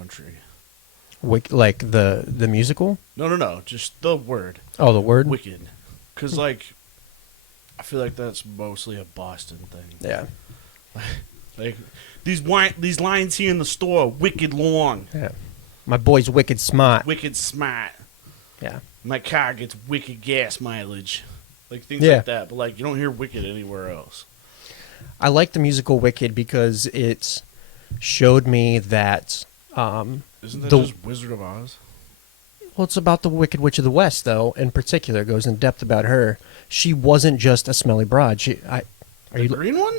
country. Like the musical? No. Just the word. Oh, the word? Wicked. Because, like, I feel like that's mostly a Boston thing. Yeah. Like, these lines here in the store are wicked long. Yeah. My boy's wicked smart. Wicked smart. Yeah. My car gets wicked gas mileage. Like, things Yeah. like that. But, like, you don't hear wicked anywhere else. I like the musical Wicked because it showed me that... Isn't that just Wizard of Oz? Well, it's about the Wicked Witch of the West, though. In particular, goes in depth about her. She wasn't just a smelly broad. The green one?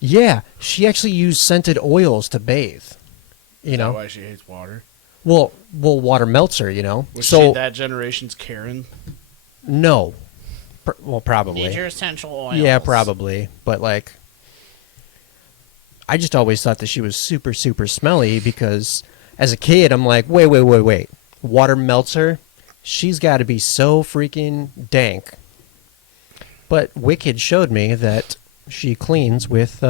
Yeah, she actually used scented oils to bathe. Is that why she hates water? Well, water melts her. Was she that generation's Karen? No. Probably. Need your essential oils. Yeah, probably. But like, I just always thought that she was super, super smelly because as a kid, I'm like, wait. Water melts her? She's got to be so freaking dank. But Wicked showed me that she cleans with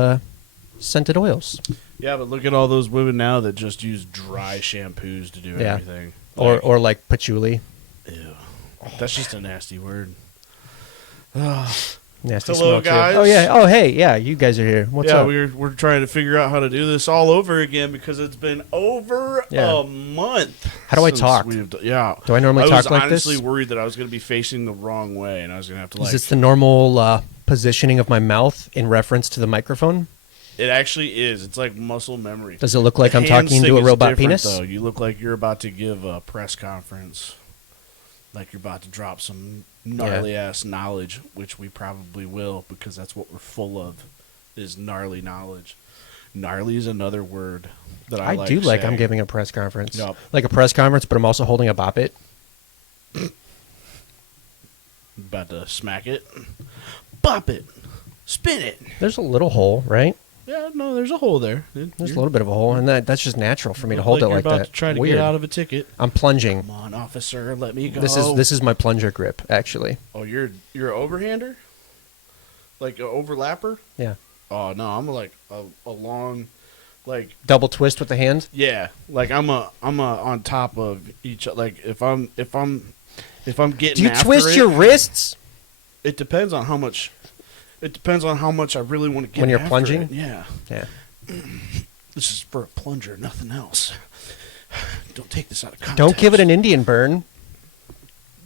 scented oils. Yeah, but look at all those women now that just use dry shampoos to do everything. Or like patchouli. Ew. That's just a nasty word. Nasty Hello, smell too. guys. Oh yeah. Oh hey, yeah. You guys are here. What's up? Yeah, we're trying to figure out how to do this all over again because it's been over a month. How do I talk? Yeah. Do I normally talk like this? I was honestly worried that I was going to be facing the wrong way and I was going to have to Is this the normal positioning of my mouth in reference to the microphone? It actually is. It's like muscle memory. Does it look like The I'm hands talking to thing a is robot different, penis? Though. You look like you're about to give a press conference. Like you're about to drop some gnarly ass knowledge, which we probably will because that's what we're full of, is gnarly knowledge. Gnarly is another word that I like do like saying. I'm giving a press conference. Yep. Like a press conference, but I'm also holding a bop it. About to smack it. Bop it. Spin it. There's a little hole, right? Yeah, no, there's a hole there. There's a little bit of a hole, and that's just natural for me to Look hold like it you're like about that. to try to Weird. get out of a ticket. I'm plunging. Come on, officer, let me go. This is my plunger grip, actually. Oh, you're an overhander? Like an overlapper? Yeah. Oh no, I'm like a long, like Double twist with the hand. yeah, like I'm a on top of each. Like if I'm getting. Do you after twist it, your wrists? It depends on how much. It depends on how much I really want to get When you're after plunging? it. Yeah. Yeah. This is for a plunger, nothing else. Don't take this out of context. Don't give it an Indian burn.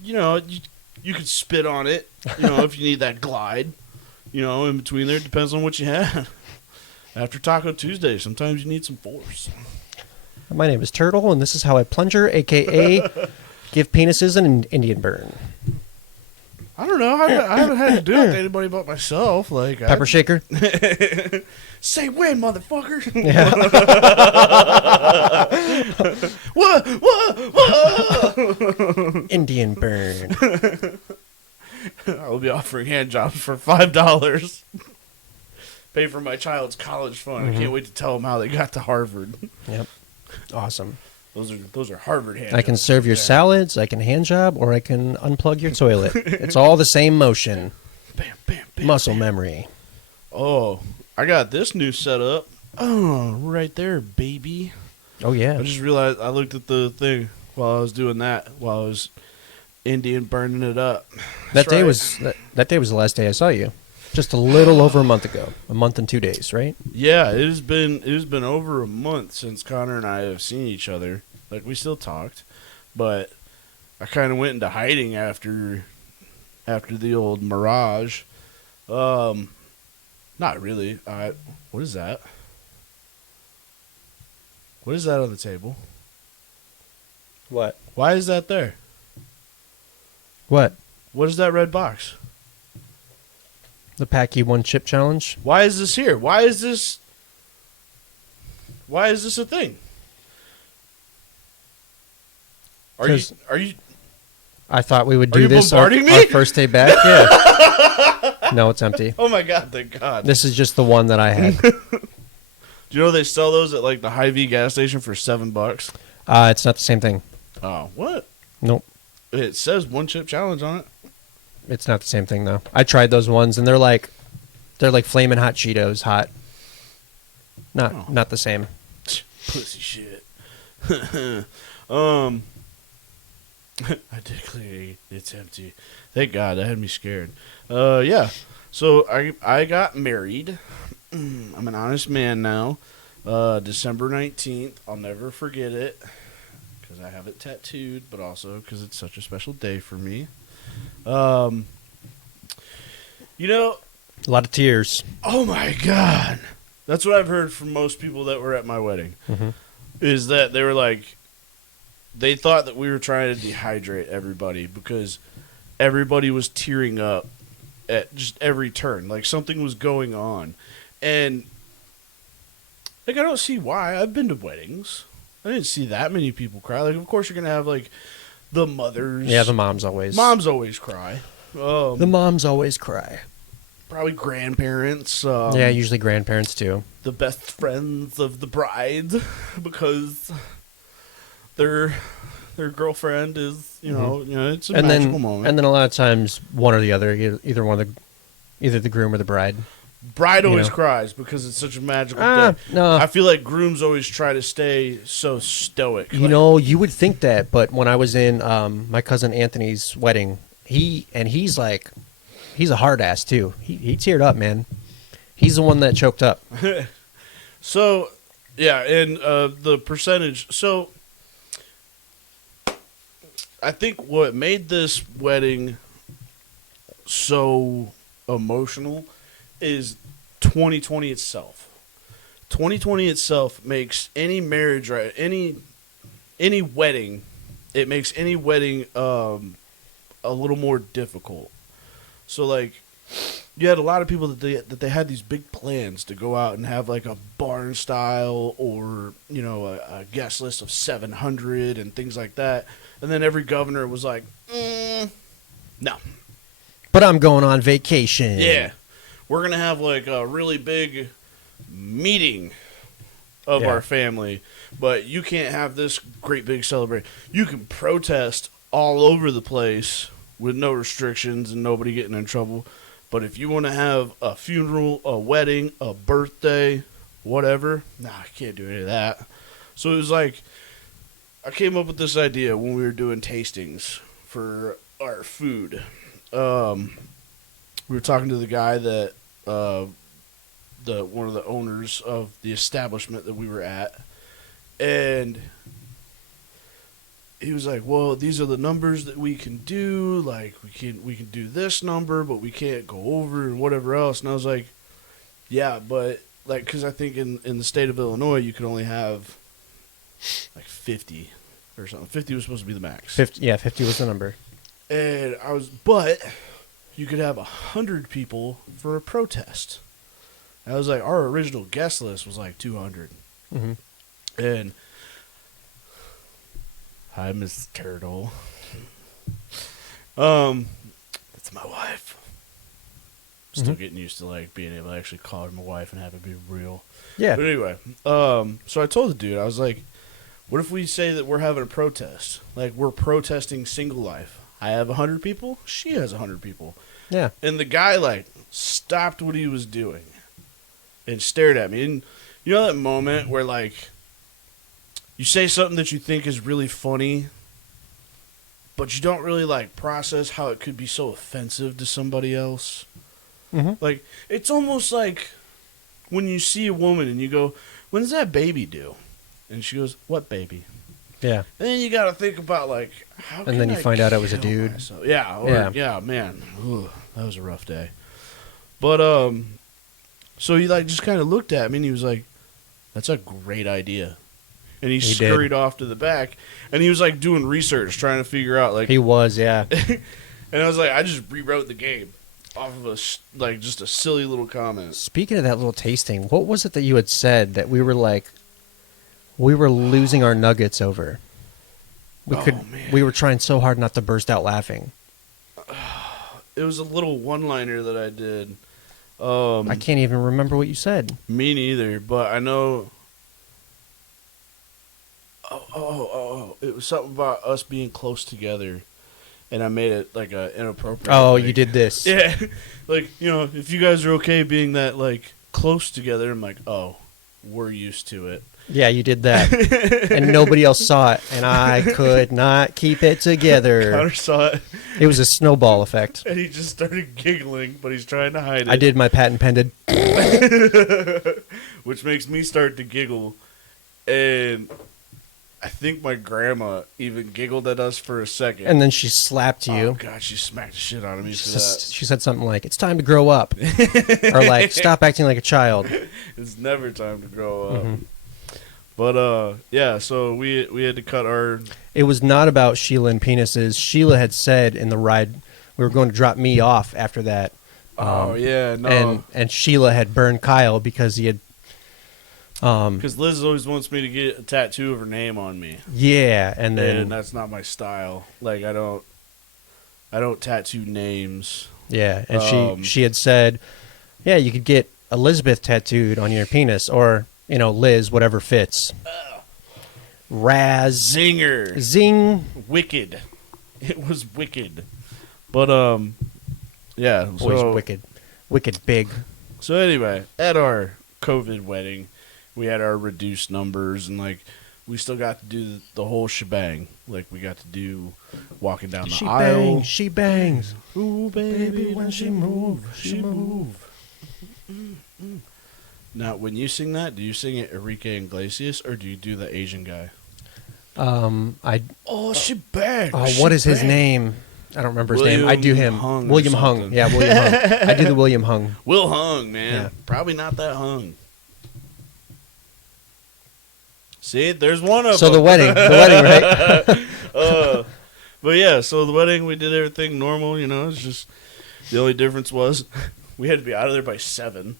You know, you could spit on it. You know, if you need that glide. You know, in between there, depends on what you have. After Taco Tuesday, sometimes you need some force. My name is Turtle, and this is how I plunger, a.k.a. give penises an Indian burn. I don't know. I haven't had to do it with anybody but myself. Like Pepper shaker? Say when, motherfucker. Yeah. Whoa. Indian burn. I'll be offering hand jobs for $5. Pay for my child's college fund. I can't wait to tell them how they got to Harvard. Yep. Awesome. Those are Harvard hand I can jobs serve right your there. salads, I can hand job, or I can unplug your toilet. It's all the same motion. Bam, bam, bam. Muscle bam. memory. Oh, I got this new setup. Oh, right there, baby. Oh, yeah. I just realized I looked at the thing while I was doing that, while I was Indian burning it up. That day That's right. was that day was the last day I saw you. Just a little over a month ago. A month and 2 days, right? Yeah, it has been over a month since Connor and I have seen each other. Like, we still talked, but I kind of went into hiding after the old Mirage. Not really. What is that? What is that on the table? What? Why is that there? What? What is that red box? The Packy One Chip Challenge? Why is this here? Why is this a thing? Are you I thought we would Are do you this bombarding me? our first day back. Yeah. No, it's empty. Oh my god, thank God. This is just the one that I had. Do you know they sell those at like the Hy-Vee gas station for $7? It's not the same thing. Oh, what? Nope. It says one chip challenge on it. It's not the same thing though. I tried those ones and they're like flaming hot Cheetos hot. Not the same. Pussy shit. I did clear it. It's empty. Thank God. That had me scared. Yeah. So I got married. I'm an honest man now. December 19th. I'll never forget it because I have it tattooed, but also because it's such a special day for me. You know, A lot of tears. oh my God. That's what I've heard from most people that were at my wedding. Mm-hmm. Is that they were like, they thought that we were trying to dehydrate everybody because everybody was tearing up at just every turn. Like something was going on. And, like, I don't see why. I've been to weddings. I didn't see that many people cry. Like, of course, you're going to have, like, the mothers. Yeah, the moms always. Moms always cry. The moms always cry. Probably grandparents. Yeah, usually grandparents too. The best friends of the bride because their girlfriend is, you know, it's a magical moment. And then a lot of times one or the other, either the groom or the bride. Bride always cries because it's such a magical day. No. I feel like grooms always try to stay so stoic. You know, you would think that, but when I was in my cousin Anthony's wedding, he's a hard ass too. He teared up, man. He's the one that choked up. So, yeah, and the percentage. So, I think what made this wedding so emotional is 2020 itself. 2020 itself makes any marriage, right? Any wedding, it makes any wedding a little more difficult. So, like, you had a lot of people that they had these big plans to go out and have like a barn style or, you know, a guest list of 700 and things like that. And then every governor was like, no. But I'm going on vacation. Yeah. We're going to have like a really big meeting of our family, but you can't have this great big celebration. You can protest all over the place with no restrictions and nobody getting in trouble. But if you want to have a funeral, a wedding, a birthday, whatever, I can't do any of that. So it was like, I came up with this idea when we were doing tastings for our food. We were talking to the guy that, one of the owners of the establishment that we were at, and he was like, well, these are the numbers that we can do. Like, we can do this number, but we can't go over and whatever else. And I was like, yeah, but, like, because I think in the state of Illinois, you can only have, like, 50 or something. 50 was supposed to be the max. 50 was the number. And but you could have 100 people for a protest. And I was like, our original guest list was like 200. Mm-hmm. And hi, Miss Turtle. That's my wife. Still getting used to like being able to actually call her my wife and have it be real. Yeah. But anyway, so I told the dude, I was like, what if we say that we're having a protest? Like, we're protesting single life. I have 100 people. She has 100 people. Yeah. And the guy, like, stopped what he was doing and stared at me. And you know that moment where, like, you say something that you think is really funny, but you don't really, like, process how it could be so offensive to somebody else? Mm-hmm. Like, it's almost like when you see a woman and you go, when's that baby due? And she goes, what baby? Yeah. And then you got to think about, like, how can And then you I find out it was a kill dude. myself? Yeah. Yeah, man. Ugh, that was a rough day. But, so he, like, just kind of looked at me and he was like, that's a great idea. And he scurried off to the back and he was, like, doing research, trying to figure out, like. He was, yeah. And I was like, I just rewrote the game off of just a silly little comment. Speaking of that little tasting, what was it that you had said that we were like, we were losing our nuggets over? Man. We were trying so hard not to burst out laughing. It was a little one-liner that I did. I can't even remember what you said. Me neither, but I know. It was something about us being close together, and I made it like a inappropriate. Oh, like, you did this. Yeah, like, you know, if you guys are okay being that like close together, I'm like, oh, we're used to it. Yeah, you did that. And nobody else saw it. And I could not keep it together. Connor saw it, It was a snowball effect. and he just started giggling, but he's trying to hide it. I did my patent pending. Which makes me start to giggle. And I think my grandma even giggled at us for a second. And then she slapped you. Oh, God, she smacked the shit out of me for that. She said something like, "It's time to grow up." Or like, "Stop acting like a child." It's never time to grow up. Mhm. But, yeah, so we had to cut our... It was not about Sheila and penises. Sheila had said in the ride, we were going to drop me off after that. Oh, yeah, no. And Sheila had burned Kyle because he had... Because Liz always wants me to get a tattoo of her name on me. Yeah, and then... And that's not my style. Like, I don't tattoo names. Yeah, and she had said, yeah, you could get Elizabeth tattooed on your penis, or, Liz, whatever fits. Raz. Zinger. Zing. Wicked. It was wicked. But, yeah. Always wicked. Wicked big. So anyway, at our COVID wedding, we had our reduced numbers, and, like, we still got to do the whole shebang. Like, we got to do walking down the aisle. She bangs. Ooh, baby, when she move, she move. Now, when you sing that, do you sing it Enrique Iglesias, or do you do the Asian guy? Oh, she bangs. Oh, what is his name? I don't remember his name. I do him. Hung William Hung. Yeah, William Hung. I do the William Hung. Will Hung, man. Yeah. Probably not that hung. See, there's one of them. So the wedding, right? But yeah, so the wedding, we did everything normal, it's just, the only difference was we had to be out of there by 7.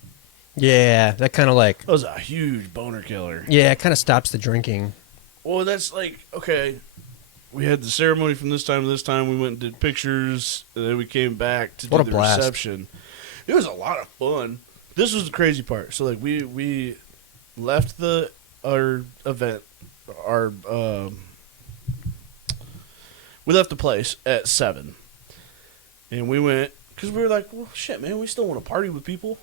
Yeah, that kind of like... That was a huge boner killer. Yeah, it kind of stops the drinking. Well, that's like, okay, we had the ceremony from this time to this time. We went and did pictures, and then we came back to do the reception. It was a lot of fun. This was the crazy part. So, like, we left our event, we left the place at 7. And we went, because we were like, well, shit, man, we still want to party with people.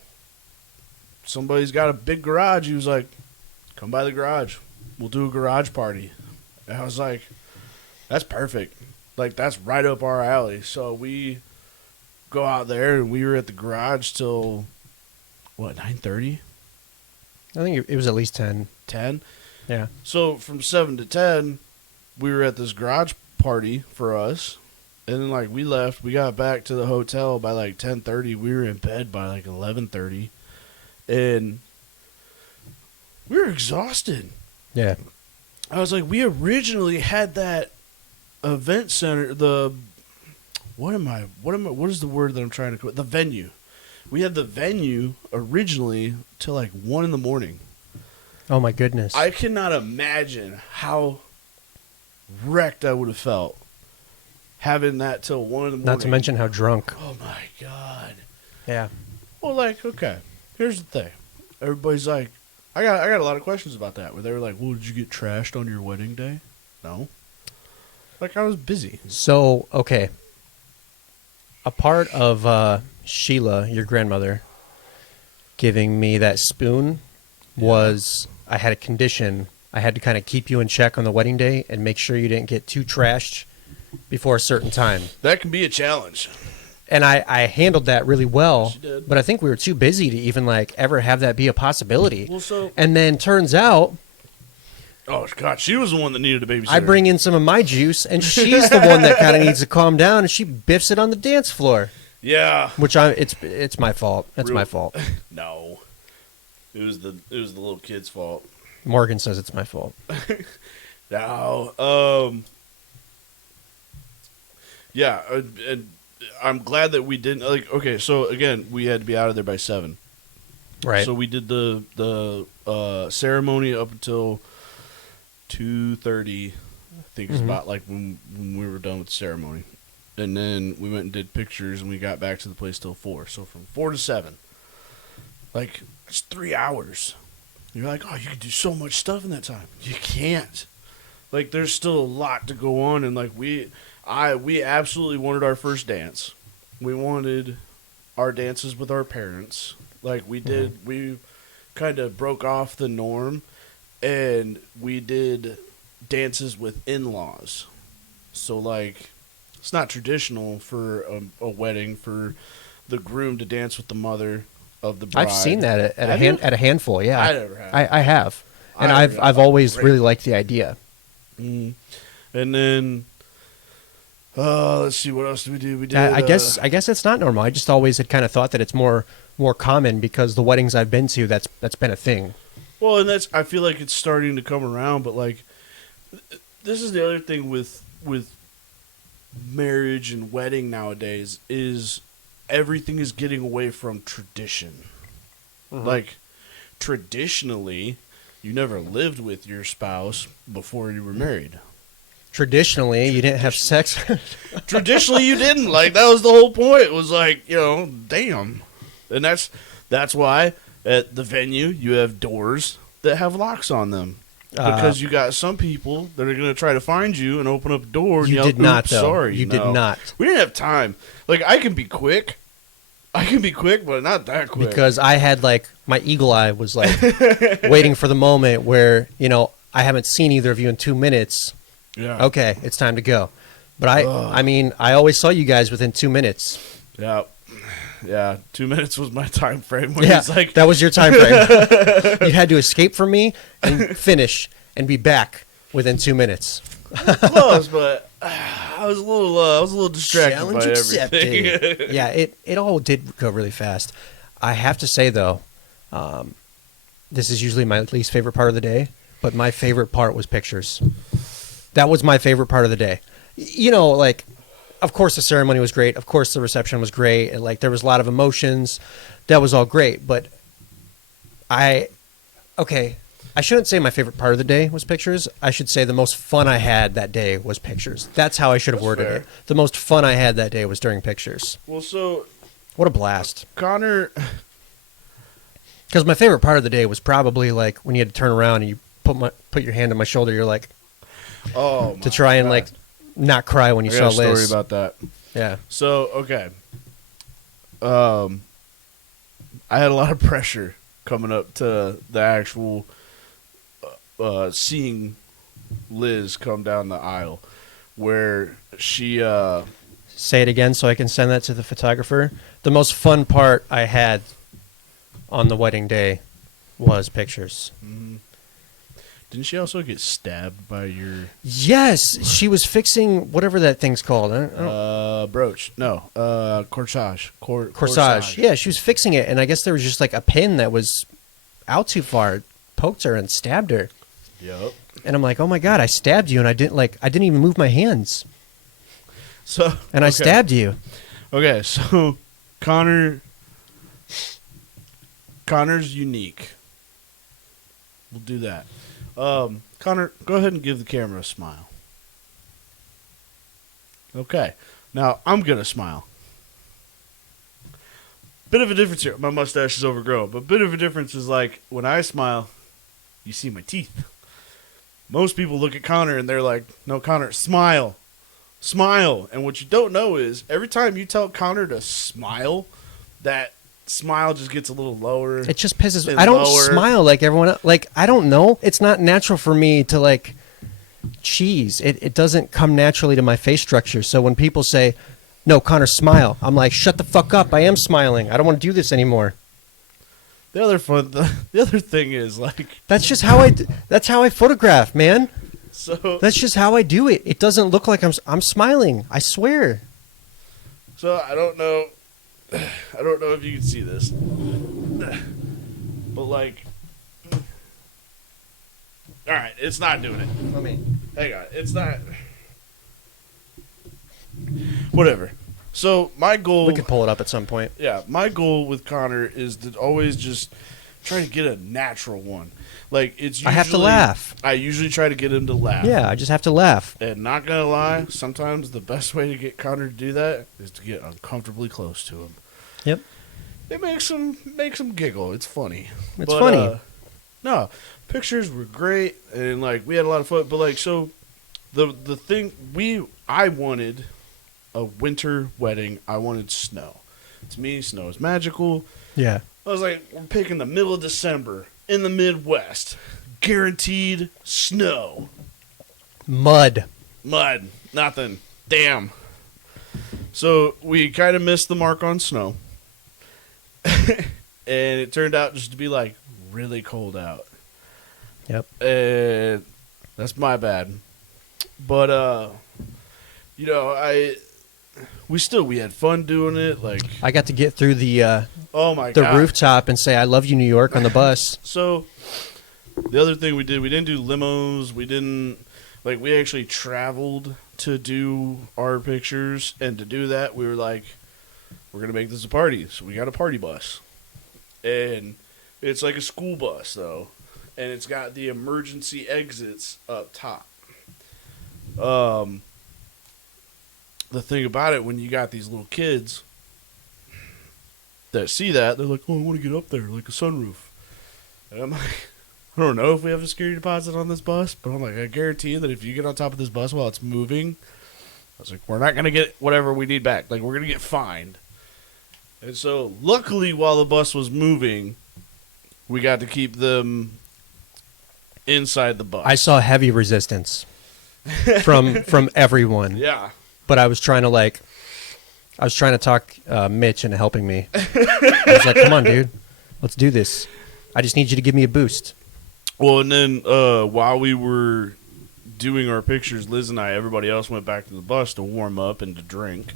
Somebody's got a big garage. He was like, come by the garage. We'll do a garage party. And I was like, that's perfect. Like, that's right up our alley. So we go out there, and we were at the garage till, 9:30? I think it was at least 10. 10? Yeah. So from 7 to 10, we were at this garage party for us. And then, like, we left. We got back to the hotel by, like, 10:30. We were in bed by, like, 11:30. And we were exhausted. Yeah. I was like, we originally had that event center, what is the word that I'm trying to quote? The venue. We had the venue originally till like 1 in the morning. Oh my goodness. I cannot imagine how wrecked I would have felt having that till 1 in the morning. Not to mention how drunk. Oh my God. Yeah. Well, like, okay, here's the thing. Everybody's like, I got a lot of questions about that, where they were like, well, did you get trashed on your wedding day? No. Like, I was busy. So, okay. A part of Sheila, your grandmother, giving me that spoon was I had a condition. I had to kind of keep you in check on the wedding day and make sure you didn't get too trashed before a certain time. That can be a challenge. And I handled that really well, She did. but I think we were too busy to even like ever have that be a possibility. Well, so... And then turns out Oh, God, she was the one that needed a babysitter. I bring in some of my juice, and she's the one that kind of needs to calm down, and she biffs it on the dance floor. Yeah. Which it's my fault. That's my fault. No. It was the little kid's fault. Morgan says it's my fault. No. Yeah, and I'm glad that we didn't, like, okay, so again, we had to be out of there by 7. Right. So we did the ceremony up until 2:30, I think is about like when we were done with the ceremony. And then we went and did pictures, and we got back to the place till 4. So from 4 to 7. Like, it's 3 hours. You're like, oh, you can do so much stuff in that time. You can't. Like, there's still a lot to go on, and like we absolutely wanted our first dance. We wanted our dances with our parents. Like we did, we kind of broke off the norm and we did dances with in-laws. So like, it's not traditional for a wedding for the groom to dance with the mother of the bride. I've seen that Have you? at a handful. Yeah, I never have. I have, and I never have. I've always Great. really liked the idea. Mm. And then, let's see, what else did we do? We did. I guess it's not normal. I just always had kind of thought that it's more common because the weddings I've been to, that's been a thing. Well, and I feel like it's starting to come around, but like, this is the other thing with marriage and wedding nowadays is everything is getting away from tradition. Mm-hmm. Like, traditionally, you never lived with your spouse before you were married. Traditionally, you didn't have sex. Traditionally, you didn't. Like, that was the whole point. It was like, damn. And that's why at the venue you have doors that have locks on them. Because you got some people that are going to try to find you and open up a door and You yell, did not, "Oops, though. sorry." You No. did not. We didn't have time. Like, I can be quick, but not that quick. Because I had like my eagle eye was like waiting for the moment where I haven't seen either of you in 2 minutes. Yeah. Okay, it's time to go. But I mean, I always saw you guys within 2 minutes. Yeah. Yeah. 2 minutes was my time frame. When Yeah, he's like, that was your time frame. You had to escape from me and finish and be back within 2 minutes. close, but I was a little distracted Challenge by accepted. everything. Yeah, it all did go really fast. I have to say though, this is usually my least favorite part of the day, but my favorite part was pictures. That was my favorite part of the day. Like, of course the ceremony was great. Of course the reception was great. And like there was a lot of emotions. That was all great. But I shouldn't say my favorite part of the day was pictures. I should say the most fun I had that day was pictures. That's how I should have That's worded fair. it. The most fun I had that day was during pictures. Well, so What a blast. Connor, Because my favorite part of the day was probably like when you had to turn around and you put your hand on my shoulder. You're like, to try and like not cry when you I saw got a story Liz. about that. Yeah. So okay, I had a lot of pressure coming up to the actual seeing Liz come down the aisle, where she Say it again so I can send that to the photographer. The most fun part I had on the wedding day was pictures. didn't she also get stabbed by your Yes, she was fixing whatever that thing's called. I don't- brooch? No, corsage. Corsage. Yeah, she was fixing it, and I guess there was just like a pin that was out too far. It poked her and stabbed her. Yep. And I'm like, oh my god, I stabbed you, and I didn't even move my hands, So and I okay. stabbed you. Okay, so Connor's unique. We'll do that. Connor, go ahead and give the camera a smile. Okay. Now I'm gonna smile. Bit of a difference here. My mustache is overgrown, but bit of a difference is like when I smile, you see my teeth. Most people look at Connor and they're like, "No, Connor, smile. Smile." And what you don't know is every time you tell Connor to smile, that smile just gets a little lower. It just pisses me. And I don't lower. smile like everyone else. Like, I don't know. It's not natural for me to, like, cheese. It doesn't come naturally to my face structure. So when people say, no, Connor, smile, I'm like, shut the fuck up. I am smiling. I don't want to do this anymore. The other thing is like That's just how that's how I photograph, man. so That's just how I do it. It doesn't look like I'm smiling. I swear. so I don't know if you can see this. But like all right, it's not doing it. Let me. Hang on. It's not whatever. So my goal We could pull it up at some point. Yeah, my goal with Connor is to always just try to get a natural one. Like it's usually, I have to laugh. I usually try to get him to laugh. Yeah, I just have to laugh. And not gonna lie, sometimes the best way to get Connor to do that is to get uncomfortably close to him. Yep. It makes him giggle. It's funny. It's funny. No, pictures were great and like we had a lot of fun. But like so, the thing I wanted a winter wedding. I wanted snow. To me, snow is magical. Yeah. I was like, we're picking the middle of December in the Midwest. guaranteed snow. Mud. Nothing. Damn. So we kind of missed the mark on snow. And it turned out just to be like really cold out. Yep. And that's my bad. But you know, we had fun doing it. Like, I got to get through the oh my god, rooftop and say I love you, New York on the bus. So the other thing we didn't do limos. We actually traveled to do our pictures, and to do that, we were like, we're gonna make this a party. So we got a party bus, and it's like a school bus though, and it's got the emergency exits up top. The thing about it, when you got these little kids that see that, they're like, oh, I want to get up there, like a sunroof. And I'm like, I don't know if we have a security deposit on this bus, but I'm like, I guarantee you that if you get on top of this bus while it's moving, I was like, we're not going to get whatever we need back. Like, we're going to get fined. And so, luckily, while the bus was moving, we got to keep them inside the bus. I saw heavy resistance from everyone. Yeah. But I was trying to talk Mitch into helping me. I was like, come on, dude. Let's do this. I just need you to give me a boost. Well, and then while we were doing our pictures, Liz and I, everybody else went back to the bus to warm up and to drink.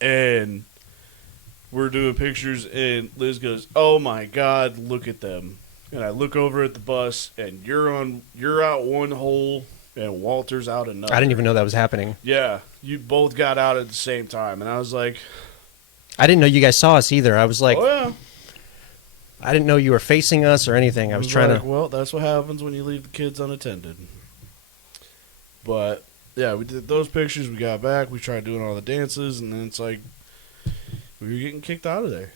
And we're doing pictures, and Liz goes, oh my God, look at them. And I look over at the bus, and you're out one hole, and Walter's out another. I didn't even know that was happening. Yeah, you both got out at the same time, and I was like, I didn't know you guys saw us either. I was like, oh yeah. I didn't know you were facing us or anything. I was trying like, to. Well, that's what happens when you leave the kids unattended. But yeah, we did those pictures. We got back. We tried doing all the dances, and then it's like we were getting kicked out of there.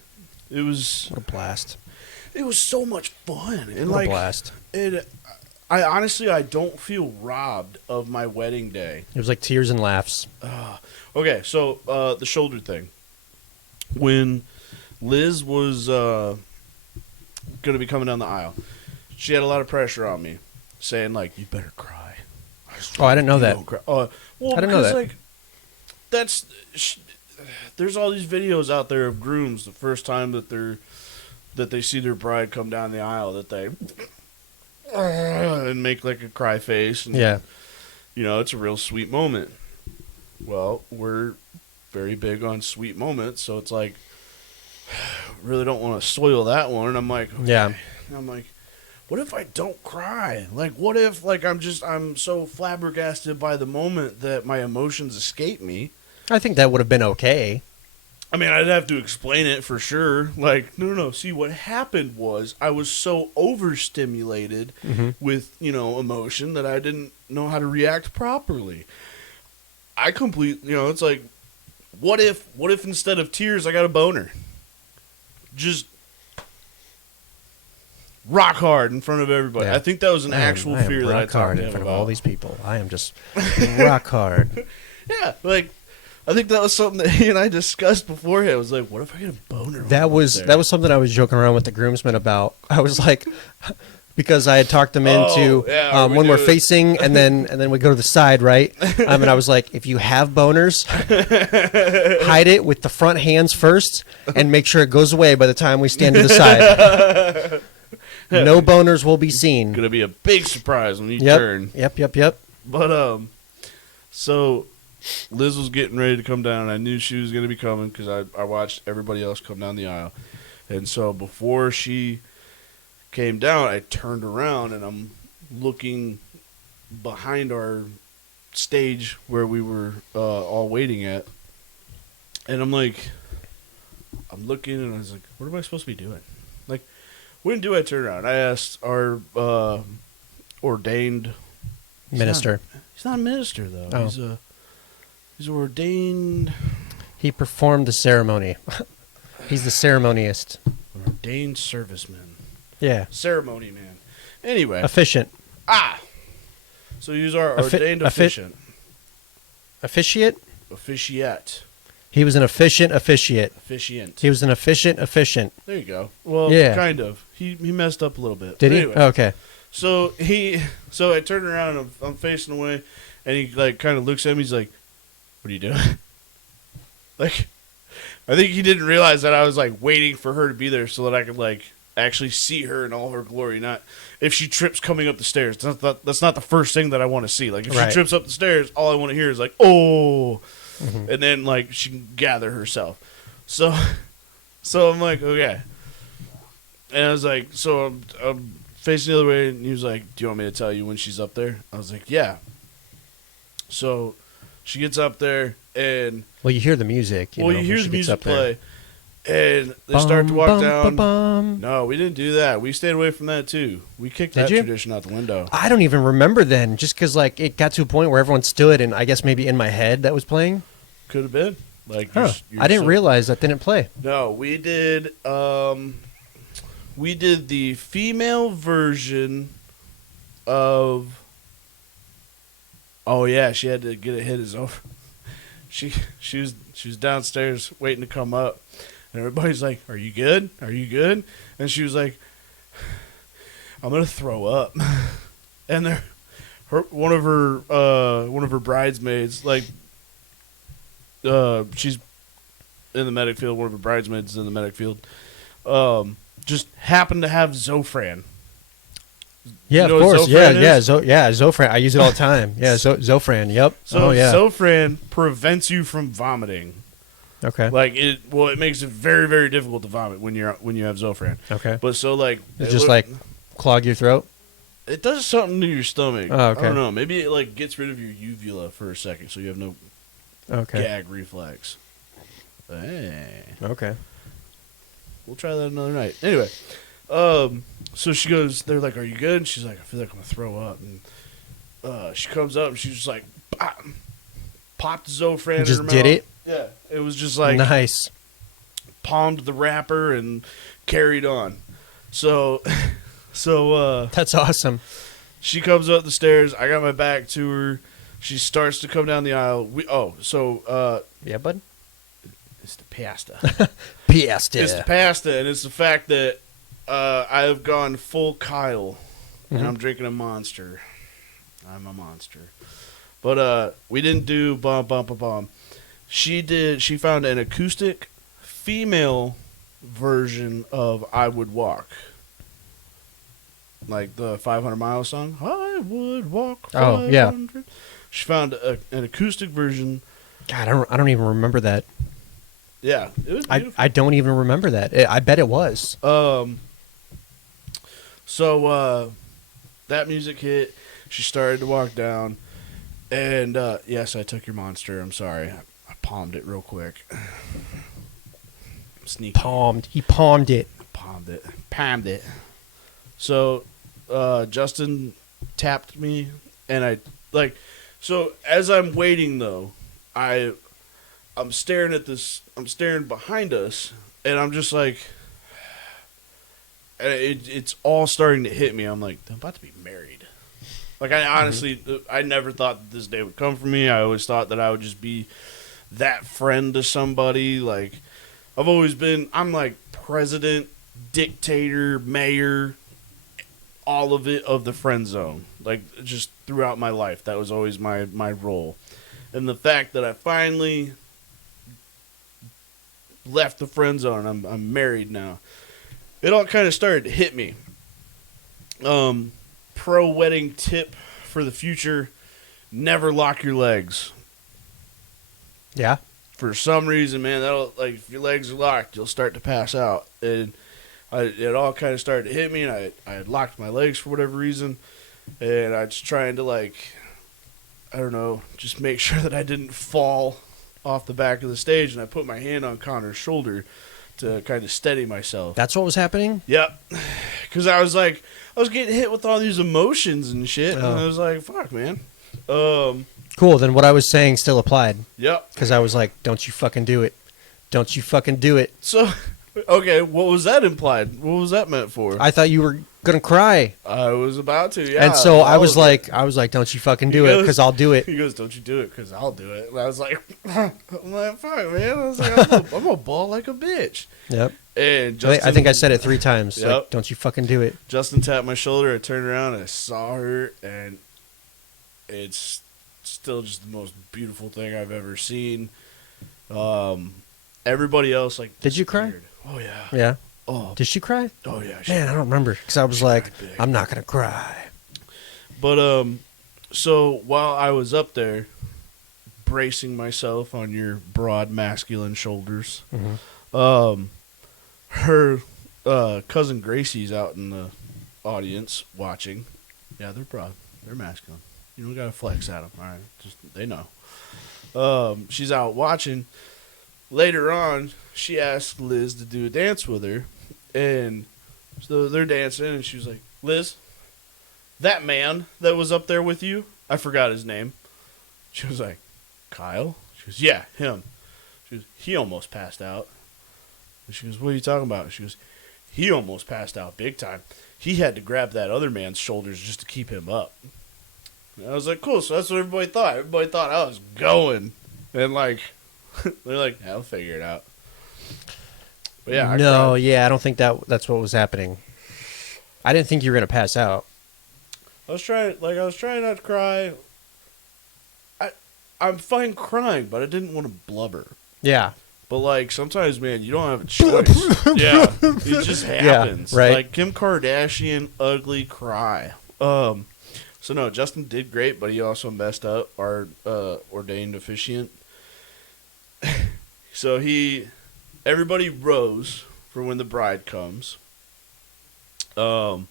It was What a blast! It was so much fun, and What like a blast! I honestly don't feel robbed of my wedding day. It was like tears and laughs. Okay, so the shoulder thing. When Liz was going to be coming down the aisle, she had a lot of pressure on me, saying like, "You better cry." Oh, I didn't know that. Well, I didn't know that. Like, there's all these videos out there of grooms the first time that they see their bride come down the aisle, that they and make like a cry face. And, Yeah. you know, it's a real sweet moment. Well, we're very big on sweet moments, so it's like, really don't want to soil that one. And I'm like, okay. Yeah. And I'm like, what if I don't cry? Like, what if, like, I'm so flabbergasted by the moment that my emotions escape me? I think that would have been okay. I mean, I'd have to explain it for sure. Like, no. See, what happened was I was so overstimulated with, emotion that I didn't know how to react properly. It's like, what if instead of tears I got a boner? Just rock hard in front of everybody. Yeah. I think that was an actual fear that I talked hard to in him front about. of all these people. I am just rock hard. Yeah, like, I think that was something that he and I discussed beforehand. I was like, what if I get a boner? That was something I was joking around with the groomsmen about. I was like, because I had talked them into when we're facing, and then we go to the side, right? And I was like, if you have boners, hide it with the front hands first, and make sure it goes away by the time we stand to the side. No boners will be seen. Gonna be a big surprise when you turn. Yep. But so Liz was getting ready to come down. I knew she was going to be coming because I watched everybody else come down the aisle. And so before she came down, I turned around and I'm looking behind our stage where we were all waiting at. And I'm looking and I was like, what am I supposed to be doing? Like, when do I turn around? I asked our ordained Minister. He's not a minister, though. Oh. He's ordained. He performed the ceremony. He's the ceremoniist. Ordained serviceman. Yeah. Ceremony man. Anyway. Efficient. So he's our ordained officiant. Officiate? Officiate. He was an efficient officiate. Officiant. He was an efficient officiant. There you go. Well, yeah. Kind of. He messed up a little bit. Did he? Anyway, Okay. So I turn around and I'm facing away, and he like kind of looks at me. He's like, "What are you doing?" Like, I think he didn't realize that I was like waiting for her to be there so that I could like actually see her in all her glory. Not if she trips coming up the stairs. That's not the first thing that I want to see. Like if Right. she trips up the stairs, all I want to hear is like, "Oh," and then like she can gather herself. So I'm like, okay. And I was like, so I'm facing the other way, and he was like, "Do you want me to tell you when she's up there?" I was like, "Yeah." So she gets up there, and Well, you hear the music. you know, hear when the she gets music up there. play, and they start to walk Bum, down. bum. No, we didn't do that. We stayed away from that too. We kicked Did that you? tradition out the window. I don't even remember then, just because like it got to a point where everyone stood, and I guess maybe in my head that was playing. Could have been. Like Huh. I didn't realize that didn't play. No, we did. We did the female version of. Oh yeah, she had to get a hit as over. She was downstairs waiting to come up, and everybody's like, "Are you good? Are you good?" And she was like, "I'm gonna throw up." And one of her bridesmaids, like, she's in the medic field. One of her bridesmaids is in the medic field. Just happened to have Zofran. Yeah, You know of what course. Zofran Yeah, is? Zofran. I use it all the time. Yeah, Zofran. Yep. So oh yeah. Zofran prevents you from vomiting. Okay. Like it makes it very, very difficult to vomit when you have Zofran. Okay. But so like It's just like clog your throat. it does something to your stomach. Oh, okay. I don't know. Maybe it like gets rid of your uvula for a second, so you have no Okay. gag reflex. Hey, Okay. we'll try that another night. Anyway, so she goes. They're like, "Are you good?" And she's like, "I feel like I'm gonna throw up." And she comes up and she's just like, popped Zofran in Just her did mouth. it? Yeah, it was just like Nice. palmed the wrapper and carried on. So That's awesome. she comes up the stairs. I got my back to her. She starts to come down the aisle. Yeah, bud. It's the pasta. Piesta. It's the pasta, and it's the fact that I have gone full Kyle, and I'm drinking a Monster. I'm a monster. But we didn't do bomb, bomb, bomb, bomb. She did. She found an acoustic female version of "I Would Walk," like the 500 Mile song. I would walk 500. Oh, yeah. She found an acoustic version. God, I don't even remember that. Yeah, it was beautiful. I don't even remember that. I bet it was. So that music hit. She started to walk down, and yes, I took your Monster. I'm sorry, I palmed it real quick. I'm sneaky. He palmed it. Palmed it. So Justin tapped me, and I like. So as I'm waiting though, I'm staring at this. I'm staring behind us, and I'm just like, it's all starting to hit me. I'm like, I'm about to be married. Like I honestly, I never thought that this day would come for me. I always thought that I would just be that friend to somebody. Like I've always been. I'm like president, dictator, mayor, all of it of the friend zone. Like just throughout my life, that was always my role. And the fact that I finally left the friend zone, I'm married now. It all kind of started to hit me. Pro wedding tip for the future: never lock your legs. Yeah. For some reason, man, that'll like if your legs are locked, you'll start to pass out. And it all kind of started to hit me, and I had locked my legs for whatever reason, and I was trying to like, I don't know, just make sure that I didn't fall off the back of the stage, and I put my hand on Connor's shoulder to kind of steady myself. That's what was happening? Yep. Because I was getting hit with all these emotions and shit, and I was like, fuck, man. Cool. Then what I was saying still applied. Yep. Because I was like, don't you fucking do it. Don't you fucking do it. So, okay, what was that implied? What was that meant for? I thought you were gonna cry. I was about to, yeah. And so I was like, don't you fucking do it, because I'll do it. He goes, don't you do it, because I'll do it. And I was like, fuck, man. I was like, I'm gonna ball like a bitch. Yep. And Justin, I think I said it 3 times. Yep. Like, don't you fucking do it. Justin tapped my shoulder. I turned around and I saw her, and it's still just the most beautiful thing I've ever seen. Everybody else, like, did you cry? scared. Oh yeah. Yeah. Oh. Did she cry? Oh yeah. Man, I don't remember, because I was like, I'm not gonna cry. But so while I was up there, bracing myself on your broad masculine shoulders, her cousin Gracie's out in the audience watching. Yeah, they're broad. They're masculine. You don't gotta flex at them. All right, just they know. She's out watching. Later on, she asked Liz to do a dance with her, and so they're dancing, and she was like, Liz, that man that was up there with you, I forgot his name. She was like, Kyle? She goes, yeah, him. She goes, he almost passed out. And she goes, what are you talking about? She goes, he almost passed out big time. He had to grab that other man's shoulders just to keep him up. And I was like, cool, so that's what everybody thought. Everybody thought I was going. And like, they're like, yeah, I'll figure it out. But yeah, I cried. I don't think that's what was happening. I didn't think you were gonna pass out. I was trying not to cry. I'm fine crying, but I didn't want to blubber. Yeah. But like sometimes, man, you don't have a choice. Yeah, it just happens. Yeah, right. Like Kim Kardashian, ugly cry. So no, Justin did great, but he also messed up our ordained officiant. So everybody rose for when the bride comes. And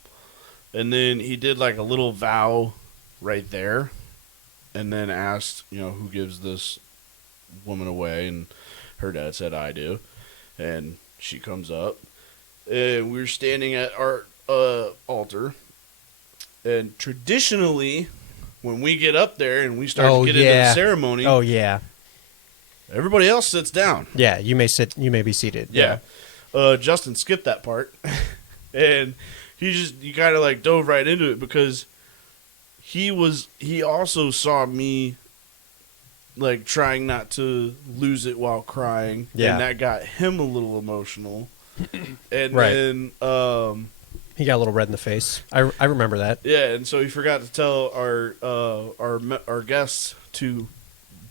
then he did like a little vow right there, and then asked, who gives this woman away, and her dad said, I do. And she comes up, and we're standing at our altar, and traditionally, when we get up there and we start to get into the ceremony, everybody else sits down. Yeah, you may be seated. Yeah. Justin skipped that part, and he kind of like dove right into it because he also saw me like trying not to lose it while crying. Yeah. And that got him a little emotional. And right. then he got a little red in the face. I remember that. Yeah, and so he forgot to tell our guests to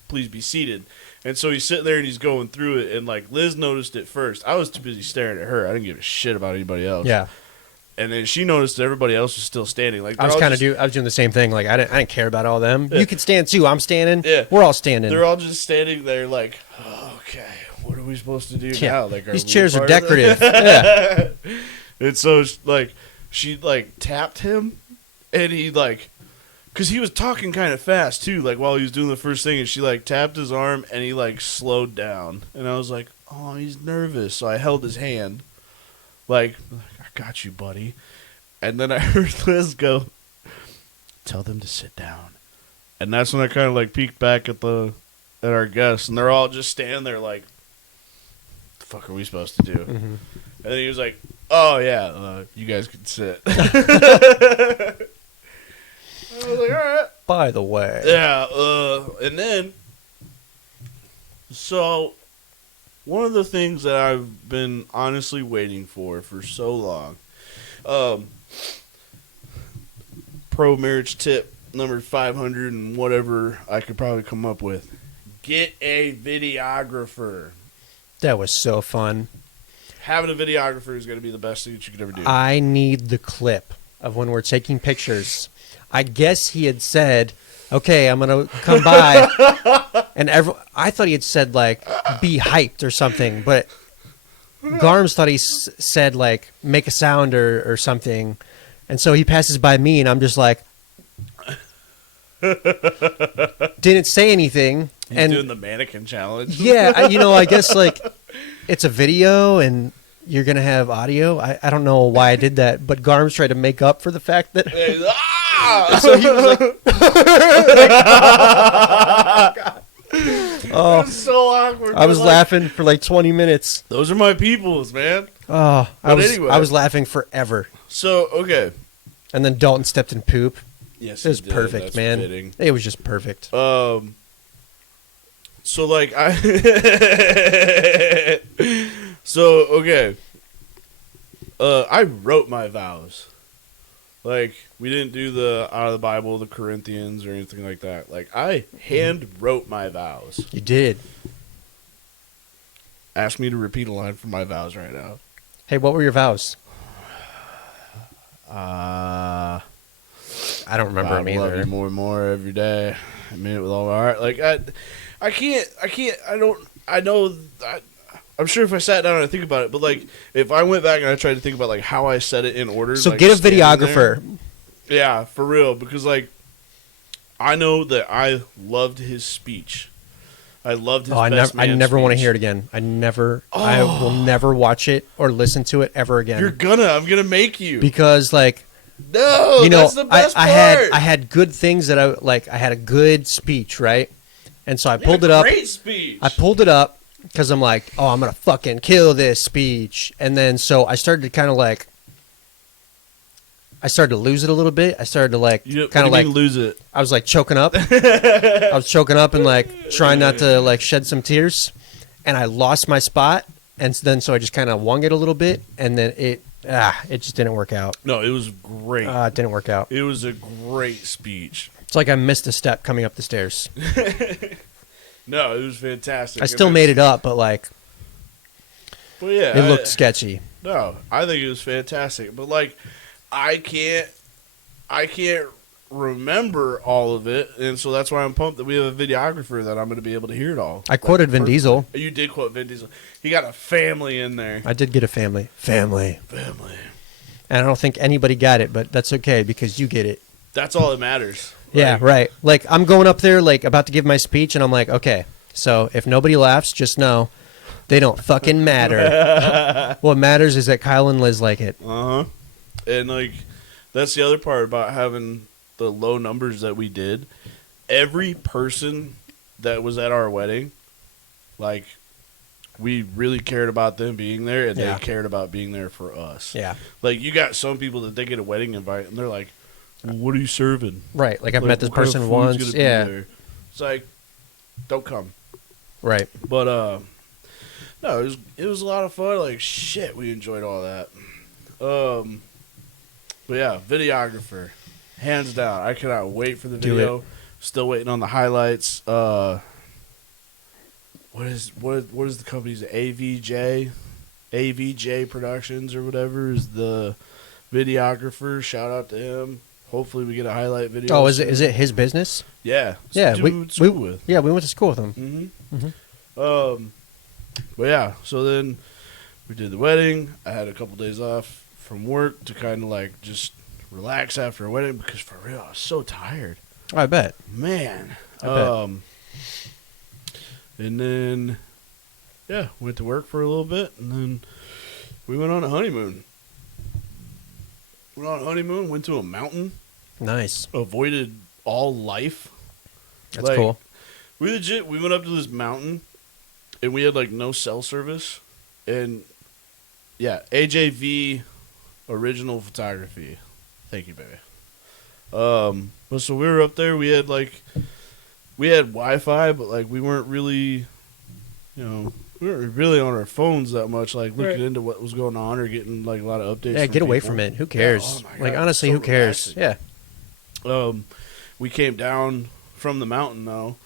please be seated. And so he's sitting there and he's going through it, and like Liz noticed it first. I was too busy staring at her. I didn't give a shit about anybody else. Yeah. And then she noticed that everybody else was still standing. Like I was doing the same thing. Like I didn't care about all them. Yeah. You can stand too. I'm standing. Yeah. We're all standing. They're all just standing there like, oh, okay, what are we supposed to do now? Like these chairs are decorative. Yeah. And so like she like tapped him, and he like, because he was talking kind of fast too, like while he was doing the first thing, and she like tapped his arm and he like slowed down, and I was like, oh, he's nervous. So I held his hand, like I got you, buddy. And then I heard Liz go, tell them to sit down. And that's when I kind of like peeked back at our guests, and they're all just standing there like, the fuck are we supposed to do? Mm-hmm. And then he was like, oh yeah, you guys can sit. I was like, all right. By the way. Yeah, and then, so, one of the things that I've been honestly waiting for so long, pro marriage tip number 500 and whatever I could probably come up with, get a videographer. That was so fun. Having a videographer is going to be the best thing that you could ever do. I need the clip of when we're taking pictures. I guess he had said, okay, I'm going to come by. And I thought he had said, like, be hyped or something. But Garms thought he said, like, make a sound or something. And so he passes by me, and I'm just like, didn't say anything. He's doing the mannequin challenge. Yeah, I guess, like, it's a video, and you're going to have audio. I don't know why I did that. But Garms tried to make up for the fact that... So he was like, oh, it's so awkward. I was laughing for like 20 minutes. Those are my peoples, man. Oh, I was laughing forever. So okay. And then Dalton stepped in poop. Yes, It was he did. perfect, That's man. fitting. It was just perfect. So like I So okay. I wrote my vows. Like we didn't do the out of the Bible, the Corinthians or anything like that. Like I hand wrote my vows. You did. Ask me to repeat a line from my vows right now. Hey, what were your vows? I don't remember them love either. you more and more every day. I mean it with all my heart. Like I'm sure if I sat down and I think about it, but like if I went back and I tried to think about like how I said it in order. So like, get a standing videographer. there- yeah, for real, because like I know that I loved his speech. I loved his. Oh, I best never man want to speech. hear it again. I will never watch it or listen to it ever again. I'm gonna make you. Because like, No, that's the best part. I had good things that I had a good speech, right? And so I pulled it up. Great speech. I pulled it up because I'm like, oh, I'm gonna fucking kill this speech. And then so I started to kind of like, I started to lose it a little bit. I started to like kind of like lose it. I was like choking up. I was choking up and like trying not to like shed some tears, and I lost my spot. And then so I just kind of wung it a little bit, and then it just didn't work out. No, it was great. It didn't work out. It was a great speech. It's like I missed a step coming up the stairs. No, it was fantastic. I still made it up, but like Well, yeah, it looked sketchy. No, I think it was fantastic. But like, I can't remember all of it, and so that's why I'm pumped that we have a videographer that I'm going to be able to hear it all. I quoted Vin Diesel. You did quote Vin Diesel. He got a family in there. I did get a family. Family. And I don't think anybody got it, but that's okay because you get it. That's all that matters. Yeah, Like, right. Like I'm going up there, like about to give my speech, and I'm like, okay, so if nobody laughs, just know they don't fucking matter. What matters is that Kyle and Liz like it. Uh-huh. And like, that's the other part about having the low numbers that we did. Every person that was at our wedding, like, we really cared about them being there, and Yeah. they cared about being there for us. Yeah, Like, you got some people that they get a wedding invite, and they're like, well, what are you serving? right. Like I've Like, met this what kind of person food's once. gonna be Yeah, there? It's like, don't come. right. But, no, it was a lot of fun. Like, shit, we enjoyed all that. But yeah, videographer, hands down. I cannot wait for the Do video. Still waiting on the highlights. What is the company's AVJ Productions or whatever is the videographer. Shout out to him. Hopefully we get a highlight video. Oh, is soon. it his business? Yeah. Yeah, Dude we went to school with. Yeah, we went to school with him. Mm-hmm. But yeah, so then we did the wedding. I had a couple days off from work to kind of like just relax after a wedding because for real, I was so tired. I bet. Man. I bet. And then, yeah, went to work for a little bit, and then we went on a honeymoon. Went to a mountain, Nice. avoided all life. That's Like, cool. We went up to this mountain, and we had, like, no cell service. And, yeah, AJV Original Photography. Thank you, baby. But so we were up there, we had Wi-Fi, but, like, we weren't really, we weren't really on our phones that much, like, looking into what was going on or getting, like, a lot of updates. Yeah, get away people. from it. Who cares? Yeah, oh my Like God, honestly, so who cares? relaxing. Yeah. We came down from the mountain, though,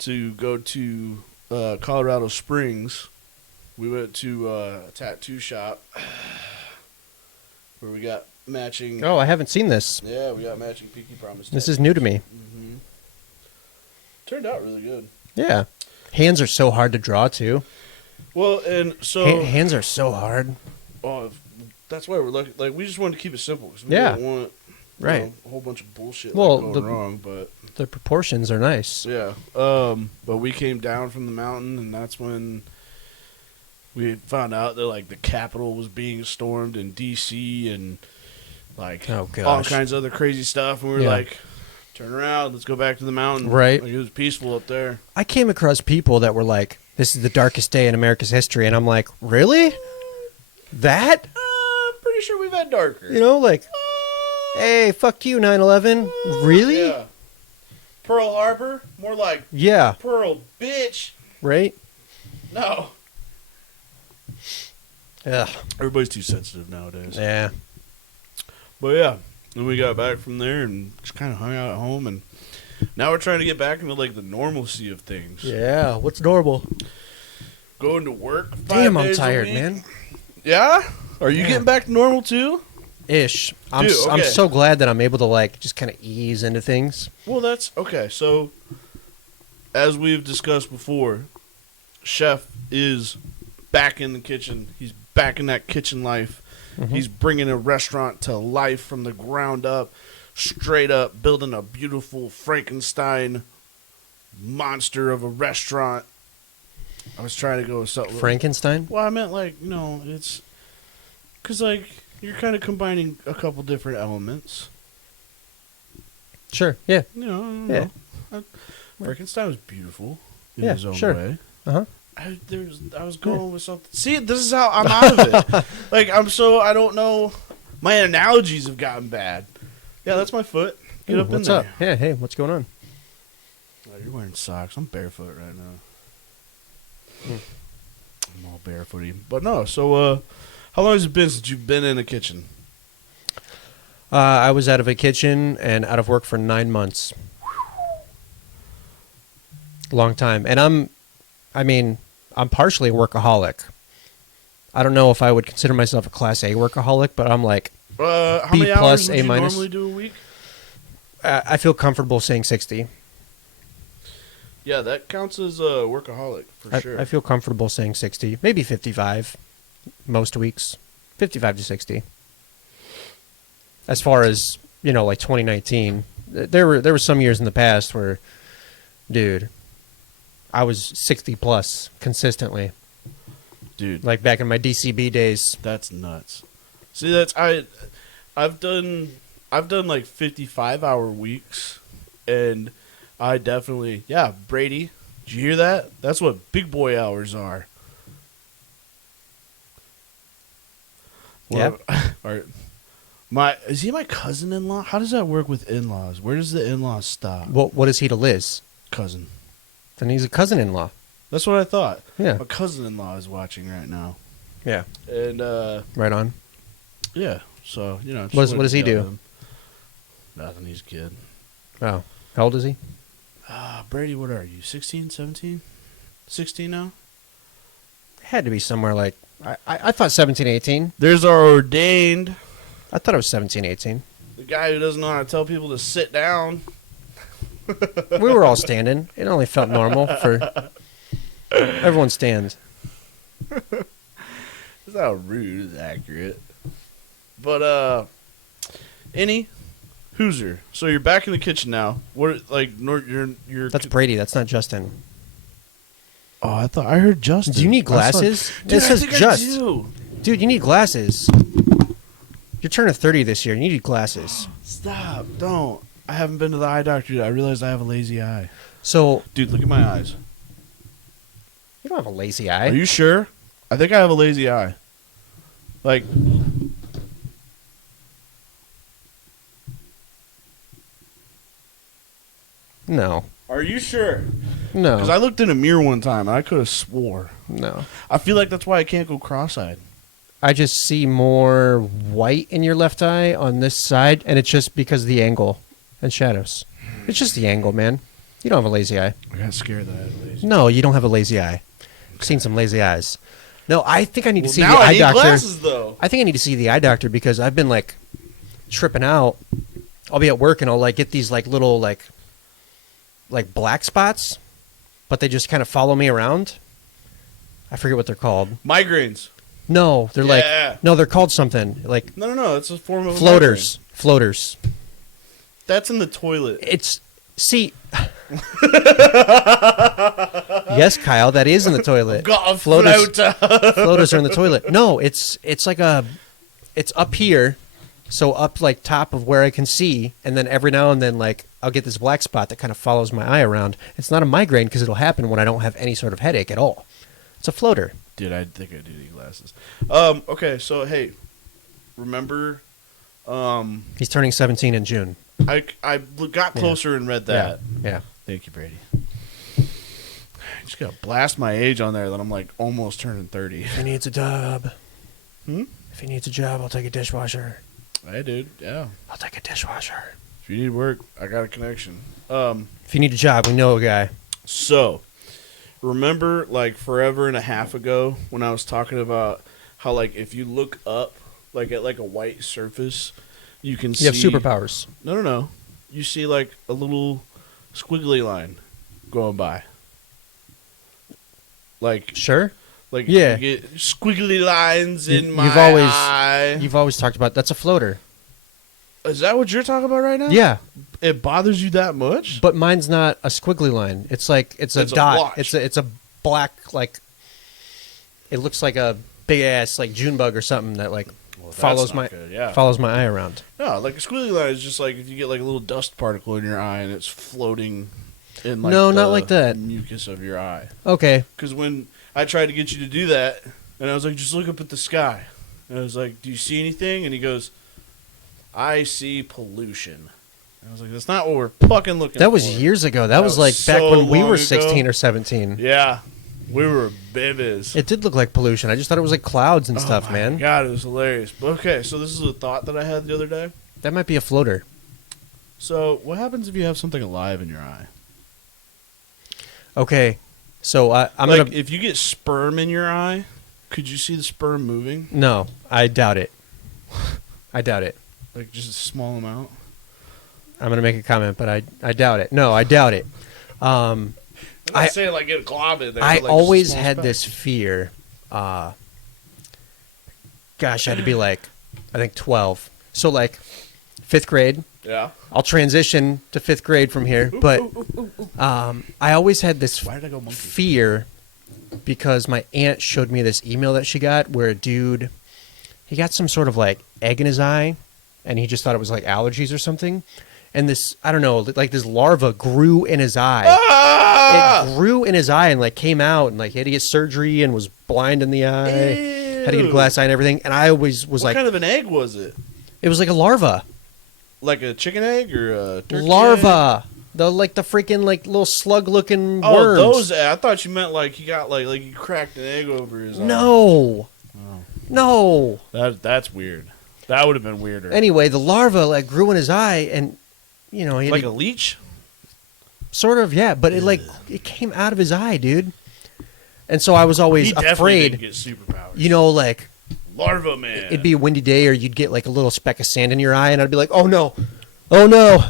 to go to Colorado Springs. We went to a tattoo shop where we got matching. Oh, I haven't seen this. Yeah, we got matching Pinky Promise. This is new to me. Mm-hmm. Turned out really good. Yeah. Hands are so hard to draw too. Well, and so Hands are so hard. that's why we're lucky. Like, we just wanted to keep it simple because we Yeah. didn't want Right. a whole bunch of bullshit Well, going wrong. But The proportions are nice. yeah, but we came down from the mountain, and that's when we found out that like the Capitol was being stormed in D.C. and like Oh, gosh. all kinds of other crazy stuff. And we were Yeah. like, turn around, let's go back to the mountain. Right. Like, it was peaceful up there. I came across people that were like, "This is the darkest day in America's history," and I'm like, "Really? That?" Pretty pretty sure we've had darker. You know, like, hey, fuck you, 9/11. Really? Yeah. Pearl Harbor, more like Yeah. Pearl, bitch. Right? No. Yeah. Everybody's too sensitive nowadays. Yeah. But yeah, then we got back from there and just kind of hung out at home, and now we're trying to get back into like the normalcy of things. Yeah. What's normal? Going to work. 5 Damn, I'm days a tired, week. man. Yeah? Are you Yeah. getting back to normal too? Ish. I'm Dude, I'm okay. so glad that I'm able to like just kind of ease into things. Well, that's okay. So, as we've discussed before, Chef is back in the kitchen. He's back in that kitchen life. Mhm. He's bringing a restaurant to life from the ground up, straight up, building a beautiful Frankenstein monster of a restaurant. I was trying to go with something. Frankenstein? Well, I meant like, it's because like you're kind of combining a couple different elements. Sure. Yeah. I don't Yeah. know. Frankenstein was beautiful in Yeah, his own sure. way. Uh-huh. I was going with something. See, this is how I'm out of it. Like I don't know. My analogies have gotten bad. Yeah, that's my foot. Get Ooh, up in what's there. up? Yeah, hey, what's going on? Oh, you're wearing socks. I'm barefoot right now. I'm all barefooty. But no, so how long has it been since you've been in a kitchen? I was out of a kitchen and out of work for 9 months. Long time. And I'm partially a workaholic. I don't know if I would consider myself a class A workaholic, but I'm like, How B many plus, hours would A you minus. normally do a week? I feel comfortable saying 60. Yeah, that counts as a workaholic for sure. I feel comfortable saying 60, maybe 55 most weeks. 55 to 60. As far as, like 2019, there were some years in the past where, dude, I was 60 plus consistently. Dude, Like back in my DCB days. that's nuts. See, I've done like 55-hour weeks, and I definitely, Brady, did you hear that? That's what big boy hours are. Yeah. Is he my cousin-in-law? How does that work with in-laws? Where does the in-laws stop? What is he to Liz? Cousin. Then he's a cousin-in-law. That's what I thought. Yeah. My cousin-in-law is watching right now. Yeah. And, Right on. yeah, so, just What wanted does to he tell do? him. Nothing, he's a kid. Oh. How old is he? Brady, what are you, 16, 17? 16 now? Had to be somewhere like, I thought 17, 18. There's our ordained, I thought it was 17, 18. the guy who doesn't know how to tell people to sit down. We were all standing. It only felt normal for everyone stands. That's how rude is accurate. But, any Hooser. So you're back in the kitchen now. What, like, you're... That's Brady. That's not Justin. Oh, I heard Justin. Do you need I saw- glasses? Dude, It says I think just. I do. Dude, you need glasses. You're turning 30 this year. You need glasses. Stop. Don't. I haven't been to the eye doctor yet. I realized I have a lazy eye. So, Dude, look at my eyes. you don't have a lazy eye. Are you sure? I think I have a lazy eye. Like... No. Are you sure? No. Because I looked in a mirror one time and I could have swore. No. I feel like that's why I can't go cross-eyed. I just see more white in your left eye on this side, and it's just because of the angle and shadows. It's just the angle, man. You don't have a lazy eye. I got scared that I had a lazy. No, you don't have a lazy eye. I've seen some lazy eyes. No, I think I need to see the now I eye need doctor. glasses though. I think I need to see the eye doctor because I've been like tripping out. I'll be at work and I'll like get these like little like black spots, but they just kind of follow me around. I forget what they're called. Migraines. No, they're Yeah. like no, they're called something like No. It's a form of floaters. Floaters. A migraine. That's in the toilet. It's see. Yes, Kyle, that is in the toilet. Got a Floaters. floater. Floaters are in the toilet. No, it's like it's up here, so up like top of where I can see, and then every now and then like I'll get this black spot that kind of follows my eye around. It's not a migraine because it'll happen when I don't have any sort of headache at all. It's a floater. Dude, I think I do need glasses. Okay, so hey, remember, He's turning 17 in June. I got closer and read that. Yeah. Thank you, Brady. I just gotta blast my age on there that I'm like almost turning 30. If he needs a job. Hmm? If he needs a job, I'll take a dishwasher. Hey, dude. Yeah. I'll take a dishwasher. If you need work, I got a connection. If you need a job, we know a guy. So, remember like forever and a half ago when I was talking about how like if you look up like at like a white surface, you can see... You have superpowers. No. You see like a little squiggly line going by. Like... Sure. Like, yeah. you get squiggly lines in my eye. You've always talked about that's a floater. Is that what you're talking about right now? Yeah. It bothers you that much? But mine's not a squiggly line. It's like it's a dot. blotch. It's a black like. It looks like a big ass like June bug or something that like follows my eye around. No, like a squiggly line is just like if you get like a little dust particle in your eye and it's floating in like no, the not like that. mucus of your eye. Okay. Because when I tried to get you to do that, and I was like, just look up at the sky. And I was like, do you see anything? And he goes, I see pollution. And I was like, that's not what we're fucking looking for. That was years ago. That was like back so when we were long 16 ago. or 17. Yeah. We were bibbies. It did look like pollution. I just thought it was like clouds and stuff, man. God, it was hilarious. But okay, so this is a thought that I had the other day. That might be a floater. So what happens if you have something alive in your eye? Okay. So I'm like, gonna. if you get sperm in your eye, could you see the sperm moving? No, I doubt it. I doubt it. Like just a small amount? I'm gonna make a comment, but I doubt it. No, I doubt it. I'm not saying like get a glob in there. I but, like, always just a small had speck. this fear. Gosh, I had to be like, I think 12. So like, 5th grade. Yeah. I'll transition to 5th grade from here, but I always had this Why did I go monkey? fear because my aunt showed me this email that she got where a dude, he got some sort of like egg in his eye, and he just thought it was like allergies or something. And this, I don't know, like this larva grew in his eye. Ah! It grew in his eye and like came out, and like he had to get surgery and was blind in the eye. Ew. Had to get a glass eye and everything. And I always was What like, kind of an egg was it? it was like a larva. Like a chicken egg or a turkey Larva. egg? The like the freaking like little slug looking Oh, worms. those. I thought you meant like he got like you cracked an egg over his eye. No. Oh. No. That's weird. That would have been weirder. Anyway, the larva like grew in his eye, and you know, he like a leech? sort of, yeah, but it like it came out of his eye, dude. And so I was always He definitely afraid. didn't get superpowers. You know, like Larva Man. it'd be a windy day, or you'd get like a little speck of sand in your eye, and I'd be like, "Oh no, oh no!"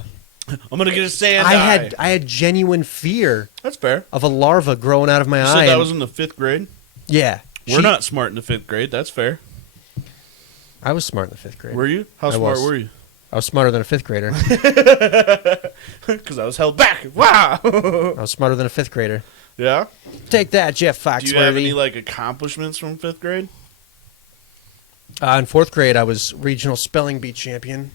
I'm gonna get a sand I eye. had genuine fear That's fair. of a larva growing out of my You eye. said that and- was in the 5th grade? yeah. We're not smart in the 5th grade. That's fair. I was smart in the 5th grade. Were you? How I smart was. were you? I was smarter than a 5th grader. Because I was held back. Wow. I was smarter than a 5th grader. Yeah? Take that, Jeff Foxworthy. Do you have any like accomplishments from 5th grade? In 4th grade, I was regional spelling bee champion.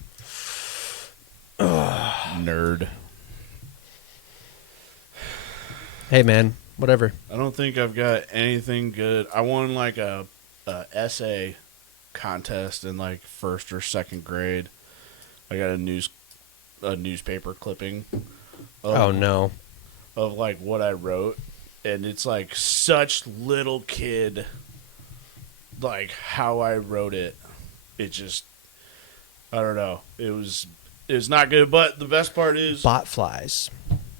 Nerd. Hey, man, whatever. I don't think I've got anything good. I won like a essay contest in like 1st or 2nd grade. I got a newspaper clipping. Oh no. Of like what I wrote, and it's like such little kid. Like how I wrote it, it just I don't know. It was not good. But the best part is Bot flies.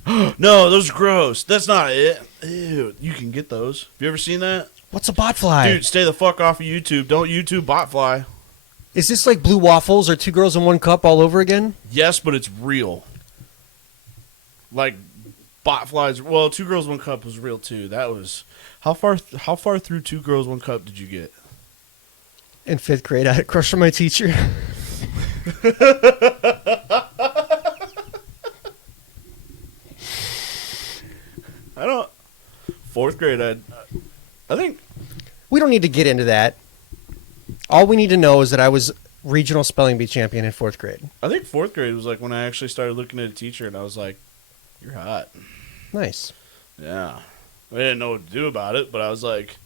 no, those are gross. That's not it. Ew, you can get those. Have you ever seen that? What's a bot fly? Dude, stay the fuck off of YouTube. Don't YouTube botfly. Is this like Blue Waffles or 2 Girls in 1 Cup all over again? Yes, but it's real. Like botflies. Well, 2 Girls 1 Cup was real too. That was how far through 2 Girls 1 Cup did you get? In 5th grade, I had a crush on my teacher. I don't. 4th grade, I think. We don't need to get into that. All we need to know is that I was regional spelling bee champion in 4th grade. I think 4th grade was like when I actually started looking at a teacher, and I was like, "You're hot." Nice. Yeah, I didn't know what to do about it, but I was like,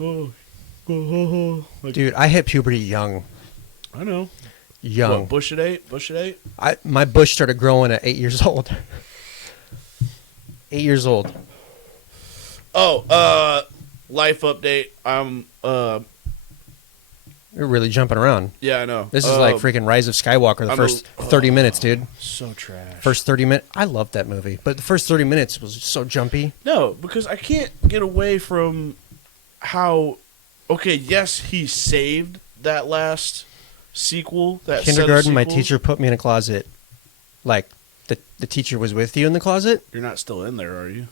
"Oh, like, Dude, I hit puberty young. I know. Young. What, Bush at 8? Bush at 8? My bush started growing at 8 years old. 8 years old. Oh, life update. You're really jumping around. Yeah, I know. This is like freaking Rise of Skywalker, the first 30 minutes, dude. So trash. First 30 minutes. I loved that movie, but the first 30 minutes was so jumpy. No, because I can't get away from how... Okay, yes, he saved that last sequel. That Kindergarten, my sequels. teacher put me in a closet. Like, the teacher was with you in the closet? You're not still in there, are you?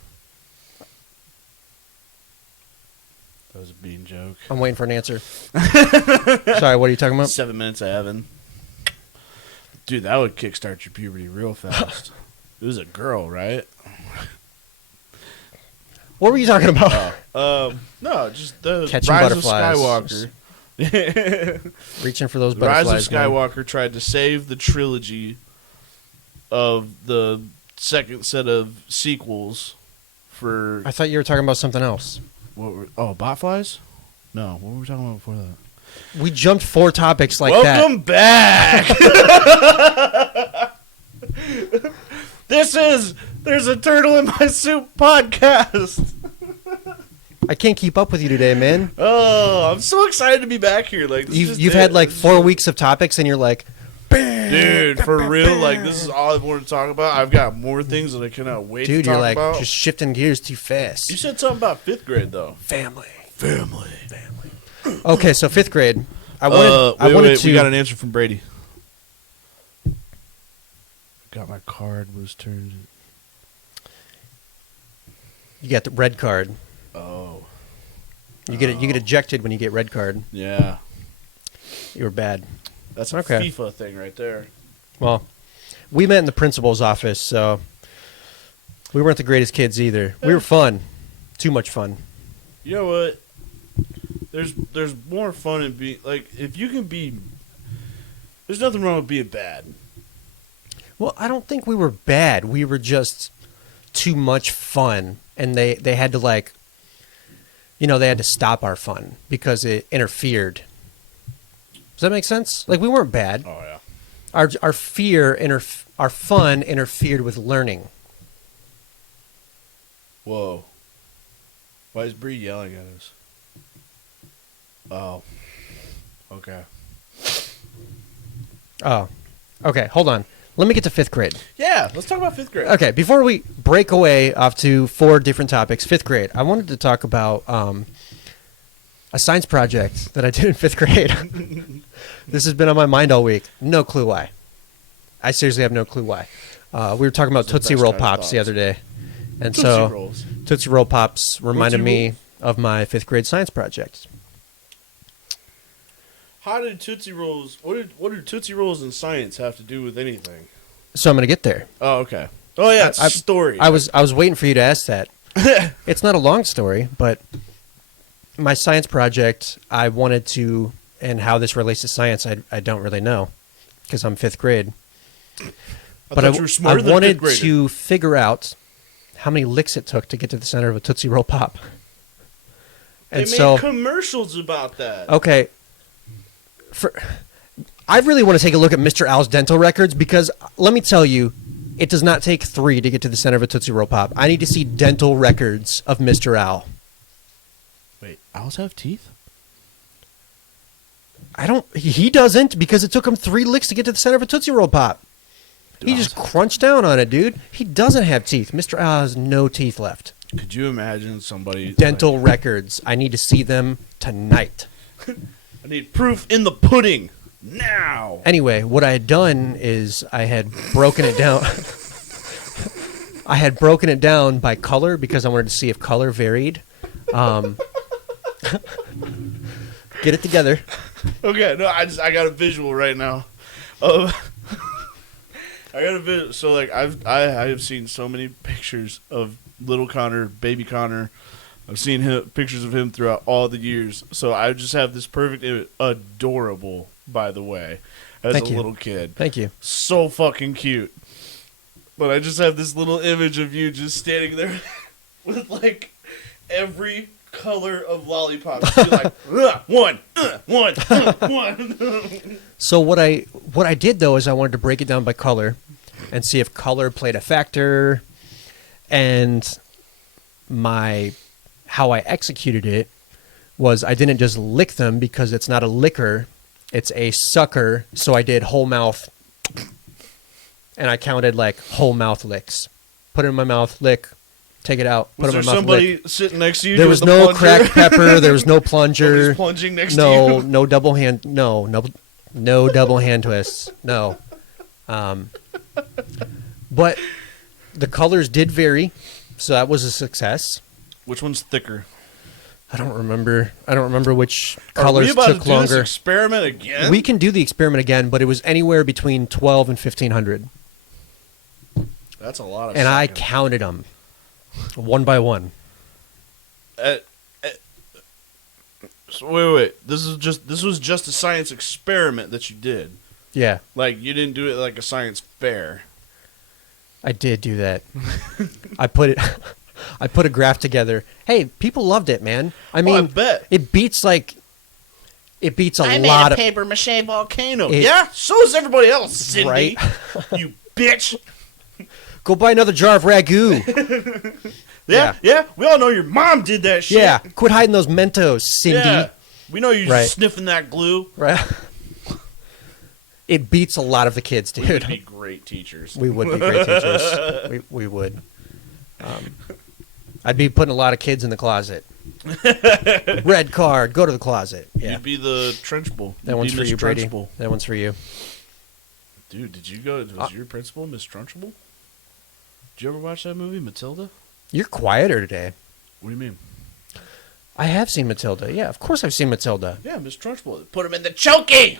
That was a bean joke. I'm waiting for an answer. Sorry, what are you talking about? 7 minutes of heaven. Dude, that would kickstart your puberty real fast. It was a girl, right? What were you talking about? No, just the Catching Rise of butterflies. Skywalker. Reaching for those The butterflies. Rise of Skywalker tried to save the trilogy of the second set of sequels for... I thought you were talking about something else. botflies? No, what were we talking about before that? We jumped 4 topics like Welcome back! There's a turtle in my soup podcast. I can't keep up with you today, man. Oh, I'm so excited to be back here. Like You've had like 4 weeks of topics, and you're like, dude, for real. Like this is all I want to talk about. I've got more things that I cannot wait dude, to talk you're like about. just shifting gears too fast. You said something about 5th grade though. Family. Family. Okay, so 5th grade. I wanted to. We got an answer from Brady. Got my card was turned. You got the red card. Oh. You get ejected when you get red card. Yeah. You were bad. That's a Okay. FIFA thing right there. Well, we met in the principal's office, so we weren't the greatest kids either. We were fun. Too much fun. You know what? There's more fun in being like if you can be. There's nothing wrong with being bad. Well, I don't think we were bad. We were just too much fun, and they had to like, they had to stop our fun because it interfered. Does that make sense? Like we weren't bad. Oh yeah. Our fun interfered with learning. Whoa. Why is Bree yelling at us? Oh. Okay. Oh, okay. Hold on. Let me get to 5th grade. Yeah, let's talk about 5th grade. Okay, before we break away off to 4 different topics, 5th grade, I wanted to talk about a science project that I did in 5th grade. This has been on my mind all week. No clue why. I seriously have no clue why. We were talking about Tootsie Roll Pops the other day. And Tootsie Roll Pops reminded me of my 5th grade science project. How did Tootsie Rolls... What do Tootsie Rolls and science have to do with anything? So I'm going to get there. Oh, okay. Oh, yeah, it's a story. I was waiting for you to ask that. It's not a long story, but my science project, I wanted to... And how this relates to science, I don't really know. Because I'm 5th grade. But I wanted to figure out how many licks it took to get to the center of a Tootsie Roll Pop. They made commercials about that. Okay. I really want to take a look at Mr. Owl's dental records because let me tell you, it does not take 3 to get to the center of a Tootsie Roll Pop. I need to see dental records of Mr. Owl. Wait, owls have teeth? He doesn't because it took him 3 licks to get to the center of a Tootsie Roll Pop. He just crunched down on it, dude. He doesn't have teeth. Mr. Owl has no teeth left. Could you imagine somebody... Dental records. I need to see them tonight. I need proof in the pudding. Now. Anyway, what I had done is I had broken it down. I had broken it down by color because I wanted to see if color varied. Get it together. Okay, no, I got a visual right now. I got a visual. So like I have seen so many pictures of little Connor, baby Connor. I've seen pictures of him throughout all the years. So I just have this perfect image. Adorable, by the way, as a little kid. Thank you. So fucking cute. But I just have this little image of you just standing there with like every color of lollipops. You're like, one. So what I did though is I wanted to break it down by color and see if color played a factor, and how I executed it was I didn't just lick them because it's not a licker, it's a sucker. So I did whole mouth, and I counted like whole mouth licks. Put it in my mouth, lick, take it out, put Was it in there my mouth, lick. somebody sitting next to you? There doing was the no plunger? cracked pepper. There was no plunger. Nobody's plunging next to you. No double hand. No double hand twists. No. But the colors did vary, so that was a success. Which one's thicker? I don't remember which Are colors we about took to do longer. this experiment again? We can do the experiment again, but it was anywhere between 12 and 1,500, That's a lot of. and I seconds. counted them one by one. So wait. This was just a science experiment that you did. Yeah, Like you didn't do it like a science fair. I did do that. I put a graph together. Hey, people loved it, man. I mean, I bet. it beats a I made lot a of paper mache volcano. It- Yeah, so is everybody else, Cindy. Right? You bitch. Go buy another jar of ragu. Yeah. We all know your mom did that shit. Yeah, quit hiding those Mentos, Cindy. Yeah. We know you're Right. sniffing that glue. Right? It beats a lot of the kids, We would dude. be great teachers. We would be great teachers. We would. I'd be putting a lot of kids in the closet. Red card, go to the closet. Yeah, You'd be the Trenchbull. that You'd one's be for Miss you, Brady. Trunchbull. That one's for you. Dude, did you go? Was your principal Miss Trunchbull? Did you ever watch that movie, Matilda? You're quieter today. What do you mean? I have seen Matilda. Yeah, of course I've seen Matilda. Yeah, Miss Trunchbull. Put him in the chokey.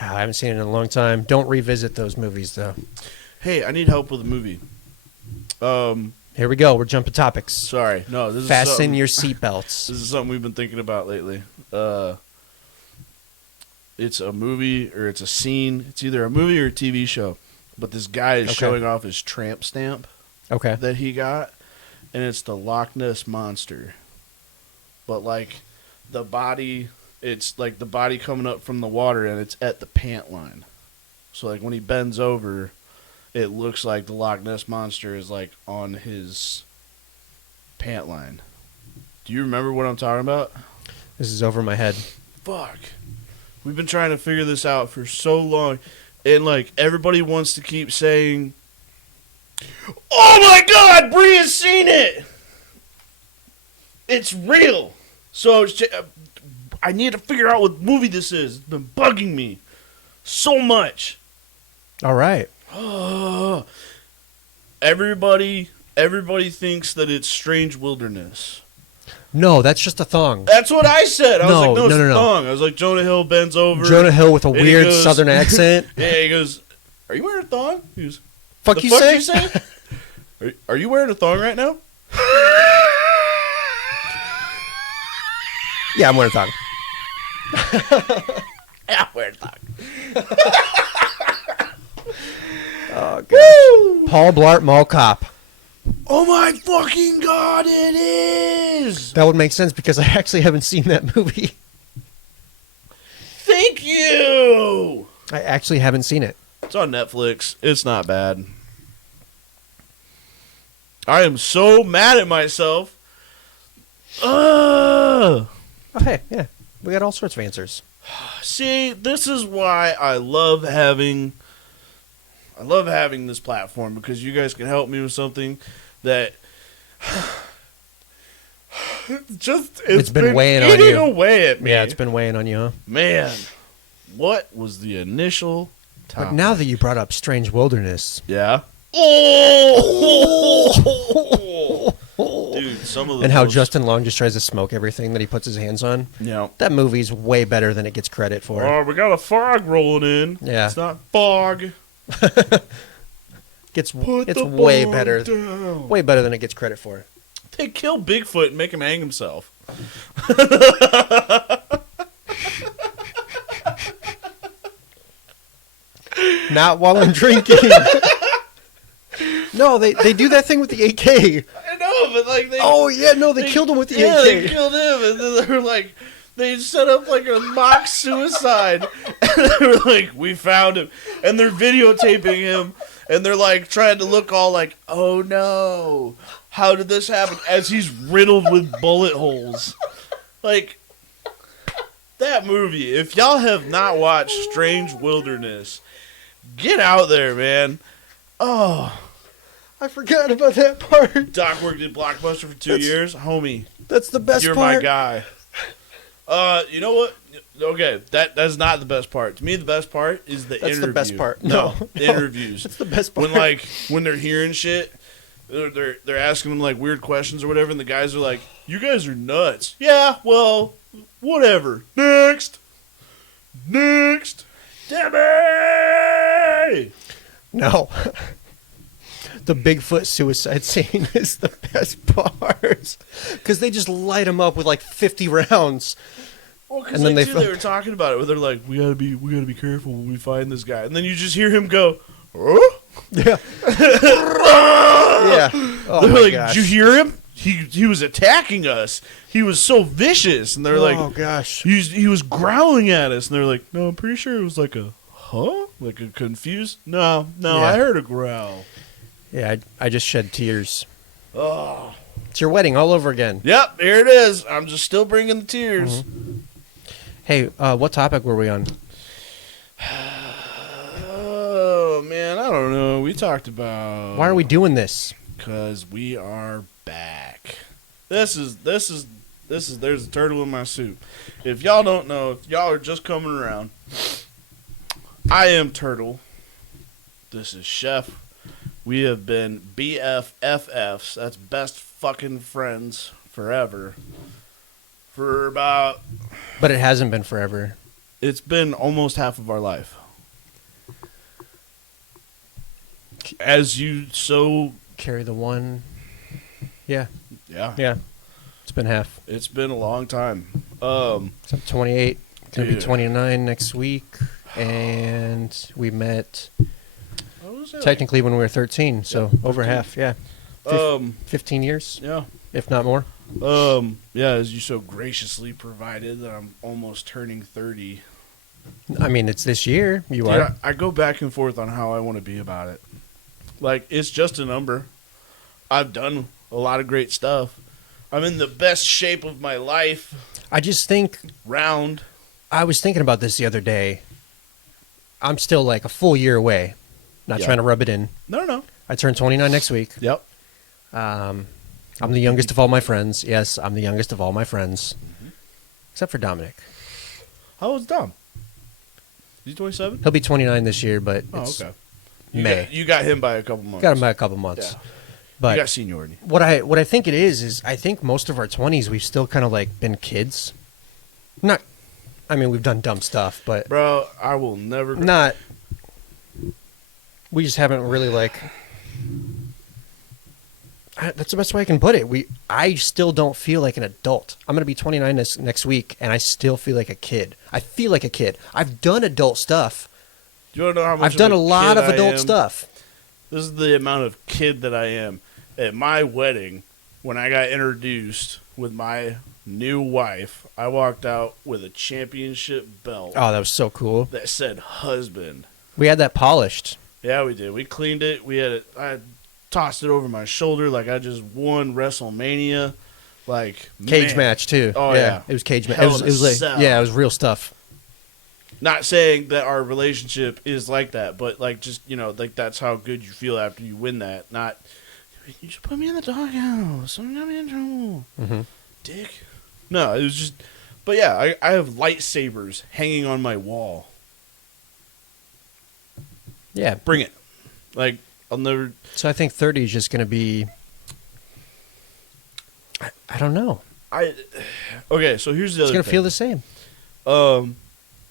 I haven't seen it in a long time. Don't revisit those movies, though. Hey, I need help with a movie. Here we go. We're jumping topics. Sorry, no. This is Fasten something- your seatbelts. This is something we've been thinking about lately. It's a movie or it's a scene. It's either a movie or a TV show. But this guy is Okay. showing off his tramp stamp Okay. that he got, and it's the Loch Ness Monster. But like the body, it's like the body coming up from the water, and it's at the pant line. So like when he bends over, it looks like the Loch Ness Monster is like on his pant line. Do you remember what I'm talking about? This is over my head. Fuck. We've been trying to figure this out for so long. And, like, everybody wants to keep saying, oh my god, Bree has seen it! It's real! So, I need to figure out what movie this is. It's been bugging me so much. All right. Everybody thinks that it's Strange Wilderness. No, that's just a thong. That's what I said. I was No, like, no, it's no, a no. thong. I was like, Jonah Hill bends over. Jonah Hill with a And he weird goes- southern accent. Yeah, he goes, are you wearing a thong? He goes, Fuck the you fuck say? you say? Are you wearing a thong right now? Yeah, I'm wearing a thong. Yeah, I'm wearing a thong. Oh, gosh. Paul Blart Mall Cop. Oh my fucking god, it is! That would make sense because I actually haven't seen that movie. Thank you! I actually haven't seen it. It's on Netflix. It's not bad. I am so mad at myself. Ugh! Oh, hey, yeah. We got all sorts of answers. See, this is why I love having this platform, because you guys can help me with something that it's been weighing on eating you. away at me. Yeah, it's been weighing on you, huh? Man, what was the initial topic? But now that you brought up Strange Wilderness. Yeah. Oh! Dude, some of the And how most- Justin Long just tries to smoke everything that he puts his hands on. Yeah. That movie's way better than it gets credit for. Oh, we got a fog rolling in. Yeah. It's not fog. It's Put the way fog better. down. Way better than it gets credit for. They kill Bigfoot and make him hang himself. Not while I'm drinking. No, they do that thing with the AK. I know. No, but like they. Oh yeah, no, they killed him with the Yeah, AK. they killed him, and then they were like, they set up like a mock suicide. And they were like, we found him, and they're videotaping him, and they're like trying to look all like, oh no, how did this happen? As he's riddled with bullet holes, like. That movie, if y'all have not watched Strange Wilderness, get out there, man. Oh. I forgot about that part. Doc worked at Blockbuster for 2 years. Homie, That's the best you're part. my guy. You know what? Okay, that's not the best part. To me, the best part is the interview. That's the best part. No, No, the interviews. That's the best part. When they're hearing shit, they're asking them like weird questions or whatever, and the guys are like, "You guys are nuts." Yeah, well, whatever. Next. Debbie! No. The Bigfoot suicide scene is the best part. Because they just light him up with like 50 rounds. Well, because And then they they were talking about it, where they're like, we gotta be careful when we find this guy. And then you just hear him go, oh? Yeah. Yeah. Oh They're my like, gosh. did you hear him? He was attacking us. He was so vicious. And they're like, oh gosh. he was growling at us. And they're like, no, I'm pretty sure it was like a, huh? Like a confused? No, Yeah. I heard a growl. Yeah, I just shed tears. Oh. It's your wedding all over again. Yep, here it is. I'm just still bringing the tears. Mm-hmm. Hey, what topic were we on? Oh, man, I don't know. We talked about... Why are we doing this? Because we are back. There's a turtle in my soup. If y'all don't know, if y'all are just coming around, I am Turtle. This is Chef. We have been BFFs. That's best fucking friends forever. For about... But it hasn't been forever. It's been almost half of our life. As you so... Carry the one. Yeah. Yeah. Yeah. It's been half. It's been a long time. So 28. Gonna be Dude. 29 next week. And we met What was that? technically when we were 13. So Yeah, over 13. half. Yeah. 15 years, Yeah. if not more. Yeah, as you so graciously provided that I'm almost turning 30. I mean, it's this year. You Dude, are. I go back and forth on how I want to be about it. Like, it's just a number. I've done a lot of great stuff. I'm in the best shape of my life. I just think Round. I was thinking about this the other day. I'm still like a full year away. Not Yeah. trying to rub it in. No. I turn 29 next week. Yep. I'm the youngest of all my friends. Yes, I'm the youngest of all my friends. Except for Dominic. How old's Dom? Is he 27? He'll be 29 this year, but Oh, it's okay. May. You got him by a couple months. Got him by a couple months. Yeah. But You got seniority. what I think it is I think most of our 20s we've still kind of like been kids. Not, I mean we've done dumb stuff, but Bro, I will never... not. We just haven't really like. That's the best way I can put it. I still don't feel like an adult. I'm gonna be 29 next week, and I still feel like a kid. I feel like a kid. I've done adult stuff. Do you want to know how much I've done a lot kid of I adult am? stuff. This is the amount of kid that I am. At my wedding, when I got introduced with my new wife, I walked out with a championship belt Oh, that was so cool. that said husband. We had that polished. Yeah, we did. We cleaned it. We had it. I tossed it over my shoulder like I just won WrestleMania. Like Cage man. match too. Oh, yeah. It was cage match. Hell It was, in it was a like cell. yeah, it was real stuff. Not saying that our relationship is like that, but like just like that's how good you feel after you win that. Not you just put me in the doghouse. I'm not in trouble. Mm-hmm. Dick. No, it was just. But yeah, I have lightsabers hanging on my wall. Yeah. Bring it. Like I'll never. So I think 30 is just going to be. I don't know. Okay, so here's the It's other. going to thing. feel the same.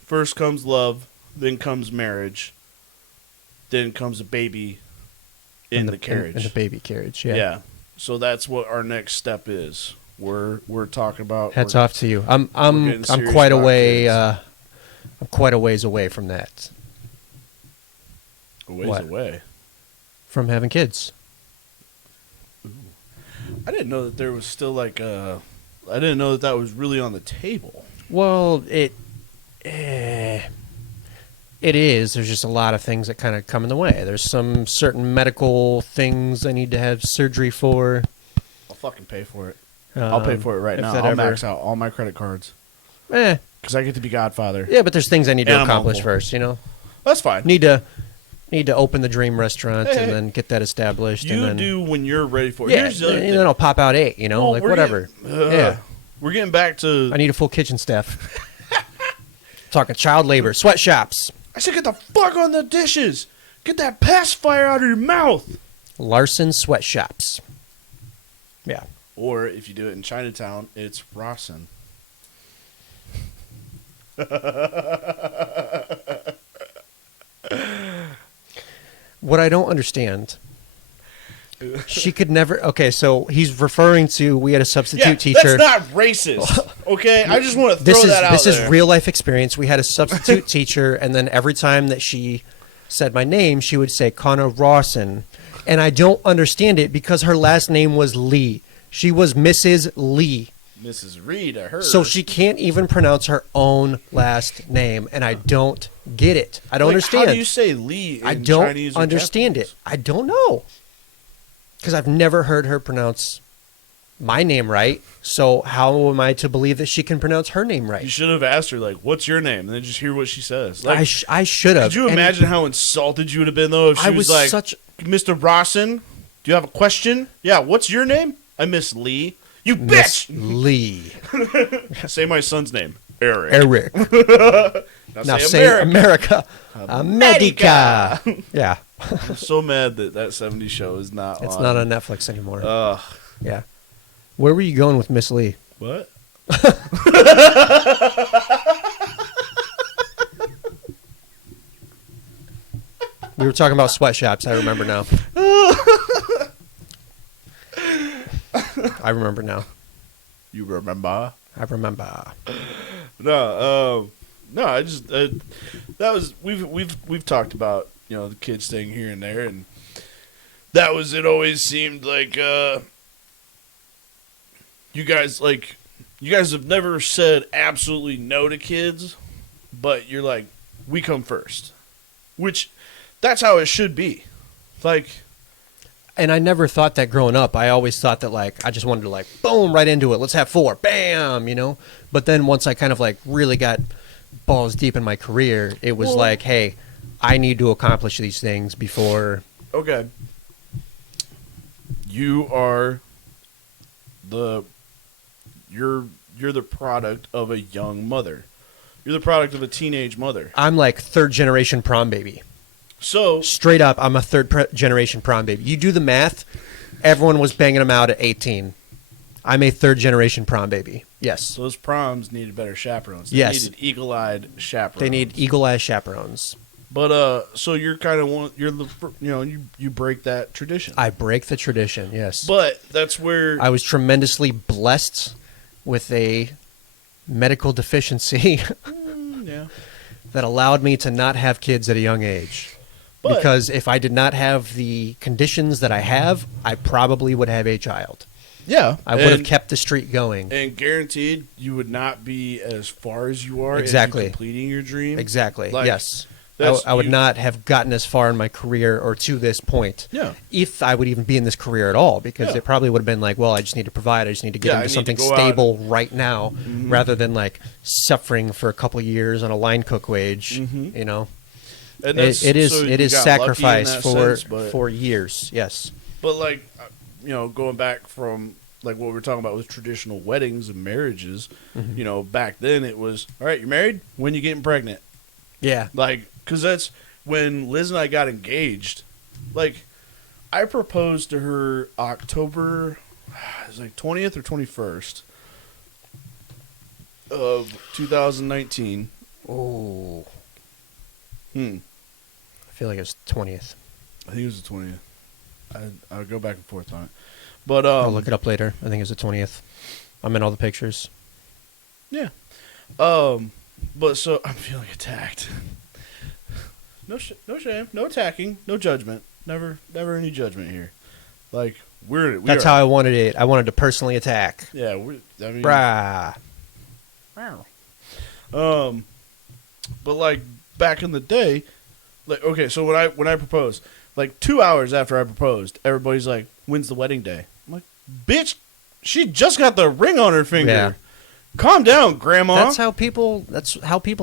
First comes love, then comes marriage, then comes a baby in the carriage. In the baby carriage. Yeah. Yeah. So that's what our next step is. We're talking about. Hats we're- off to you. getting I'm serious quite a about way. kids. I'm quite a ways away from that. A ways What? away. From having kids. I didn't know that there was still like I didn't know that that was really on the table. Well, it is. There's just a lot of things that kind of come in the way. There's some certain medical things I need to have surgery for. I'll fucking pay for it. I'll pay for it right now. I'll max out all my credit cards. Because I get to be godfather. Yeah, but there's things I need to accomplish uncle. first, you know? That's fine. Need to open the dream restaurant and then get that established. You and then, do when you're ready for it. Yeah, Here's the other and thing. then I'll pop out 8, you know? Well, like, whatever. Yeah. We're getting back to... I need a full kitchen staff. Talking child labor, sweatshops. I said get the fuck on the dishes. Get that pacifier out of your mouth. Larson sweatshops. Yeah. Or if you do it in Chinatown, it's Rawson. What I don't understand, she could never. Okay, so he's referring to we had a substitute teacher. That's not racist. Okay, I just want to throw that out This there. is real life experience. We had a substitute teacher, and then every time that she said my name, she would say Connor Rawson, and I don't understand it because her last name was Lee. She was Mrs. Lee. Mrs. Reed, I heard. So she can't even pronounce her own last name, and I don't get it. I don't understand. How do you say Lee in I don't Chinese or understand Japanese? it. I don't know. Because I've never heard her pronounce my name right. So how am I to believe that she can pronounce her name You right? should have asked her, like, what's your name? And then just hear what she says. Like, I should have. could you imagine how insulted you would have been, though, if she I was was like, such... Mr. Rawson, do you have a question? Yeah, what's your name? I Miss Lee. You Miss bitch! Lee. Say my son's name. Eric. Eric. Now, say America. America. Yeah. I'm so mad that 70s show is not It's on. not on Netflix anymore. Ugh. Yeah. Where were you going with Miss Lee? What? We were talking about sweatshops. I remember now. I remember now. You remember? I remember. No, I just that was we've talked about, you know, the kids thing here and there, and that was it. Always seemed like you guys have never said absolutely no to kids, but you're like, we come first, which that's how it should be, like. And I never thought that growing up. I always thought that, like, I just wanted to, like, boom, right into it. Let's have 4. Bam, you know? But then once I kind of, like, really got balls deep in my career, it was like, hey, I need to accomplish these things before... Okay. You are you're the product of a young mother. You're the product of a teenage mother. I'm, like, third-generation prom baby. So Straight up, I'm a third-generation prom baby. You do the math, everyone was banging them out at 18. I'm a third-generation prom baby. Yes. those proms needed better chaperones. They Yes. needed eagle-eyed chaperones. They need eagle-eye chaperones. But so you're kind of one. You're the you break that tradition. I break the tradition, yes. But that's where I was tremendously blessed with a medical deficiency yeah. that allowed me to not have kids at a young age. But- Because if I did not have the conditions that I have, I probably would have a child. Yeah, I would have kept the streak going. And guaranteed, you would not be as far as you are. Exactly. If you completing your dream. Exactly. Like, yes. that's- I would you- not have gotten as far in my career or to this point. Yeah. If I would even be in this career at all, because Yeah. it probably would have been like, well, I just need to provide. I just need to get Yeah, I into need something to go stable right now, Mhm. rather than like suffering for a couple years on a line cook wage. Mhm. You know, And it is so it you is got lucky in sacrifice that for sense, but- for years. Yes. But like, going back from like what we were talking about with traditional weddings and marriages, Mm-hmm. back then it was, all right, you're married. When you getting pregnant? Yeah. Like, because that's when Liz and I got engaged. Like, I proposed to her October, it was like 20th or 21st of 2019. Oh, I I feel like it's 20th. think it was the 20th. I'll go back and forth on it. But I'll look it up later. I think it's the 20th. I'm in all the pictures. yeah. But so I'm feeling attacked. No shame, no attacking, no judgment. Never any judgment here. Like, That's how I wanted it. I wanted to personally attack. Yeah, Brah. But like back in the day, like okay, so when I proposed, like 2 hours after I proposed, everybody's like, "When's the wedding day?" I'm like, "Bitch, she just got the ring on her finger. Yeah. Calm down, Grandma." That's how people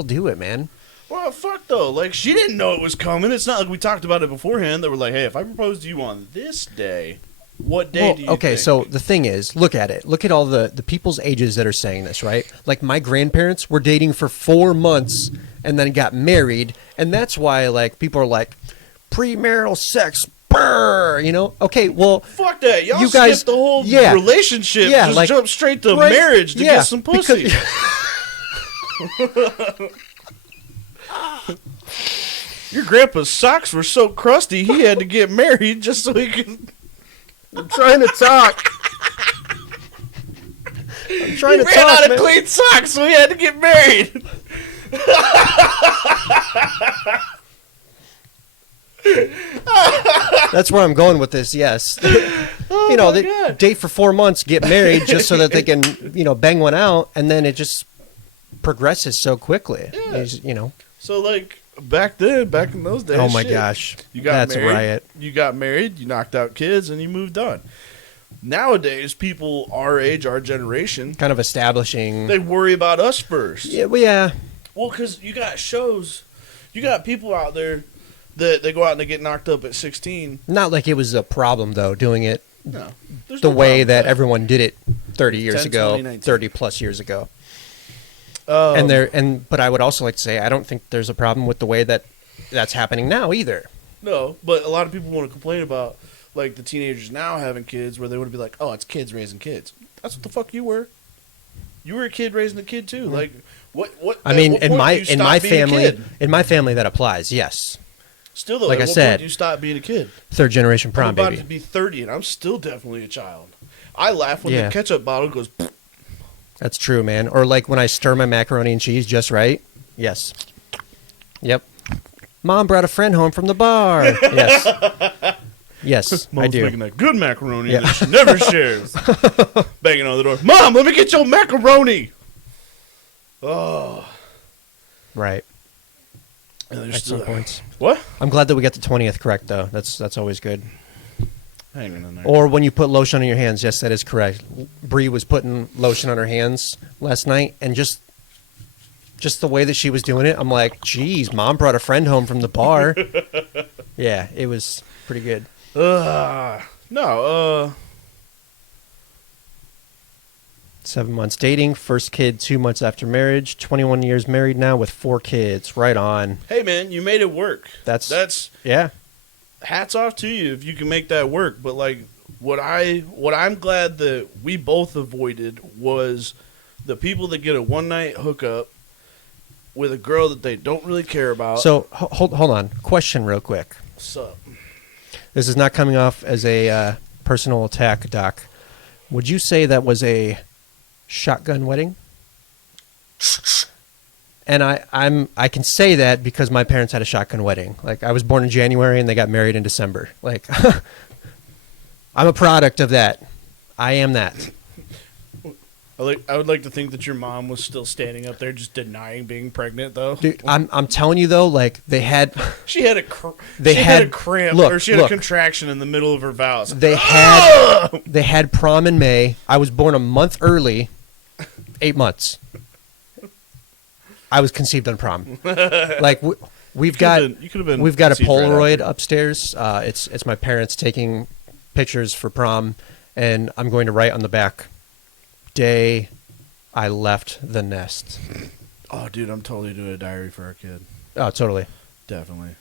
do it, man. Well, fuck though. Like she didn't know it was coming. It's not like we talked about it beforehand. They were like, "Hey, if I propose to you on this day, what day do you okay, think?" so the thing is, look at it. Look at all the people's ages that are saying this, right? Like my grandparents were dating for 4 months and then got married, and that's why like people are like premarital sex. Brr, you know? Okay, well, fuck that. Y'all you guys, skipped the whole yeah, relationship. yeah, just like, jump straight to right, marriage to yeah, get some pussy. Your grandpa's socks were so crusty he had to get married just so he could. I'm trying to talk. I'm trying to ran talk, out of man. clean socks, so he had to get married. That's where I'm going with this. Yes, Oh you know, my they God. date for 4 months, get married, just so that they can, you know, bang one out, and then it just progresses so quickly. Yeah. You know. So like back in those days. Oh my shit, gosh, you got that's married, a riot. You got married, you knocked out kids, and you moved on. Nowadays, people our age, our generation, Kind of establishing. they worry about us first. Yeah, well, yeah. Well, because you got shows, you got people out there that they go out and they get knocked up at 16. Not like it was a problem though, doing it No, there's the no way problem with that everyone did it 30 years 10, ago, 20, 19. 30 plus years ago. Um, But I would also like to say I don't think there's a problem with the way that that's happening now either. No, but a lot of people want to complain about like the teenagers now having kids, where they would be like, "Oh, it's kids raising kids." That's what the fuck you were. You were a kid raising a kid too. Like what? I mean, at what point do you stop being a kid? in my family that applies. Yes, Still though, like at I what said, point do you stop being a kid? third generation I'm prom about baby. to be 30, and I'm still definitely a child. I laugh when Yeah. the ketchup bottle goes. That's true, man. Or like when I stir my macaroni and cheese just right. Yes. Yep. Mom brought a friend home from the bar. Yes. Yes, I Mom's do. making that good macaroni Yeah. that she never shares. Banging on the door. Mom, let me get your macaroni. Oh. Right. And there's Excellent still, points. what? I'm glad that we got the 20th correct though. That's always good. Hanging in there. Or when you put lotion on your hands, yes, that is correct. Bree was putting lotion on her hands last night, and just the way that she was doing it, I'm like, geez, Mom brought a friend home from the bar. Yeah, it was pretty good. No, 7 months dating, first kid 2 months after marriage, 21 years married now with 4 kids. Right on. hey man, you made it work. That's Yeah. hats off to you if you can make that work. But like what I'm glad that we both avoided was the people that get a one night hookup with a girl that they don't really care about. So hold on. Question real quick. What's up? This is not coming off as a personal attack, Doc. Would you say that was a shotgun wedding? And I can say that because my parents had a shotgun wedding. Like I was born in January and they got married in December. Like I'm a product of that. I am that. I would like to think that your mom was still standing up there just denying being pregnant though. Dude, I'm telling you though, like they had She had a They she had a had- cramp look, or she had look. a contraction in the middle of her vows. they had prom in May. I was born a month early. 8 months. I was conceived on prom. Like we've got You could have been. we've got a conceived right Polaroid after. upstairs. It's my parents taking pictures for prom, and I'm going to write on the back, day I left the nest. Oh, dude, I'm totally doing a diary for our kid. Oh, totally. Definitely.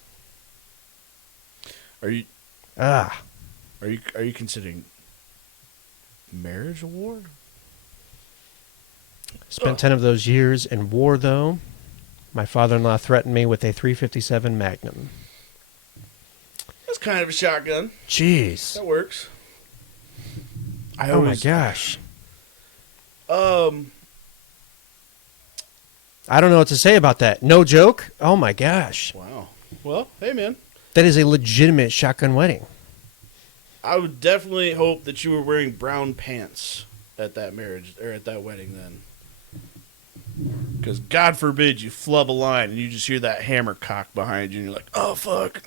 Are you Ah, considering marriage a war? spent 10 of those years in war, though. My father-in-law threatened me with a .357 Magnum. That's kind of a shotgun. Jeez. That works. Oh my gosh. Um, I don't know what to say about that. No joke. Oh my gosh. wow. Well, hey man. That is a legitimate shotgun wedding. I would definitely hope that you were wearing brown pants at that marriage or at that wedding then. Because God forbid you flub a line and you just hear that hammer cock behind you and you're like, oh, fuck.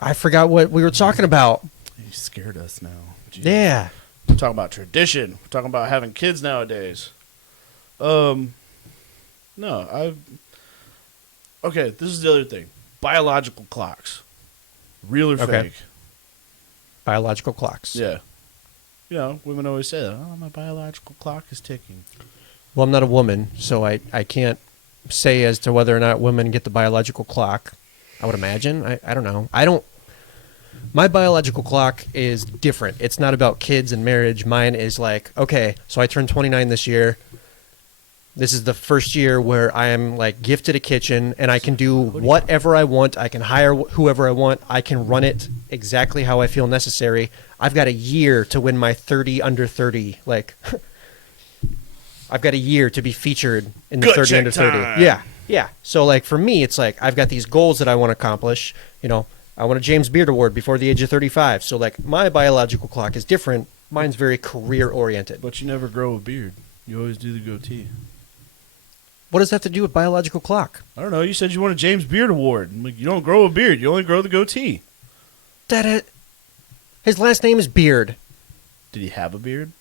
I forgot what we were talking about. You scared us now. Jeez. Yeah. We're talking about tradition. We're talking about having kids nowadays. No, okay, this is the other thing. Biological clocks. Real or Okay. fake? Biological clocks. Yeah. You know, women always say that. Oh, my biological clock is ticking. Well, I'm not a woman, so I can't say as to whether or not women get the biological clock. I would imagine. I don't know. My biological clock is different. It's not about kids and marriage. Mine is like, okay, so I turned 29 this year. This is the first year where I am like gifted a kitchen and I can do whatever I want. I can hire whoever I want. I can run it exactly how I feel necessary. I've got a year to win my 30 under 30. Like, I've got a year to be featured in the Gut 30 check under 30. time. Yeah. Yeah. So like for me, it's like I've got these goals that I want to accomplish. You know, I want a James Beard Award before the age of 35. So like my biological clock is different. Mine's very career oriented. But you never grow a beard. You always do the goatee. What does that have to do with biological clock? I don't know. You said you want a James Beard Award. I'm like, you don't grow a beard. You only grow the goatee. His last name is Beard. Did he have a beard?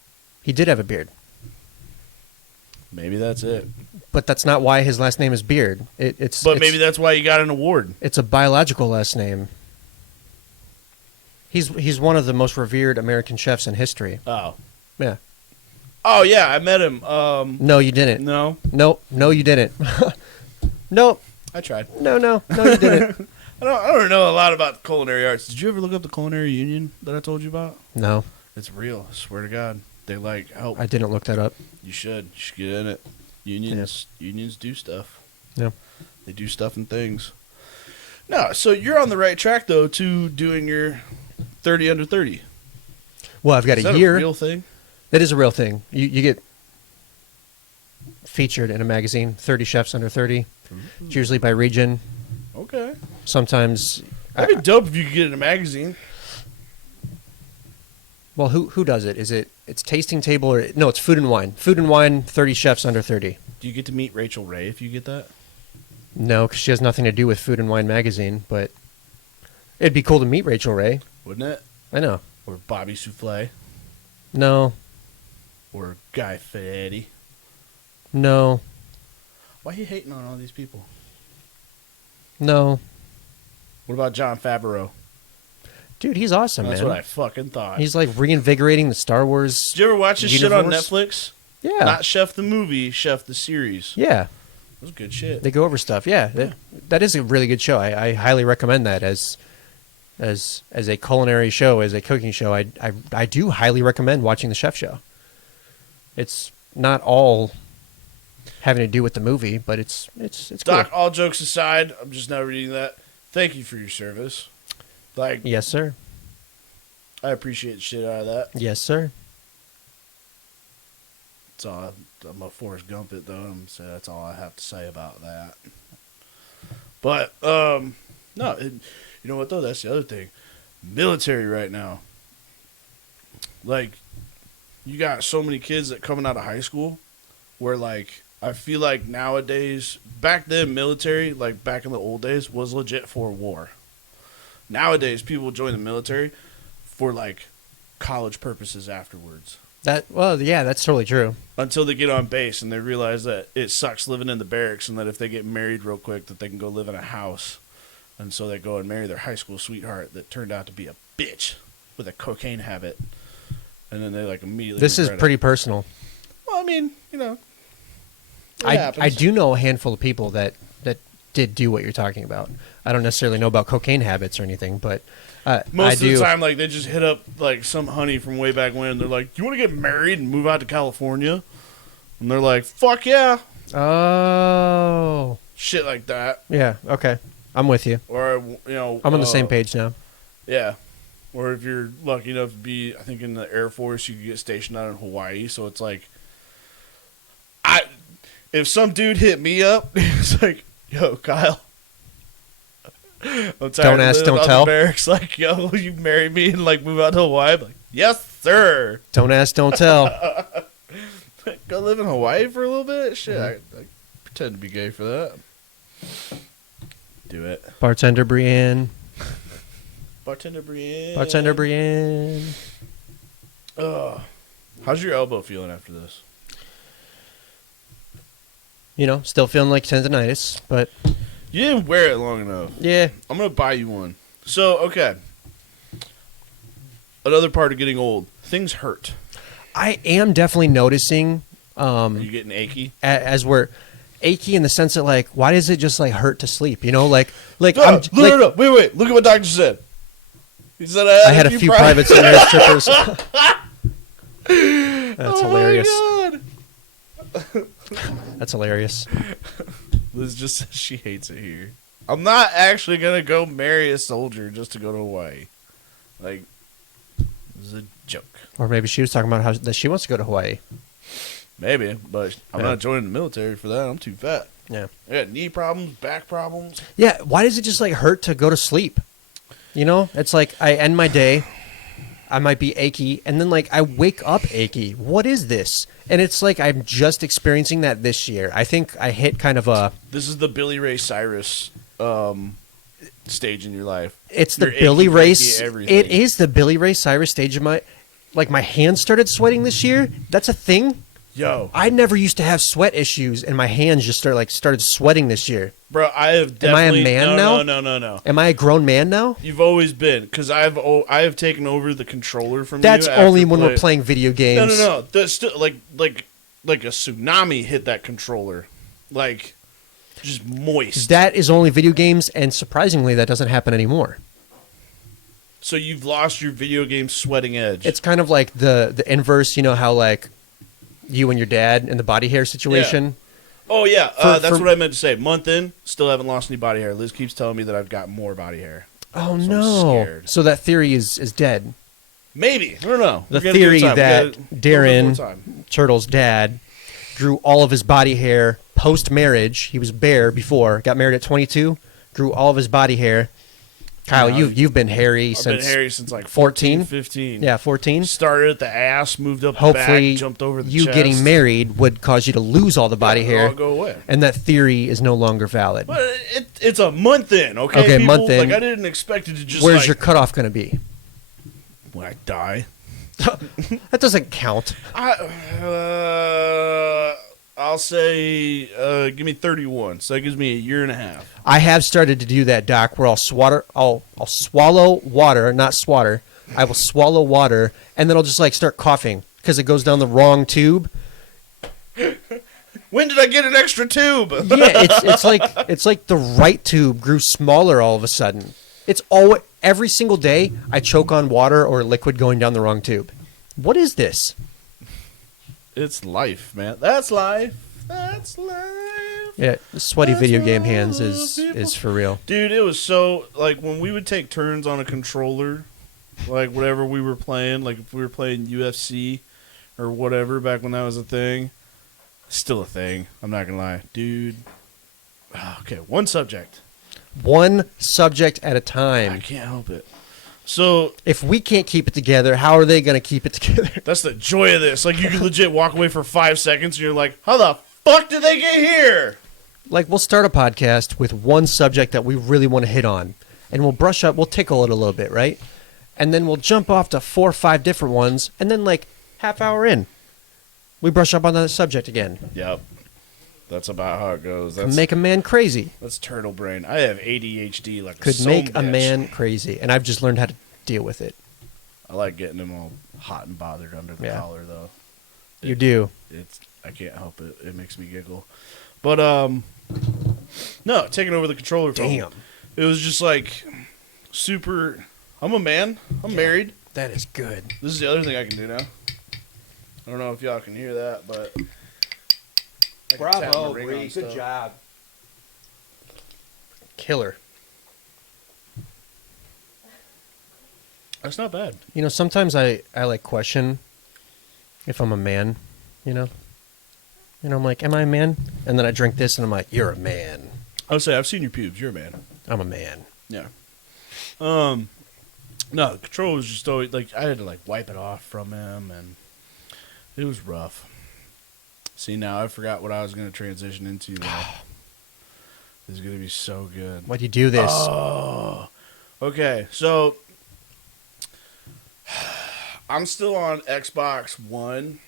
He did have a beard. Maybe that's it. But that's not why his last name is Beard. It's Maybe that's why you got an award. it's a biological last name. He's one of the most revered American chefs in history. Oh. Yeah. Oh, yeah. I met him. No, you didn't. No. No, you didn't. No, I tried. no, you didn't. I don't know a lot about culinary arts. Did you ever look up the Culinary Union that I told you about? No, It's real. I swear to God. They like help. I didn't look that up. You should. You should get in it. Unions do stuff. Yeah. They do stuff and things. No, so you're on the right track though to doing your 30 under 30. Well, I've got Is a that year. a real thing? That is a real thing. You get featured in a magazine, 30 Chefs Under 30. It's usually by region. Okay. Sometimes. That'd be dope if you could get in a magazine. Well, who does it? It's Tasting Table or no? It's Food and Wine. Food and Wine. 30 Chefs Under 30. Do you get to meet Rachel Ray if you get that? No, because she has nothing to do with Food and Wine magazine. But it'd be cool to meet Rachel Ray. Wouldn't it? I know. Or Bobby Souffle? No, Or Guy Fieri? no, Why are you hating on all these people? no. What about John Favreau? Dude, he's awesome, That's man. what I fucking thought. He's like reinvigorating the Star Wars. Did you ever watch his shit on universe. Netflix? Yeah, Not Chef the movie, Chef the series. yeah. That was good shit. They go over stuff. Yeah, that is a really good show. I highly recommend that as a culinary show, as a cooking show. I do highly recommend watching the Chef Show. It's not all having to do with the movie, but it's Doc, cool. all jokes aside, I'm just now reading that. Thank you for your service. Like, Yes, sir. I appreciate the shit out of that. Yes, sir. That's all. I'm a Forrest Gump it though. That's all I have to say about that. But no, you know what though? That's the other thing. Military right now. Like, you got so many kids that coming out of high school, where like I feel like nowadays, back then military, like back in the old days, was legit for war. Nowadays, people join the military for like college purposes afterwards. Yeah, that's totally true. Until they get on base and they realize that it sucks living in the barracks and that if they get married real quick that they can go live in a house. And so they go and marry their high school sweetheart that turned out to be a bitch with a cocaine habit. And then they like immediately This is regret it. pretty personal. Well, I mean, you know. It I happens. do know a handful of people that did do what you're talking about. I don't necessarily know about cocaine habits or anything, but Most of the time, like, they just hit up like some honey from way back when. They're like, "Do you want to get married and move out to California?" And they're like, "Fuck yeah!" Oh, Shit like that. yeah. Okay, I'm with you. Or I'm on the same page now. Yeah. Or if you're lucky enough to be, I think in the Air Force, you could get stationed out in Hawaii. So it's like, if some dude hit me up, it's like, "Yo, Kyle, I'm tired Don't of ask, living don't on tell. the barracks. Like, yo, you marry me and like move out to Hawaii? I'm like, yes, sir. Don't ask, don't tell. Go live in Hawaii for a little bit. Shit, I pretend to be gay for that. Do it. Bartender Brienne. Bartender Brienne. Bartender Brienne. Ugh. How's your elbow feeling after this? You know, still feeling like tendonitis, but You didn't wear it long enough. yeah. I'm going to buy you one. So, okay. Another part of getting old. Things hurt. I am definitely noticing Are you getting achy? as we're achy in the sense that like, why does it just like hurt to sleep? You know, like No, I'm no. Wait. Look at what doctor said. He said I had a few private center strippers. That's hilarious. Oh my God. That's hilarious. Liz just says she hates it here. I'm not actually going to go marry a soldier just to go to Hawaii. Like, this is a joke. Or maybe she was talking about how that she wants to go to Hawaii. Maybe, but I'm Yeah. not joining the military for that. I'm too fat. Yeah. I got knee problems, back problems. Yeah. Why does it just like hurt to go to sleep? You know, it's like I end my day, I might be achy, and then like I wake up achy. What is this? And it's like I'm just experiencing that this year. I think I hit kind of a. This is the Billy Ray Cyrus stage in your life. It's the You're Billy achy, Ray. breaky, everything. It is the Billy Ray Cyrus stage of my. Like my hands started sweating this year. That's a thing. Yo, I never used to have sweat issues, and my hands just started sweating this year. bro, I have Am I a definitely... man no, now? No. Am I a grown man now? You've always been, because I have taken over the controller from That's you. after only when we're playing video games. No. That's still like a tsunami hit that controller, like just moist. That is only video games, and surprisingly, that doesn't happen anymore. So you've lost your video game sweating edge. It's kind of like the inverse. You know how like you and your dad in the body hair situation. oh yeah, that's for- what I meant to say. Month in, still haven't lost any body hair. Liz keeps telling me that I've got more body hair. Oh So I'm no! scared. So that theory is dead. Maybe, I don't know. The We gotta give theory it time. that We gotta- give it Darren- more time. Turtle's dad grew all of his body hair post marriage. He was bare before, got married at 22, grew all of his body hair. Kyle, Yeah, you've been hairy I've since been hairy since like 14? 14, 15. Yeah, 14. Started at the ass, moved up the Hopefully, back, jumped over the you chest. getting married would cause you to lose all the body Yeah, hair, it'll all go away. and that theory is no longer valid. But it's a month in, okay? Okay, people? month in. Like I didn't expect it to just Where's like your cutoff going to be? when I die. That doesn't count. I'll say give me 31. So that gives me a year and a half. I have started to do that, Doc, where I'll swallow water, not swatter. I will swallow water, and then I'll just like start coughing because it goes down the wrong tube. When did I get an extra tube? Yeah, it's like the right tube grew smaller all of a sudden. It's all every single day I choke on water or liquid going down the wrong tube. What is this? It's life, man. That's life. That's life. Yeah, sweaty That's video game what hands people- is for real. Dude, it was so like when we would take turns on a controller, like whatever we were playing, like if we were playing UFC or whatever back when that was a thing. Still a thing. I'm not gonna lie, dude. Okay, one subject. One subject at a I time. can't help it. So If we can't keep it together, how are they going to keep it together? that's the joy of this. Like you can legit walk away for 5 seconds, and you're like, "How the fuck did they get here?" Like, we'll start a podcast with one subject that we really want to hit on, and we'll brush up, we'll tickle it a little bit, right? And then we'll jump off to 4 or 5 different ones, and then, like, half hour in, we brush up on that subject again. Yep, that's about how it goes. That's Make a man crazy. that's turtle brain. I have ADHD like a Could son make a bitch. man crazy, and I've just learned how to deal with it. I like getting him all hot and bothered under the Yeah. collar, though. You do. It's I can't help it. It makes me giggle. But no, taking over the controller from him. Damn. It was just like super. I'm a man. I'm married. That is good. This is the other thing I can do now. I don't know if y'all can hear that, but I can tap my ring on stuff. job. Killer. That's not bad. You know, sometimes I like question if I'm a man, you know? And I'm like, am I a man? And then I drink this and I'm like, you're a man. I would say I've seen your pubes. You're a man. I'm a man. Yeah. No, the control was just always like I had to like wipe it off from him, and it was rough. See, now I forgot what I was going to transition into. Though. This is going to be so good. Why'd you do this? Oh, okay. So I'm still on Xbox One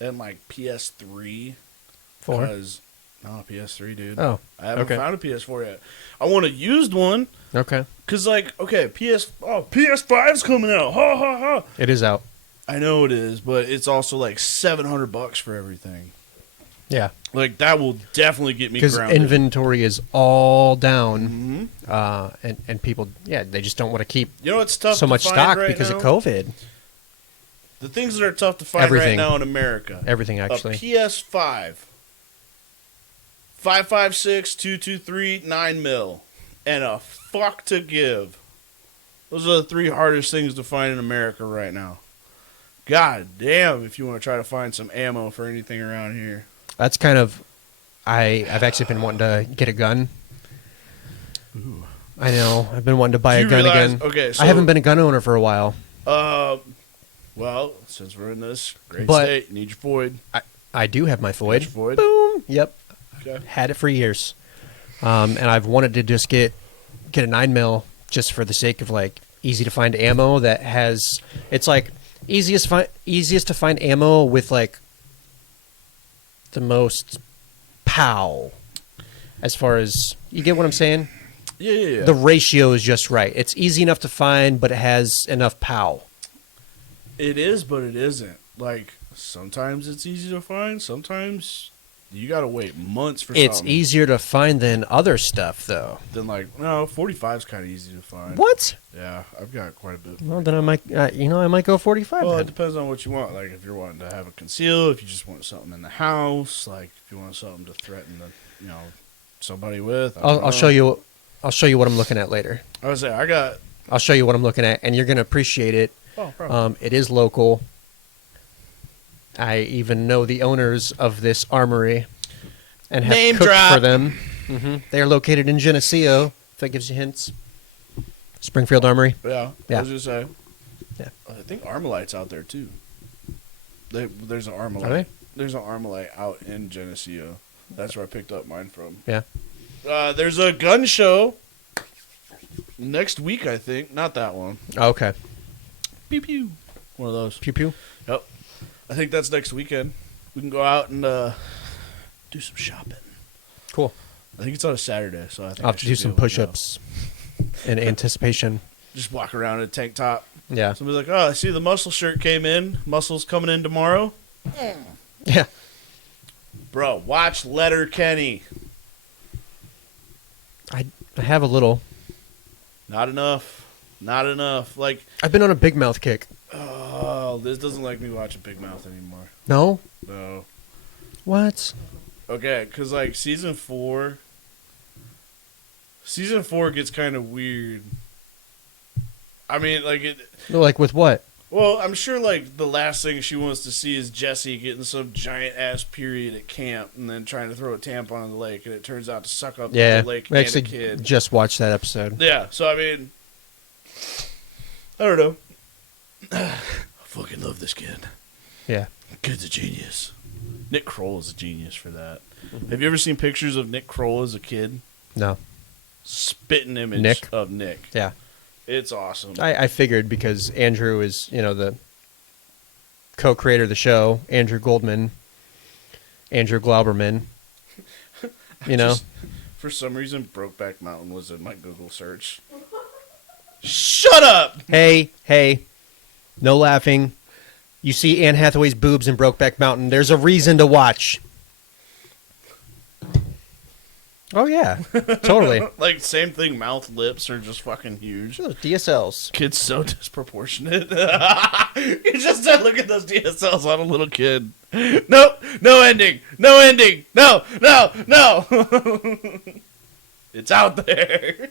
and like PS3. 4? No, PS3, dude. Oh, I haven't okay. found a PS4 yet. I want a used one. Okay. Cause like, okay, PS5's coming out. Ha ha ha. It is out. I know it is, but it's also like $700 for everything. Yeah. Like that will definitely get me Because grounded. inventory is all down, and people, they just don't want to keep You know what's tough so to much find stock right because now? of COVID. The things that are tough to find Everything. right now in America. Everything, actually. A PS5, 556, 223, 9mm, and a fuck to give. Those are the 3 hardest things to find in America right now. God damn, if you want to try to find some ammo for anything around here. That's kind of, I've actually been wanting to get a gun. Ooh. I know. I've been wanting to buy Do a you gun realize- again. okay, so- I haven't been a gun owner for a while. Well, since we're in this great But- state, you need your Floyd. I do have my Floyd. Got your Floyd? Boom. Yep. Okay. Had it for years. And I've wanted to just get a 9mm just for the sake of like easy to find ammo that has, it's like easiest to find ammo with like the most pow, as far as, you get what I'm saying? Yeah. The ratio is just right. It's easy enough to find, but it has enough pow. It is, but it isn't. Like, sometimes it's easy to find. Sometimes you gotta wait months for It's something. easier to find than other stuff, though. Then, like, no, 45's kind of easy to find. What? Yeah, I've got quite a bit. Well, then I might, I might go 45 Well, it then. depends on what you want. Like, if you're wanting to have it concealed, if you just want something in the house, like, if you want something to threaten the, somebody with. I'll show you. I'll show you what I'm looking at later. I would say I got. I'll show you what I'm looking at, and you're gonna appreciate it. Oh, probably. It is local. I even know the owners of this armory, and have Name cooked drop. for them. They are located in Geneseo. If that gives you hints. Springfield Armory. Yeah. Yeah. I was just say. Yeah. I think Armalite's out there too. There's an Armalite. Are they? There's an Armalite out in Geneseo. That's where I picked up mine from. Yeah. There's a gun show next week, I think. Not that one. Okay. Pew pew. One of those. Pew pew. Yep. I think that's next weekend. We can go out and do some shopping. Cool. I think it's on a Saturday, so I think I'll have to should do be some able to go. push-ups in anticipation. Just walk around in a tank top. Yeah. Somebody's like, "Oh, I see the muscle shirt came in. Muscle's coming in tomorrow." Yeah. Bro, watch Letterkenny. I have a little. Not enough. Not enough. Like, I've been on a big mouth kick. oh, this doesn't like me watching Big Mouth anymore. No? No. What? Okay, because, like, season 4 gets kind of weird. I mean, like, No, like with what? well, I'm sure, like, the last thing she wants to see is Jesse getting some giant-ass period at camp and then trying to throw a tampon in the lake, and it turns out to suck up the Yeah. whole lake We and a actually kid. just watched that episode. Yeah, so, I mean, I don't know. I fucking love this kid. Yeah. Kid's a genius. Nick Kroll is a genius for that. Have you ever seen pictures of Nick Kroll as a kid? No. Spitting image Nick? of Nick. Yeah. It's awesome. I figured because Andrew is, the co-creator of the show, Andrew Goldman, Andrew Glauberman. For some reason, Brokeback Mountain was in my Google search. Shut up! Hey, no laughing. You see Anne Hathaway's boobs in Brokeback Mountain. There's a reason to watch. Oh, yeah. Totally. Like, same thing, mouth, lips are just fucking huge. Those DSLs. Kid's so disproportionate. You just said, look at those DSLs on a little kid. Nope, no ending, no ending, no. It's out there.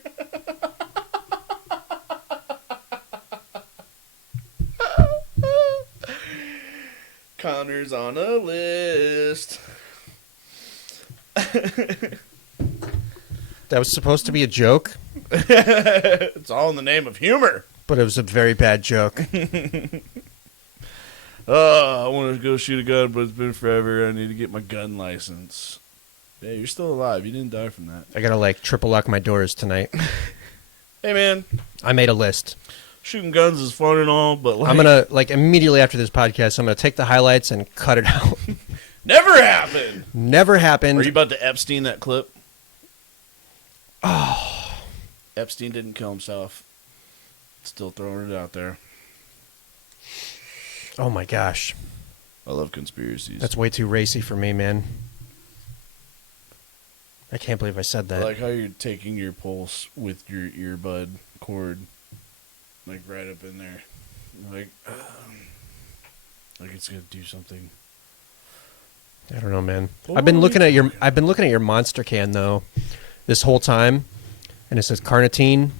Connor's on a list. That was supposed to be a joke. It's all in the name of humor. But it was a very bad joke. I want to go shoot a gun, but it's been forever. I need to get my gun license. Yeah, you're still alive. You didn't die from that. I gotta triple lock my doors tonight. Hey, man. I made a list. Shooting guns is fun and all, but I'm gonna immediately after this podcast, I'm gonna take the highlights and cut it out. Never happened. Never happened. Are you about to Epstein that clip? Oh, Epstein didn't kill himself. Still throwing it out there. oh my gosh, I love conspiracies. that's way too racy for me, man. I can't believe I said I that. like how you're taking your pulse with your earbud cord, like right up in there, like it's gonna do something. I don't know, man. I've been looking at your monster can though, this whole time, and it says carnitine,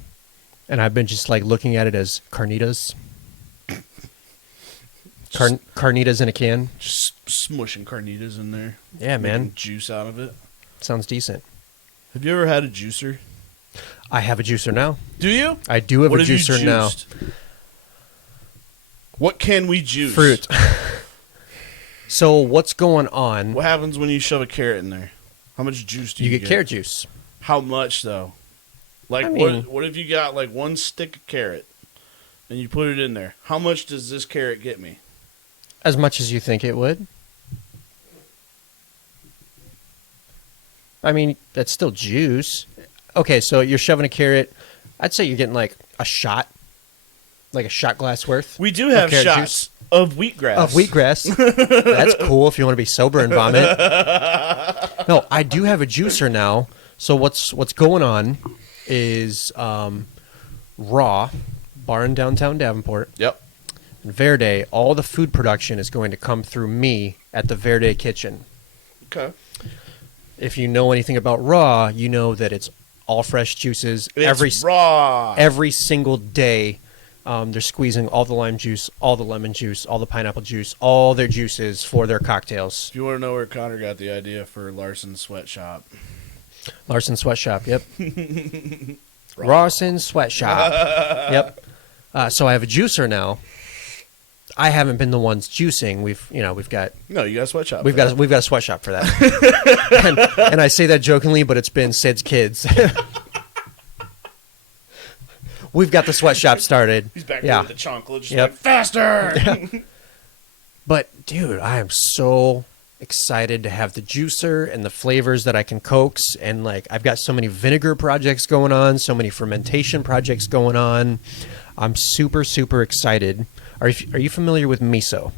and I've been just looking at it as carnitas. Carnitas in a can. Just smushing carnitas in there. Yeah, man. Making juice out of it. Sounds decent. Have you ever had a juicer? I have a juicer now. Do you? I do have What a have you juicer now. juiced? What can we juice? Fruit. So what's going on? What happens when you shove a carrot in there? How much juice do You you get carrot juice. How much though? Like I mean- what if you got like one stick of carrot and you put it in there? How much does this carrot get me? As much as you think it would. I mean, that's still juice. Okay, so you're shoving a carrot. I'd say you're getting a shot. Like a shot glass worth. We do have carrot shots of wheatgrass. Of wheatgrass. That's cool if you want to be sober and vomit. No, I do have a juicer now. So what's going on is Raw, bar in downtown Davenport, Yep. and Verde, all the food production is going to come through me at the Verde kitchen. Okay. If you know anything about Raw, you know that it's all fresh juices. It's raw. Every single day, they're squeezing all the lime juice, all the lemon juice, all the pineapple juice, all their juices for their cocktails. If you want to know where Connor got the idea for Larson's Sweatshop. Larson Sweatshop, yep. Rawson Sweatshop, yep. So I have a juicer now. I haven't been the ones juicing. We've got No, you got a sweatshop. we've got a sweatshop for that. and I say that jokingly, but it's been Sid's kids. We've got the sweatshop started. He's back there with the chocolate, just Yep. like, faster! Yeah. But, dude, I am so excited to have the juicer and the flavors that I can coax. And, I've got so many vinegar projects going on, so many fermentation projects going on. I'm super, super excited. Are you familiar with miso?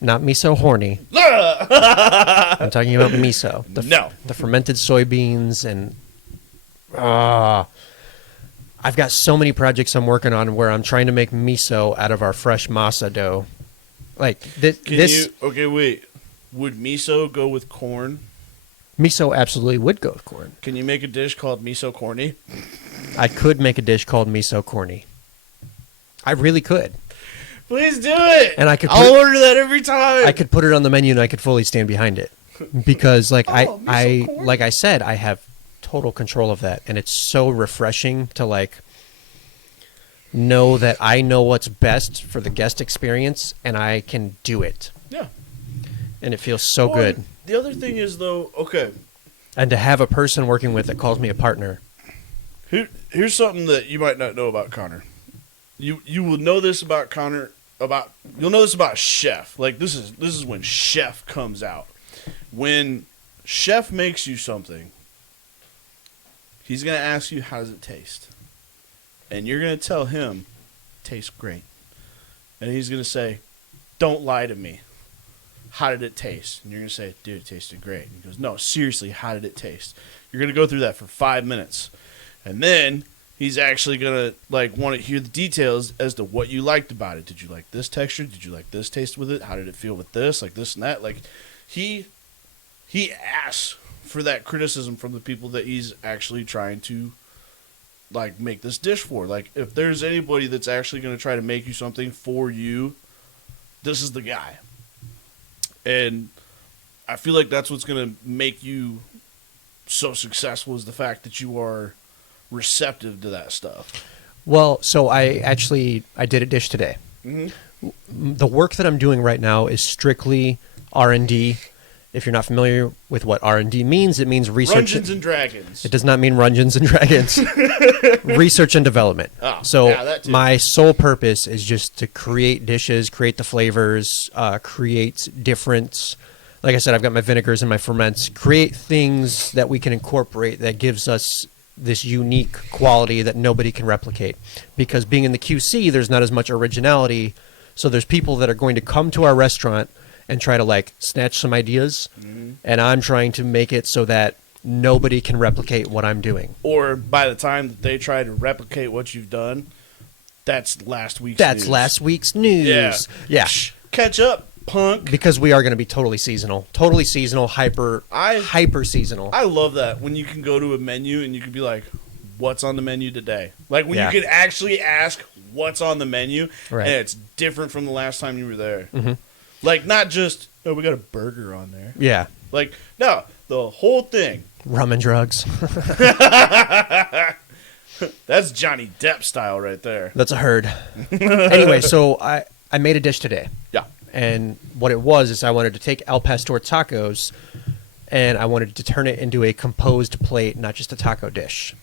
Not miso horny. I'm talking about miso. The fermented soybeans and... I've got so many projects I'm working on where I'm trying to make miso out of our fresh masa dough. Okay, wait. Would miso go with corn? Miso absolutely would go with corn. Can you make a dish called miso corny? I could make a dish called miso corny. I really could. Please do it. And I'll order that every time. I could put it on the menu and I could fully stand behind it. Because miso corn? like I said, I have total control of that, and it's so refreshing to know that I know what's best for the guest experience and I can do it. Yeah. And it feels so good. The other thing is though, okay. And to have a person working with that calls me a partner. Here's something that you might not know about Connor. You will know this about Connor you'll know this about Chef. This is when Chef comes out. When Chef makes you something, he's going to ask you, how does it taste? And you're going to tell him, tastes great. And he's going to say, don't lie to me. How did it taste? And you're going to say, dude, it tasted great. And he goes, no, seriously, how did it taste? You're going to go through that for 5 minutes. And then he's actually going to want to hear the details as to what you liked about it. Did you like this texture? Did you like this taste with it? How did it feel with this? Like this and that? He asks for that criticism from the people that he's actually trying to make this dish for. If there's anybody that's actually going to try to make you something for you, this is the guy. And I feel like that's what's going to make you so successful is the fact that you are receptive to that stuff. Well, so I did a dish today. The work that I'm doing right now is strictly R&D. If you're not familiar with what R&D means, it means research. Dungeons and Dragons. It does not mean Rungeons and Dragons. Research and development. Oh, so yeah, that too. my sole purpose is just to create dishes, create the flavors, create different. Like I said, I've got my vinegars and my ferments. Create things that we can incorporate that gives us this unique quality that nobody can replicate. Because being in the QC, there's not as much originality. So there's people that are going to come to our restaurant and try to like snatch some ideas, and I'm trying to make it so that nobody can replicate what I'm doing. Or by the time that they try to replicate what you've done, that's last week's That's news. last week's news. Yeah. Shh, catch up, punk. Because we are going to be totally seasonal, hyper seasonal. I love that when you can go to a menu and you can be like, what's on the menu today? Like when you can actually ask what's on the menu, Right. and it's different from the last time you were there. Like not just, oh, we got a burger on there. Yeah. Like, no, the whole thing. Rum and drugs. That's Johnny Depp style right there. That's a herd. Anyway, so I made a dish today. Yeah. And what it was is I wanted to take al pastor tacos and I wanted to turn it into a composed plate, not just a taco dish.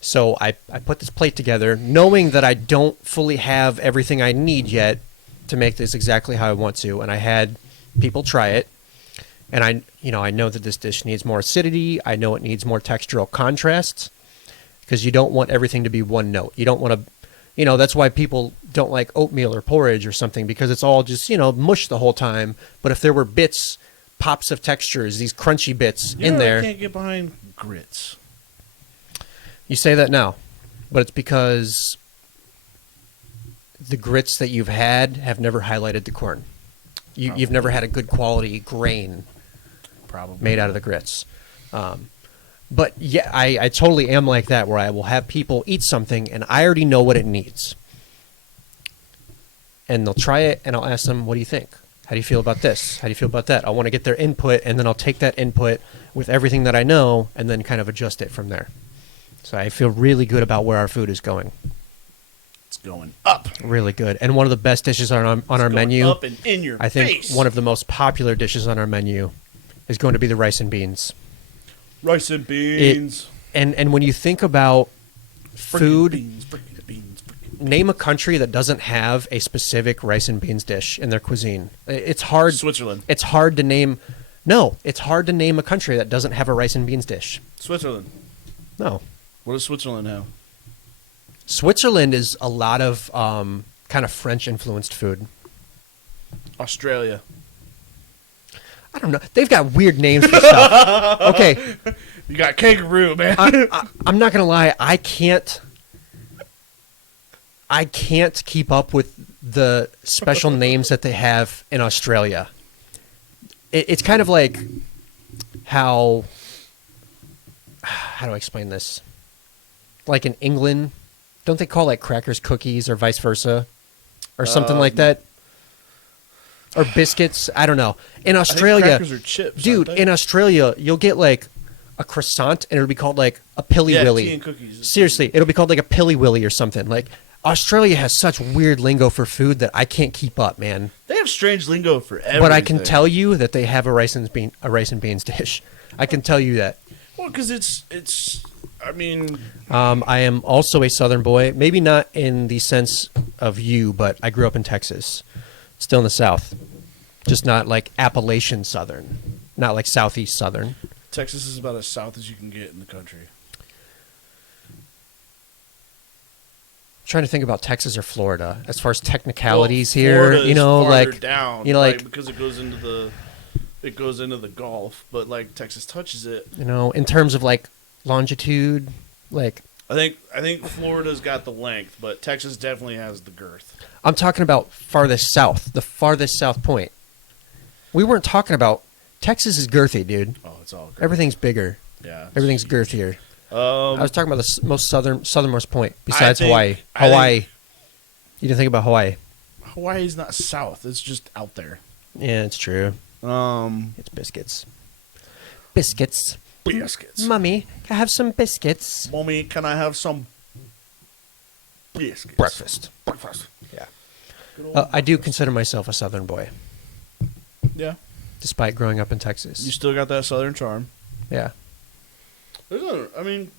So I put this plate together knowing that I don't fully have everything I need yet to make this exactly how I want to. And I had people try it. And I know that this dish needs more acidity. I know it needs more textural contrast because you don't want everything to be one note. You don't want to, that's why people don't like oatmeal or porridge or something because it's all just, mush the whole time. But if there were bits, pops of textures, these crunchy bits in there. I can't get behind grits. You say that now, but it's because the grits that you've had have never highlighted the corn. You've never had a good quality grain Probably made out of the grits. But yeah, I totally am like that where I will have people eat something and I already know what it needs. And they'll try it and I'll ask them, what do you think? How do you feel about this? How do you feel about that? I want to get their input and then I'll take that input with everything that I know and then kind of adjust it from there. So I feel really good about where our food is going. It's going up. Really good. And one of the best dishes on our menu, up and in your I think face. one of the most popular dishes on our menu is going to be the rice and beans. Rice and beans. And when you think about food, Beans. name a country that doesn't have a specific rice and beans dish in their cuisine. It's hard. Switzerland. It's hard to name. No, it's hard to name a country that doesn't have a rice and beans dish. Switzerland. No. What does Switzerland have? Switzerland is a lot of kind of French-influenced food. Australia. I don't know. They've got weird names for stuff. Okay. You got kangaroo, man. I'm not going to lie. I can't keep up with the special names that they have in Australia. It's kind of like how do I explain this? Like in England, don't they call like crackers cookies or vice versa? Or something like that? Or biscuits? I don't know. In Australia, I think crackers are chips, dude, aren't they? in Australia, you'll get like a croissant and it'll be called like a pilly willy. tea and cookies. Seriously, it'll be called like a pilly willy or something. Like Australia has such weird lingo for food that I can't keep up, man. They have strange lingo for everything. But I can tell you that they have a rice and beans dish. I can tell you that. Well, because it's. I mean, I am also a Southern boy. Maybe not in the sense of you, but I grew up in Texas. Still in the South. Just not like Appalachian Southern. Not like Southeast Southern. Texas is about as south as you can get in the country. Trying to think about Texas or Florida as far as technicalities Well, here. Florida is farther like down, like because it goes into the Gulf, but like Texas touches it. in terms of like longitude, like I think Florida's got the length, but Texas definitely has the girth. I'm talking about farthest south, the farthest south point. We weren't talking about Texas is girthy, dude. Oh, it's all girth. Everything's bigger. Yeah, Everything's girthier. I was talking about the most southernmost point besides Hawaii. You didn't think about Hawaii? Hawaii's not south; it's just out there. Yeah, it's true. It's biscuits. biscuits. Mommy, can I have some biscuits? Mommy, can I have some biscuits? Breakfast. Yeah. I do consider myself a Southern boy, Yeah. despite growing up in Texas. You still got that Southern charm. Yeah. I mean,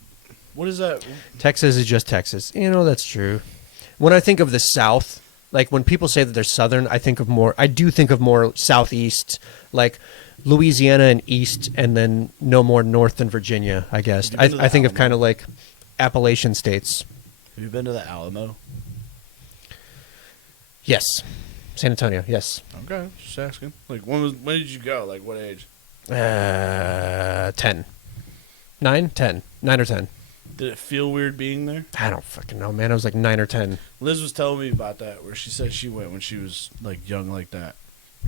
what is that? Texas is just Texas. You know, that's true. When I think of the South, like when people say that they're Southern, I do think of more Southeast, like Louisiana and East, and then no more North than Virginia, I guess. Have you been to I the think of Alamo? kind of like Appalachian states. Have you been to the Alamo? Yes. San Antonio, yes. Okay, just asking. Like, when did you go? Like, what age? 10. 9? 10. 9 or 10. Did it feel weird being there? I don't fucking know, man. I was like 9 or 10. Liz was telling me about that, where she said she went when she was like young, like that,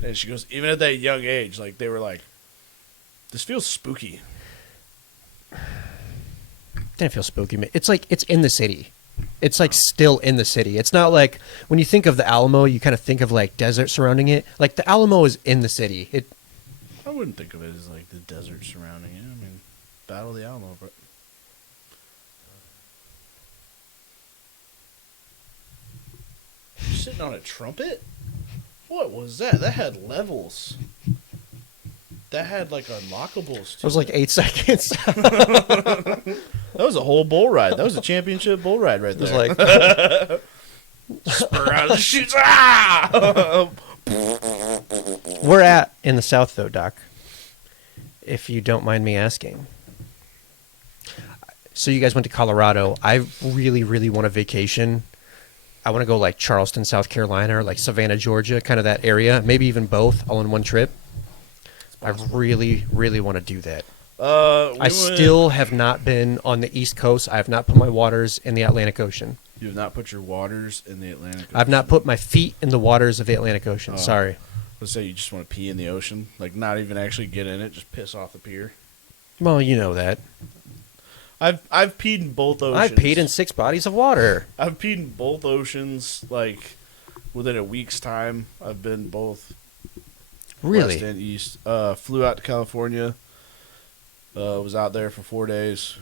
and she goes, even at that young age, like they were like, this feels spooky. Didn't feel spooky, man. It's like it's in the city. It's like still in the city. It's not like when you think of the Alamo, you kind of think of like desert surrounding it. Like the Alamo is in the city. I wouldn't think of it as like the desert surrounding it. I mean, Battle of the Alamo, but. You're sitting on a trumpet? What was that? That had levels. That had like unlockables. It was like 8 seconds. That was a whole bull ride. That was a championship bull ride right It was there. like Spur out of the chutes. Ah! we're at in the South though, Doc. If you don't mind me asking. So you guys went to Colorado. I really, really want a vacation. I want to go like Charleston, South Carolina, or like Savannah, Georgia, kind of that area. Maybe even both, all in one trip. I really, really want to do that. I still have not been on the East Coast. I have not put my waters in the Atlantic Ocean. You have not put your waters in the Atlantic Ocean? I've not put my feet in the waters of the Atlantic Ocean. Sorry. Let's say you just want to pee in the ocean. Like, not even actually get in it. Just piss off the pier. Well, you know that. I've peed in both oceans. I've peed in 6 bodies of water. I've peed in both oceans, like, within a week's time. I've been both Really? west and east. Flew out to California. Was out there for 4 days.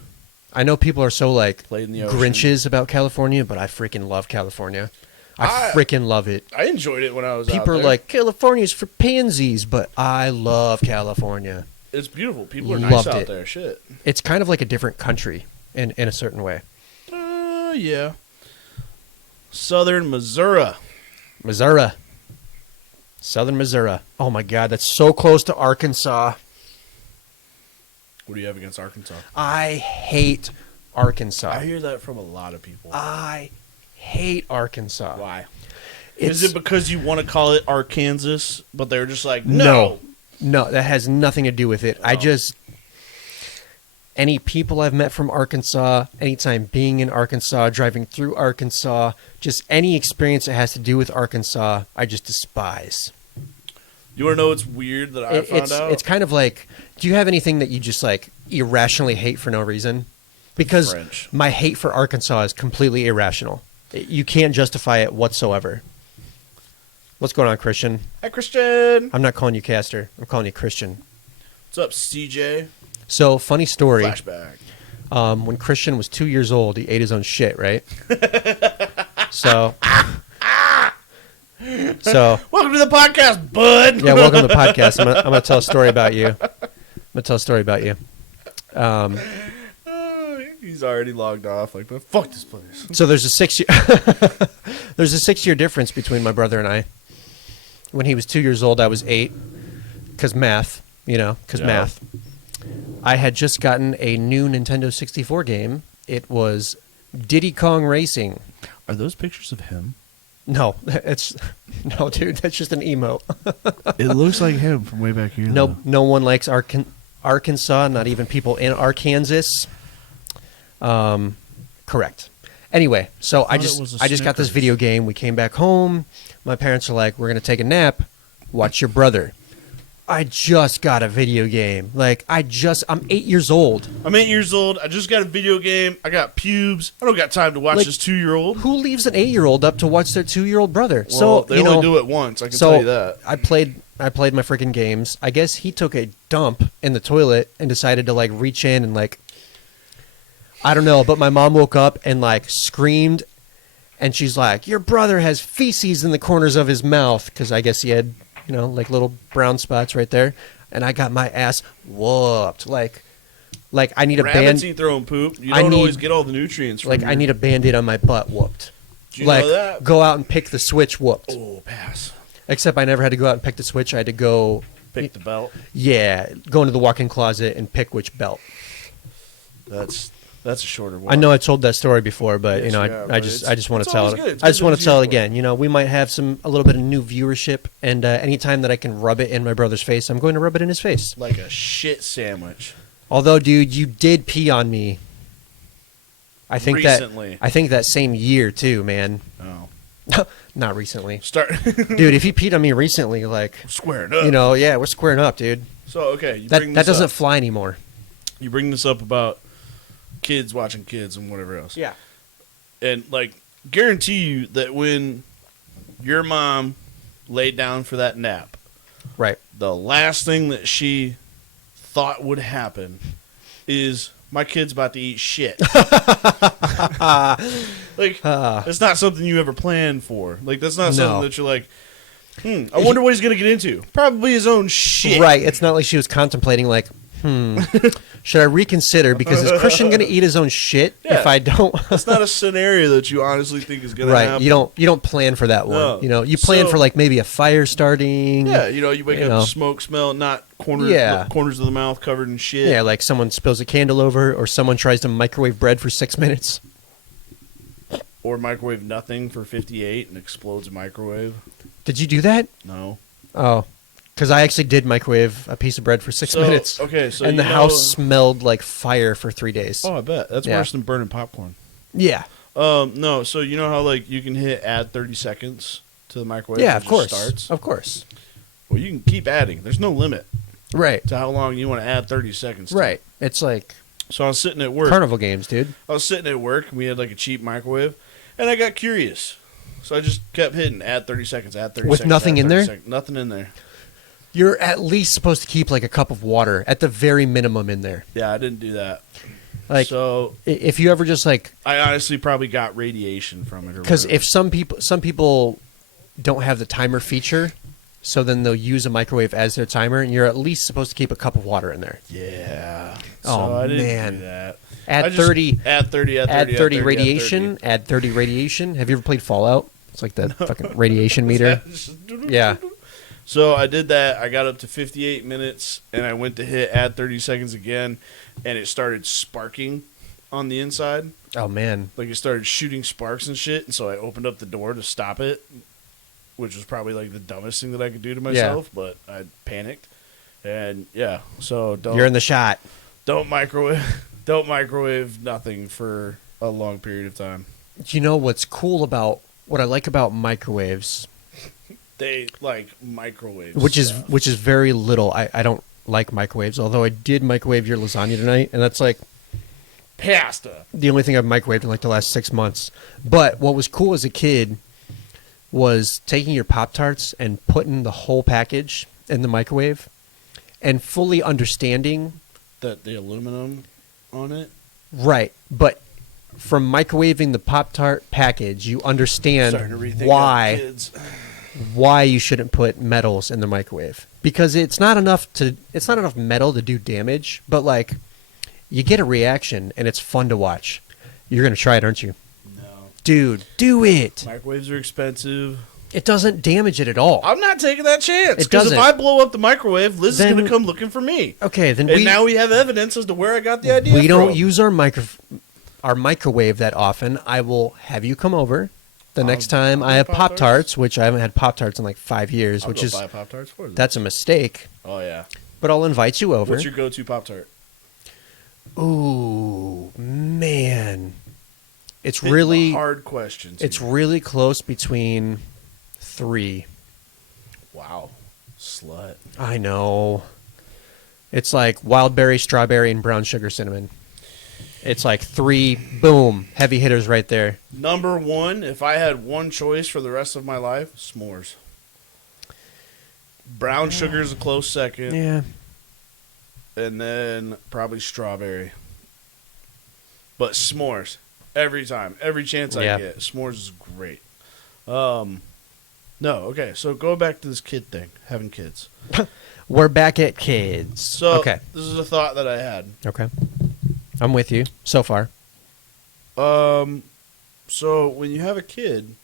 I know people are so like Played in the ocean. Grinches about California, but I freaking love California. I I- freaking love it. I enjoyed it when I was out People are there. like, California's for pansies, but I love California. It's beautiful. People are nice Loved out it. there. Shit. It's kind of like a different country in a certain way. Yeah. Southern Missouri. Missouri. Southern Missouri. Oh my God, that's so close to Arkansas. What do you have against Arkansas? I hate Arkansas. I hear that from a lot of people. I hate Arkansas. Why? It's, Is it because you want to call it Arkansas, but they're just like, No, that has nothing to do with it. I Oh. just any people I've met from Arkansas, anytime being in Arkansas, driving through Arkansas, just any experience that has to do with Arkansas, I just despise. You want to know what's weird that I found out? It's kind of like, do you have anything that you just like irrationally hate for no reason? Because French. my hate for Arkansas is completely irrational. You can't justify it whatsoever. What's going on, Christian? Hi, Christian. I'm not calling you Caster. I'm calling you Christian. What's up, CJ? So, funny story. Flashback. When Christian was 2 years old, he ate his own shit, right? So, Welcome to the podcast, bud. yeah, welcome to the podcast. I'm gonna tell a story about you. He's already logged off. Like, but fuck this place. So there's a 6 year there's a 6 year difference between my brother and I. When he was 2 years old, I was 8. Because math, Yeah. math. I had just gotten a new Nintendo 64 game. It was Diddy Kong Racing. Are those pictures of him? No, no, dude. That's just an emote. It looks like him from way back here. No one likes Arkansas. Not even people in Arkansas. Correct. Anyway, so I thought it was a just got this Snickers. video game. We came back home. My parents are like, "We're gonna take a nap. Watch your brother." I just got a video game. Like, I'm 8 years old. I'm 8 years old. I just got a video game. I got pubes. I don't got time to watch Like, this 2-year-old. Who leaves an 8-year-old up to watch their 2-year-old brother? Well, So they only do it once. I can tell you that. I played my freaking games. I guess he took a dump in the toilet and decided to like reach in and like, I don't know, but my mom woke up and like screamed, and she's like, "Your brother has feces in the corners of his mouth," because I guess he had, you know, like little brown spots right there, and I got my ass whooped. Like I need a Rabbits band. eat their own poop. You don't always get all the nutrients from I need a Band-Aid on my butt whooped. Do you know that? Go out and pick the switch whooped. Oh, pass. Except I never had to go out and pick the switch. I had to go Pick the belt. Yeah, go into the walk-in closet and pick which belt. That's a shorter one. I know I told that story before, but Yes, you know, yeah, I but just want to it's tell always it. good. It's I just good want to to tell it hear again. You know, we might have a little bit of new viewership, and anytime that I can rub it in my brother's face, I'm going to rub it in his face. Like a shit sandwich. Although, dude, you did pee on me. I think Recently. that same year too, man. Oh. Not recently, Start. dude. If you peed on me recently, like, Squaring up. you know, yeah, we're squaring up, dude. So, okay. You That bring that this doesn't up. fly anymore. You bring this up about kids watching kids and whatever else. Yeah. And, like, guarantee you that when your mom laid down for that nap, Right. the last thing that she thought would happen is my kid's about to eat shit. Like, it's not something you ever planned for. Like, that's not something that you're like, I wonder what he's going to get into. Probably his own shit. Right. It's not like she was contemplating, like, should I reconsider? Because is Christian going to eat his own shit if I don't? It's not a scenario that you honestly think is going to Right. happen. You don't plan for that one. No. You know, you plan So- for like maybe a fire starting. Yeah, you know, you wake You up know. to smoke smell, not corners of the mouth covered in shit. Yeah, like someone spills a candle over, or someone tries to microwave bread for 6 minutes. Or microwave nothing for 58 and explodes a microwave. Did you do that? No. Oh, because I actually did microwave a piece of bread for 6 minutes. Okay, so and the house smelled like fire for 3 days. Oh, I bet. That's Yeah. worse than burning popcorn. Yeah. No, so you know how like you can hit add 30 seconds to the microwave? Yeah, and of it course. just starts? Of course. Well, you can keep adding. There's no limit Right. to how long you want to add 30 seconds to. Right. It's like So I was sitting at work. carnival games, dude. I was sitting at work, and we had like a cheap microwave, and I got curious. So I just kept hitting add 30 seconds, add 30 With seconds. nothing add in 30 there? seconds. Nothing in there. You're at least supposed to keep like a cup of water at the very minimum in there. Yeah, I didn't do that. Like, So if you ever just like, I honestly probably got radiation from it. because Because if some people don't have the timer feature, so then they'll use a microwave as their timer, and you're at least supposed to keep a cup of water in there. Yeah. Oh, So I didn't man. do that. Add I just- 30, Add 30, add 30, add 30 add 30, radiation, add 30 radiation. Have you ever played Fallout? It's like the fucking radiation meter. Yeah. So I did that. I got up to 58 minutes, and I went to hit add 30 seconds again, and it started sparking on the inside. Oh man. Like it started shooting sparks and shit, and so I opened up the door to stop it, which was probably like the dumbest thing that I could do to myself, but I panicked. And yeah, so You're in the shot. don't microwave nothing for a long period of time. You know what I like about microwaves, They like microwaves, which is very little. I don't like microwaves, although I did microwave your lasagna tonight, and that's like pasta. the only thing I've microwaved in like the last 6 months. But what was cool as a kid was taking your Pop-Tarts and putting the whole package in the microwave and fully understanding. That the aluminum on it. Right, but from microwaving the Pop-Tart package, you understand Starting to rethink why of kids. why you shouldn't put metals in the microwave, because it's not enough metal to do damage, but like you get a reaction and it's fun to watch. You're gonna try it, aren't you? No, Dude, do it. microwaves are expensive. It doesn't damage it at all. I'm not taking that chance. It Because if doesn't. I blow up the microwave, Liz is Then- going to come looking for me. Okay, then And now we have evidence as to where I got the idea we don't from. use our microwave that often. I will have you come over the next time I'll I do have Pop-Tarts. Pop-Tarts, which I haven't had Pop-Tarts in like 5 years, I'll which go is buy Pop-Tarts for them. that's a mistake. Oh, yeah. But I'll invite you over. What's your go-to Pop-Tart? Ooh, man. It's Hitting really the hard questions. It's here. really close between 3. Wow. Slut. I know. It's like wild berry, strawberry, and brown sugar cinnamon. It's like 3, boom, heavy hitters right there. Number 1, if I had one choice for the rest of my life, s'mores. Brown sugar is a close second. Yeah. And then probably strawberry. But s'mores. Every time. Every chance I get. S'mores is great. No, okay. So go back to this kid thing. Having kids. We're back at kids. So okay. This is a thought that I had. Okay. I'm with you so far. So when you have a kid,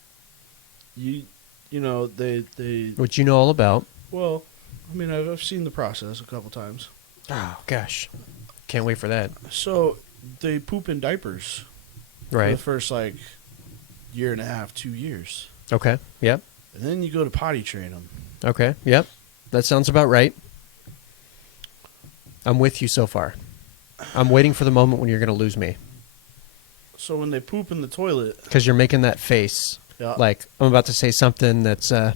you know, they Which you know all about. well, I mean, I've seen the process a couple times. Oh, gosh. Can't wait for that. So they poop in diapers for Right. the first, like, year and a half, 2 years. Okay. Yep. And then you go to potty train them. Okay. Yep. That sounds about right. I'm with you so far. I'm waiting for the moment when you're going to lose me. So when they poop in the toilet, Because you're making that face. yeah, Like, I'm about to say something that's... I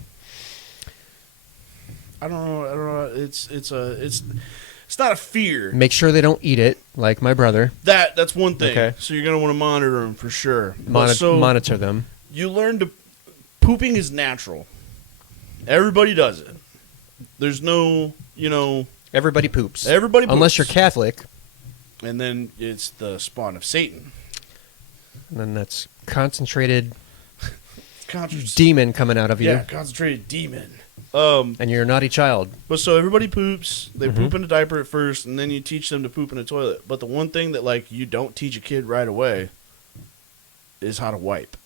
don't know. It's not a fear. Make sure they don't eat it, like my brother. That's one thing. Okay. So you're gonna want to monitor them for sure. But so Monitor them. you learn to pooping is natural. Everybody does it. There's no, Everybody poops. everybody poops. Unless you're Catholic. And then it's the spawn of Satan. And then that's concentrated Concentrated demon coming out of you. Yeah, concentrated demon. And you're a naughty child. But so everybody poops. They Mhm. poop in a diaper at first, and then you teach them to poop in a toilet. But the one thing that, like, you don't teach a kid right away is how to wipe.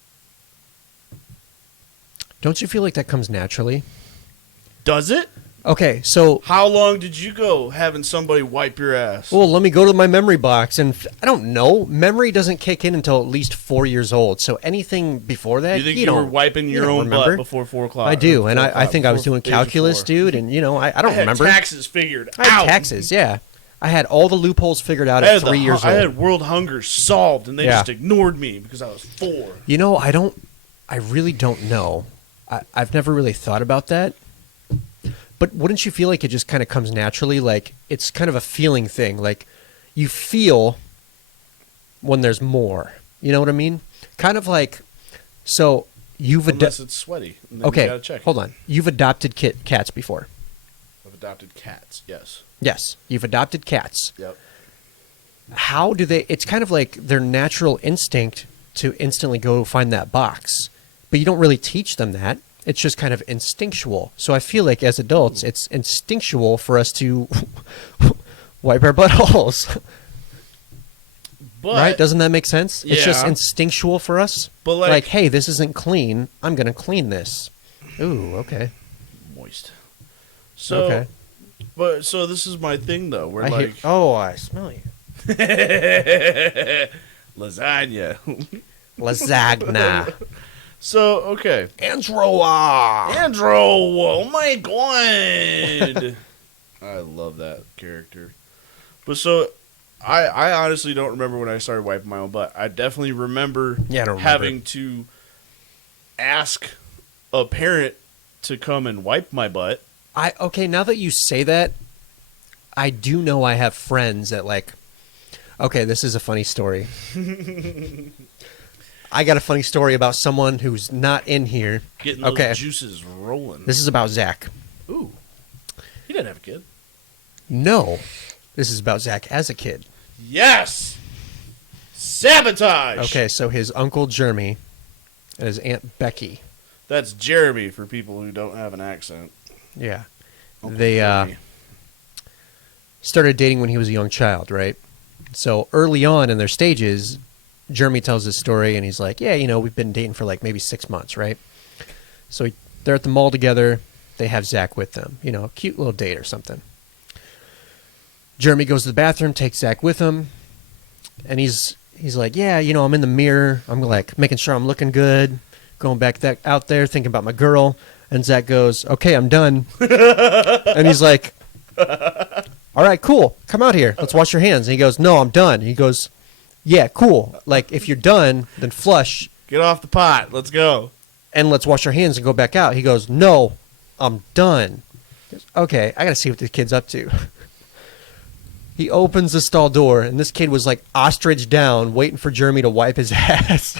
Don't you feel like that comes naturally? Does it? Okay, so... How long did you go having somebody wipe your ass? Well, let me go to my memory box, and I don't know. Memory doesn't kick in until at least 4 years old. So anything before that, you think you were don't, wiping your don't own remember. butt before 4 o'clock? I do, or and 4 I o'clock, think I was before doing age of calculus, 4. dude, and I don't I had remember. taxes figured I had out. taxes, yeah. I had all the loopholes figured out I at had 3 years old. I had world hunger solved, and they Yeah. just ignored me because I was 4. You know, I really don't know. I've never really thought about that. But wouldn't you feel like it just kind of comes naturally? Like, it's kind of a feeling thing. Like, you feel when there's more. You know what I mean? Kind of like, so you've Unless it's sweaty. And then you okay, gotta check it. hold on. You've adopted cats before. I've adopted cats, yes. Yes, you've adopted cats. Yep. How do they, it's kind of like their natural instinct to instantly go find that box. But you don't really teach them that. It's just kind of instinctual. So I feel like as adults, it's instinctual for us to wipe our buttholes. But, Right? Doesn't that make sense? It's just Yeah. instinctual for us. But like hey, this isn't clean. I'm going to clean this. Ooh, okay. moist. So, Okay. But so this is my thing though. We're I like oh, I smell you. lasagna. Lasagna. So okay, Androa. Andrew. Oh my god, I love that character. But so I honestly don't remember when I started wiping my own butt. I definitely remember Yeah, I don't remember. having to ask a parent to come and wipe my butt. Okay, now that you say that, I do know I have friends that like. Okay, this is a funny story. I got a funny story about someone who's not in here. Getting those Okay. juices rolling. This is about Zach. Ooh, he didn't have a kid. No, this is about Zach as a kid. Yes, sabotage. Okay, so his uncle Jeremy and his aunt Becky. That's Jeremy for people who don't have an accent. Yeah, Uncle they Jeremy. started dating when he was a young child, right? So early on in their stages, Jeremy tells this story, and he's like, yeah, we've been dating for like maybe 6 months, right? So they're at the mall together. They have Zach with them, a cute little date or something. Jeremy goes to the bathroom, takes Zach with him, and he's like, yeah, I'm in the mirror. I'm like making sure I'm looking good, going back out there, thinking about my girl. And Zach goes, okay, I'm done. And he's like, all right, cool. Come out here. Let's wash your hands. And he goes, no, I'm done. He goes, yeah, cool. Like, if you're done, then flush Get off the pot. Let's go. and let's wash our hands and go back out. He goes, no, I'm done. He goes, okay, I gotta see what this kid's up to. He opens the stall door, and this kid was like ostrich down, waiting for Jeremy to wipe his ass.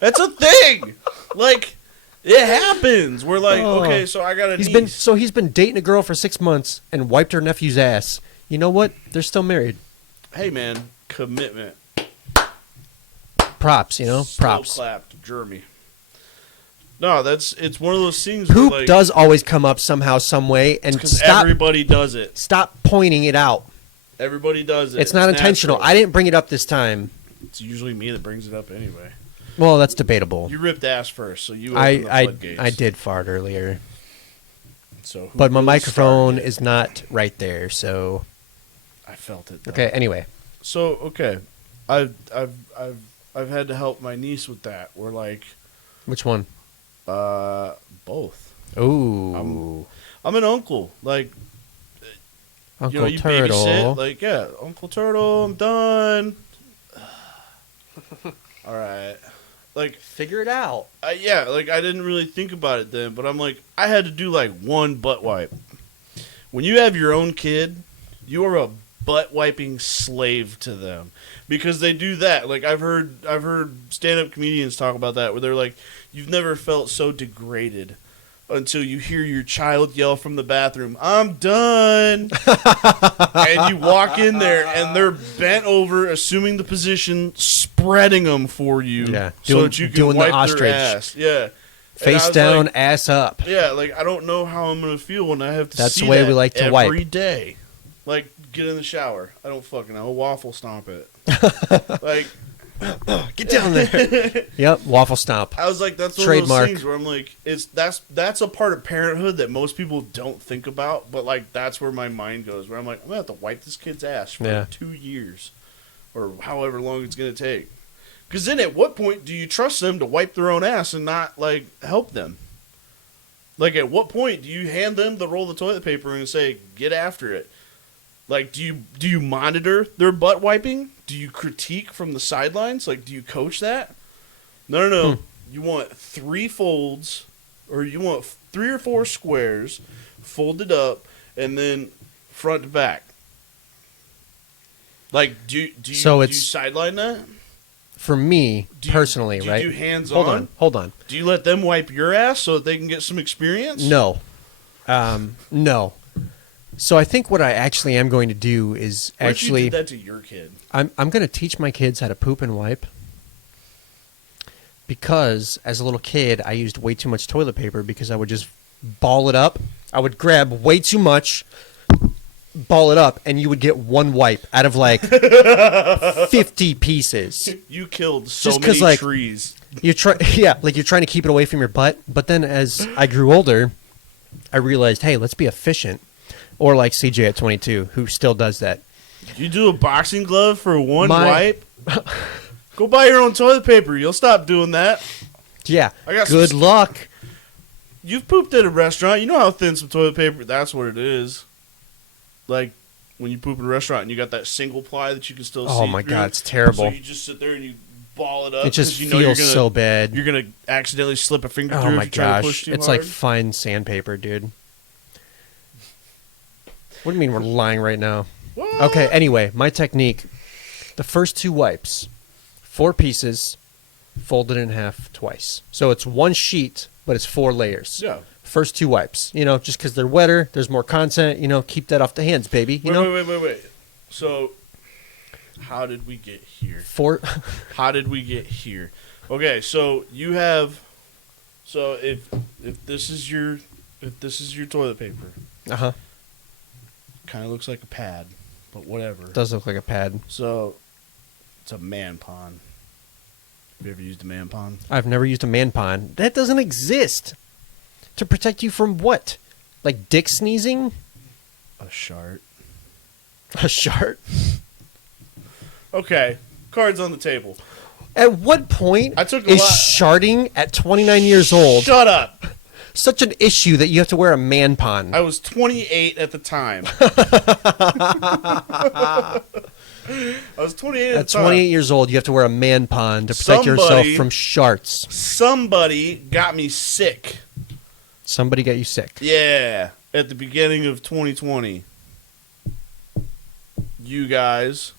That's a thing. Like, it happens. We're like, okay, so I got a niece. He's been dating a girl for 6 months and wiped her nephew's ass. You know what? They're still married. Hey, man, commitment. Props, props. Clap to Jeremy. No, it's one of those things. Poop where, like, does always come up somehow, some way, and everybody does it. Stop pointing it out. Everybody does it. It's not intentional. Natural. I didn't bring it up this time. It's usually me that brings it up anyway. Well, that's debatable. You ripped ass first, so you opened the floodgates. I did fart earlier. So, but my microphone is not right there, so I felt it. Though. Okay. Anyway. So I've had to help my niece with that. We're like, which one? Both. Ooh. I'm an uncle. Like, Uncle you Turtle. babysit. Like, yeah, Uncle Turtle. I'm done. All right. Like, figure it out. Yeah. Like, I didn't really think about it then, but I'm like, I had to do like one butt wipe. When you have your own kid, you are a butt wiping slave to them because they do that. Like, I've heard stand-up comedians talk about that where they're like, you've never felt so degraded until you hear your child yell from the bathroom, "I'm done." And you walk in there and they're bent over, assuming the position, spreading them for you, so that you can wipe their ass. Yeah. Face down, like, ass up. Yeah, like, I don't know how I'm going to feel when I have to That's see the way that we like to wipe. every day. Like, get in the shower. I don't fucking know. Waffle stomp it. Like, get down there. Yep, waffle stomp. I was like, that's one Trademark. of those things where I'm like, that's a part of parenthood that most people don't think about, but like that's where my mind goes. Where I'm like, I'm gonna have to wipe this kid's ass for 2 years, or however long it's gonna take. Because then, at what point do you trust them to wipe their own ass and not like help them? Like, at what point do you hand them the roll of toilet paper and say, "Get after it"? Like, do you monitor their butt wiping? Do you critique from the sidelines? Like, do you coach that? No. You want 3 folds, or you want 3 or 4 squares, folded up, and then front to back. Like, do you sideline that? For me, personally, right? Do you do hands-on? Hold on. Do you let them wipe your ass so that they can get some experience? No. No. So I think what I actually am going to do is What if you did that to your kid? I'm going to teach my kids how to poop and wipe, because as a little kid I used way too much toilet paper because I would just ball it up. I would grab way too much, ball it up, and you would get one wipe out of like 50 pieces. You killed so just many like, trees. You're trying to keep it away from your butt. But then as I grew older, I realized, hey, let's be efficient. Or like CJ at 22, who still does that. You do a boxing glove for one wipe? Go buy your own toilet paper. You'll stop doing that. Yeah. Good luck. You've pooped at a restaurant. You know how thin some toilet paper. That's what it is. Like when you poop in a restaurant and you got that single ply that you can still see. Oh my God, it's terrible. So you just sit there and you ball it up. It just feels so bad. You're gonna accidentally slip a finger through. Oh my if you try to push gosh, too it's hard. like fine sandpaper, dude. What do you mean we're lying right now? What? Okay, anyway, my technique. The first 2 wipes, 4 pieces, folded in half twice. So it's 1 sheet, but it's 4 layers. Yeah. First 2 wipes. Just because they're wetter, there's more content. Keep that off the hands, baby. Wait. So, how did we get here? How did we get here? Okay, so you have. So if this is your toilet paper. Uh-huh. Kind of looks like a pad, but whatever. It does look like a pad. So, it's a man pond. Have you ever used a man pond? I've never used a man pond. That doesn't exist. To protect you from what? Like dick sneezing? A shart. A shart? Okay, cards on the table. At what point is sharting at 29 years old Shut up! such an issue that you have to wear a man pond? I was 28 at the time. I was 28 at the time. At 28 years old, you have to wear a man pond to protect yourself from sharts. Somebody got me sick. Somebody got you sick. Yeah. at the beginning of 2020, you guys,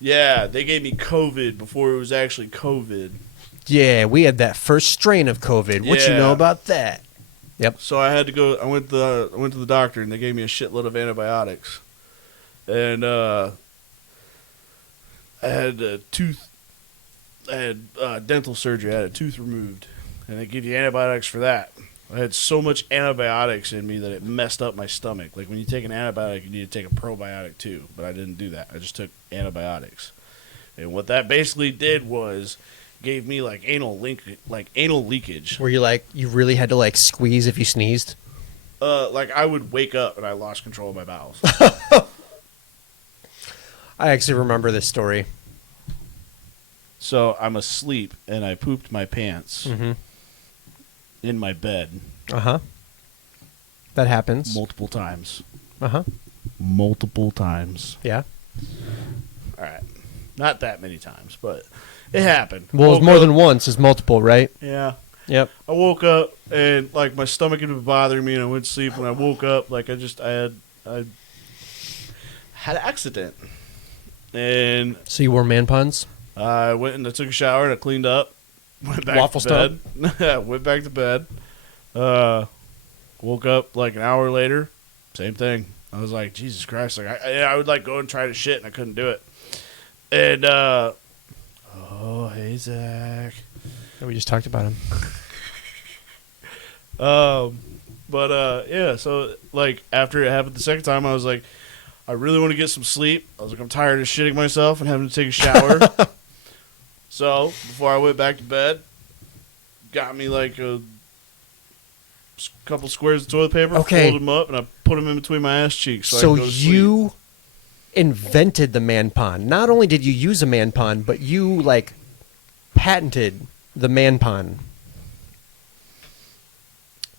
yeah, they gave me COVID before it was actually COVID. Yeah, we had that first strain of COVID. What you know Yeah. about that? Yep. So I had to go. I went to the doctor, and they gave me a shitload of antibiotics, and I had a tooth. I had dental surgery. I had a tooth removed, and they give you antibiotics for that. I had so much antibiotics in me that it messed up my stomach. Like when you take an antibiotic, you need to take a probiotic too. But I didn't do that. I just took antibiotics, and what that basically did was gave me like anal leakage. Were you like, you really had to like squeeze if you sneezed? Like I would wake up and I lost control of my bowels. I actually remember this story. So I'm asleep and I pooped my pants Mm-hmm. in my bed Uh-huh. That happens. multiple times. Uh-huh. Multiple times. Yeah. All right. Not that many times, but it happened. Well, it's Woke more up- than once. It's multiple, right? Yeah. Yep. I woke up and like my stomach had been bothering me and I went to sleep and I woke up like I had an accident. And So you wore man puns? I went and I took a shower and I cleaned up. Went back Waffle to bed. Went back to bed. Woke up like an hour later. Same thing. I was like, Jesus Christ! Like I would like go and try to shit and I couldn't do it. And oh hey Zach. We just talked about him. Yeah. So like after it happened the second time, I was like, I really want to get some sleep. I was like, I'm tired of shitting myself and having to take a shower. So before I went back to bed, got me like a couple squares of toilet paper, Okay. folded them up, and I put them in between my ass cheeks. So, I So could go to sleep. you invented the man pun. Not only did you use a man pun, but you like patented the man pun.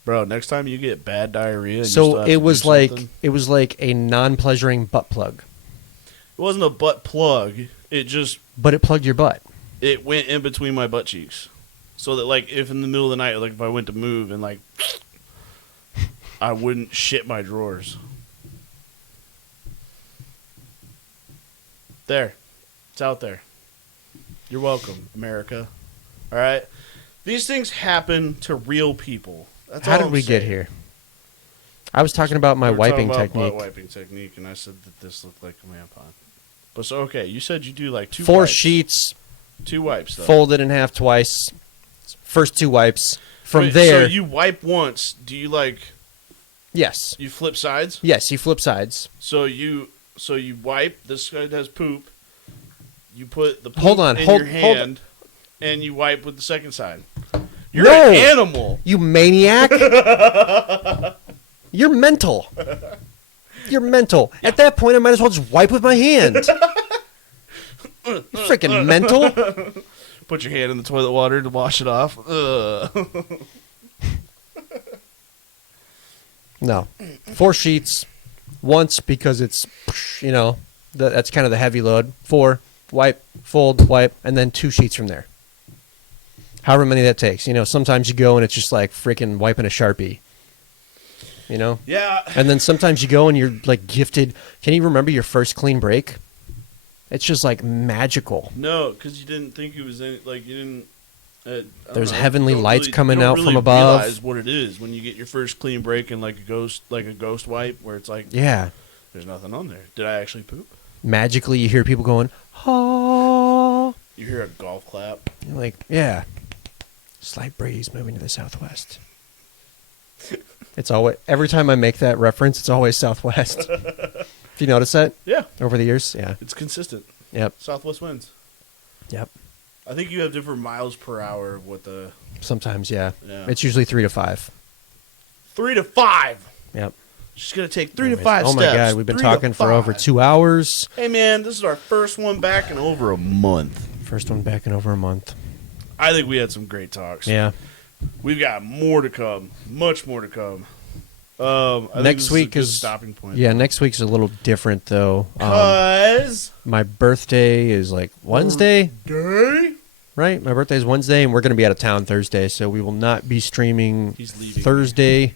Bro, next time you get bad diarrhea, and you So still have it to was do like something- it was like a non-pleasuring butt plug, it wasn't a butt plug. It just but it plugged your butt. it went in between my butt cheeks, so that like if in the middle of the night, like if I went to move and like I wouldn't shit my drawers. There, it's out there. You're welcome, America. All right, these things happen to real people. That's How all did I'm we get saying. here? I was talking about my We were talking wiping about technique. butt wiping technique, and I said that this looked like a man pond. But so okay, you said you do like 2 4 wipes. sheets, 2 wipes though. folded in half twice. First 2 wipes. From Wait, there, so you wipe once. Do you like yes, you flip sides? yes, you flip sides. So you wipe. This guy has poop. You put the poop Hold on, in hold- your hold- hand, and you wipe with the second side. You're No! an animal. You maniac! You're mental. You're mental. At that point, I might as well just wipe with my hand. You freaking mental. Put your hand in the toilet water to wash it off. Ugh. No. 4 sheets. Once because it's, you know, that's kind of the heavy load. 4, wipe, fold, wipe, and then 2 sheets from there. However many that takes. You know, sometimes you go and it's just like freaking wiping a Sharpie. You know? Yeah. And then sometimes you go and you're like gifted. Can you remember your first clean break? It's just like magical. No, because you didn't think it was any, like you didn't. I don't There's know, heavenly you don't lights coming you don't out really from above. Realize what it is when you get your first clean break and like a ghost wipe where it's like Yeah. there's nothing on there. Did I actually poop? Magically, you hear people going, oh. You hear a golf clap. You're like, yeah. Slight breeze moving to the southwest. It's always, every time I make that reference, it's always southwest. Have you noticed that Yeah, over the years? Yeah. it's consistent. Yep. Southwest winds. Yep. I think you have different miles per hour of what the Sometimes, yeah. Yeah. It's usually 3 to 5. 3 to 5. Yep. Just gonna take 3 to Anyways. 5 Oh steps. my God, we've been 3 to talking for over 5. 2 hours. Hey man, this is our first one back in over a month. First one back in over a month. I think we had some great talks. Yeah. We've got more to come, much more to come. I think Next this week is a good is stopping point. Yeah, next week's a little different though. Cause My birthday is like Wednesday, day. right? My birthday is Wednesday, and we're going to be out of town Thursday, so we will not be streaming He's leaving. Thursday.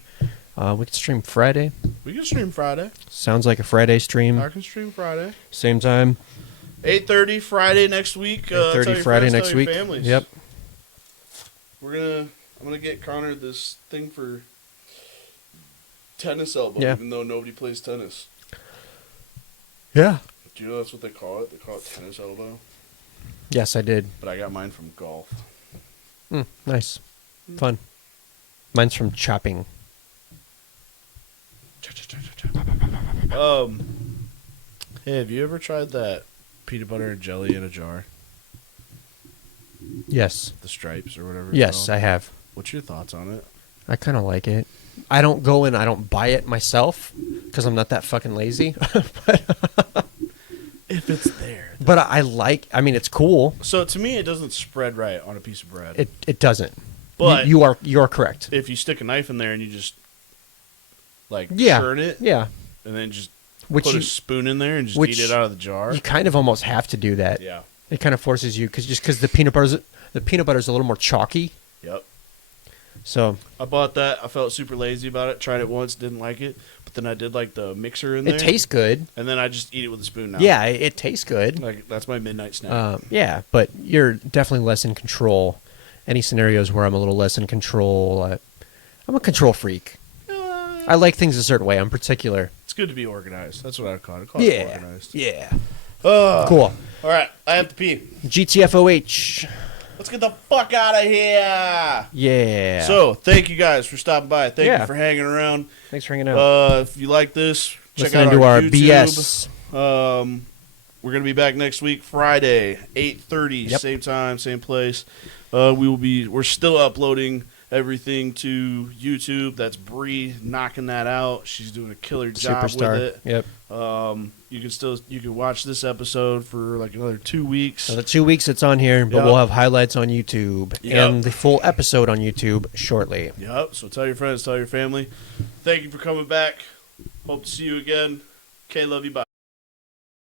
We can stream Friday. We can stream Friday. Sounds like a Friday stream. I can stream Friday. Same time. 8:30 Friday next week. 8:30 Friday next week. Families. Yep. I'm gonna get Connor this thing for tennis elbow, Yeah. even though nobody plays tennis. Yeah. Do you know that's what they call it? They call it tennis elbow. Yes, I did. But I got mine from golf. Nice. Fun. Mine's from chopping. Hey, have you ever tried that peanut butter and jelly in a jar? Yes. The stripes or whatever it's Yes, called? I have. What's your thoughts on it? I kind of like it. I don't go and I don't buy it myself because I'm not that fucking lazy. If it's there. But I mean, it's cool. So to me, it doesn't spread right on a piece of bread. It doesn't. But you're correct. if you stick a knife in there and you just Yeah. churn it, Yeah. and then just Which put you, a spoon in there and just which eat it out of the jar. you kind of almost have to do that. Yeah. It kind of forces you because the peanut butter's a little more chalky. Yep. So I bought that. I felt super lazy about it. Tried it once, didn't like it. But then I did like the mixer in there. it tastes good. And then I just eat it with a spoon now. Yeah, it tastes good. Like that's my midnight snack. Yeah, but you're definitely less in control. Any scenarios where I'm a little less in control, I'm a control freak. I like things a certain way. I'm particular. It's good to be organized. That's what I call it. I call it organized. Yeah. All Cool. right, I have to pee. GTFOH. Let's get the fuck out of here. Yeah. So, thank you guys for stopping by. Thank Yeah. you for hanging around. Thanks for hanging out. If you like this, check Listening out to our YouTube. BS. We're going to be back next week, Friday, 8:30, Yep. same time, same place. We're still uploading everything to YouTube. That's Bree knocking that out. She's doing a killer job Superstar. with it. Yep. You can watch this episode for like another 2 weeks. So the 2 weeks it's on here, but Yep. we'll have highlights on YouTube Yep. and the full episode on YouTube shortly. Yep. So tell your friends, tell your family. Thank you for coming back. Hope to see you again. Okay, love you. Bye.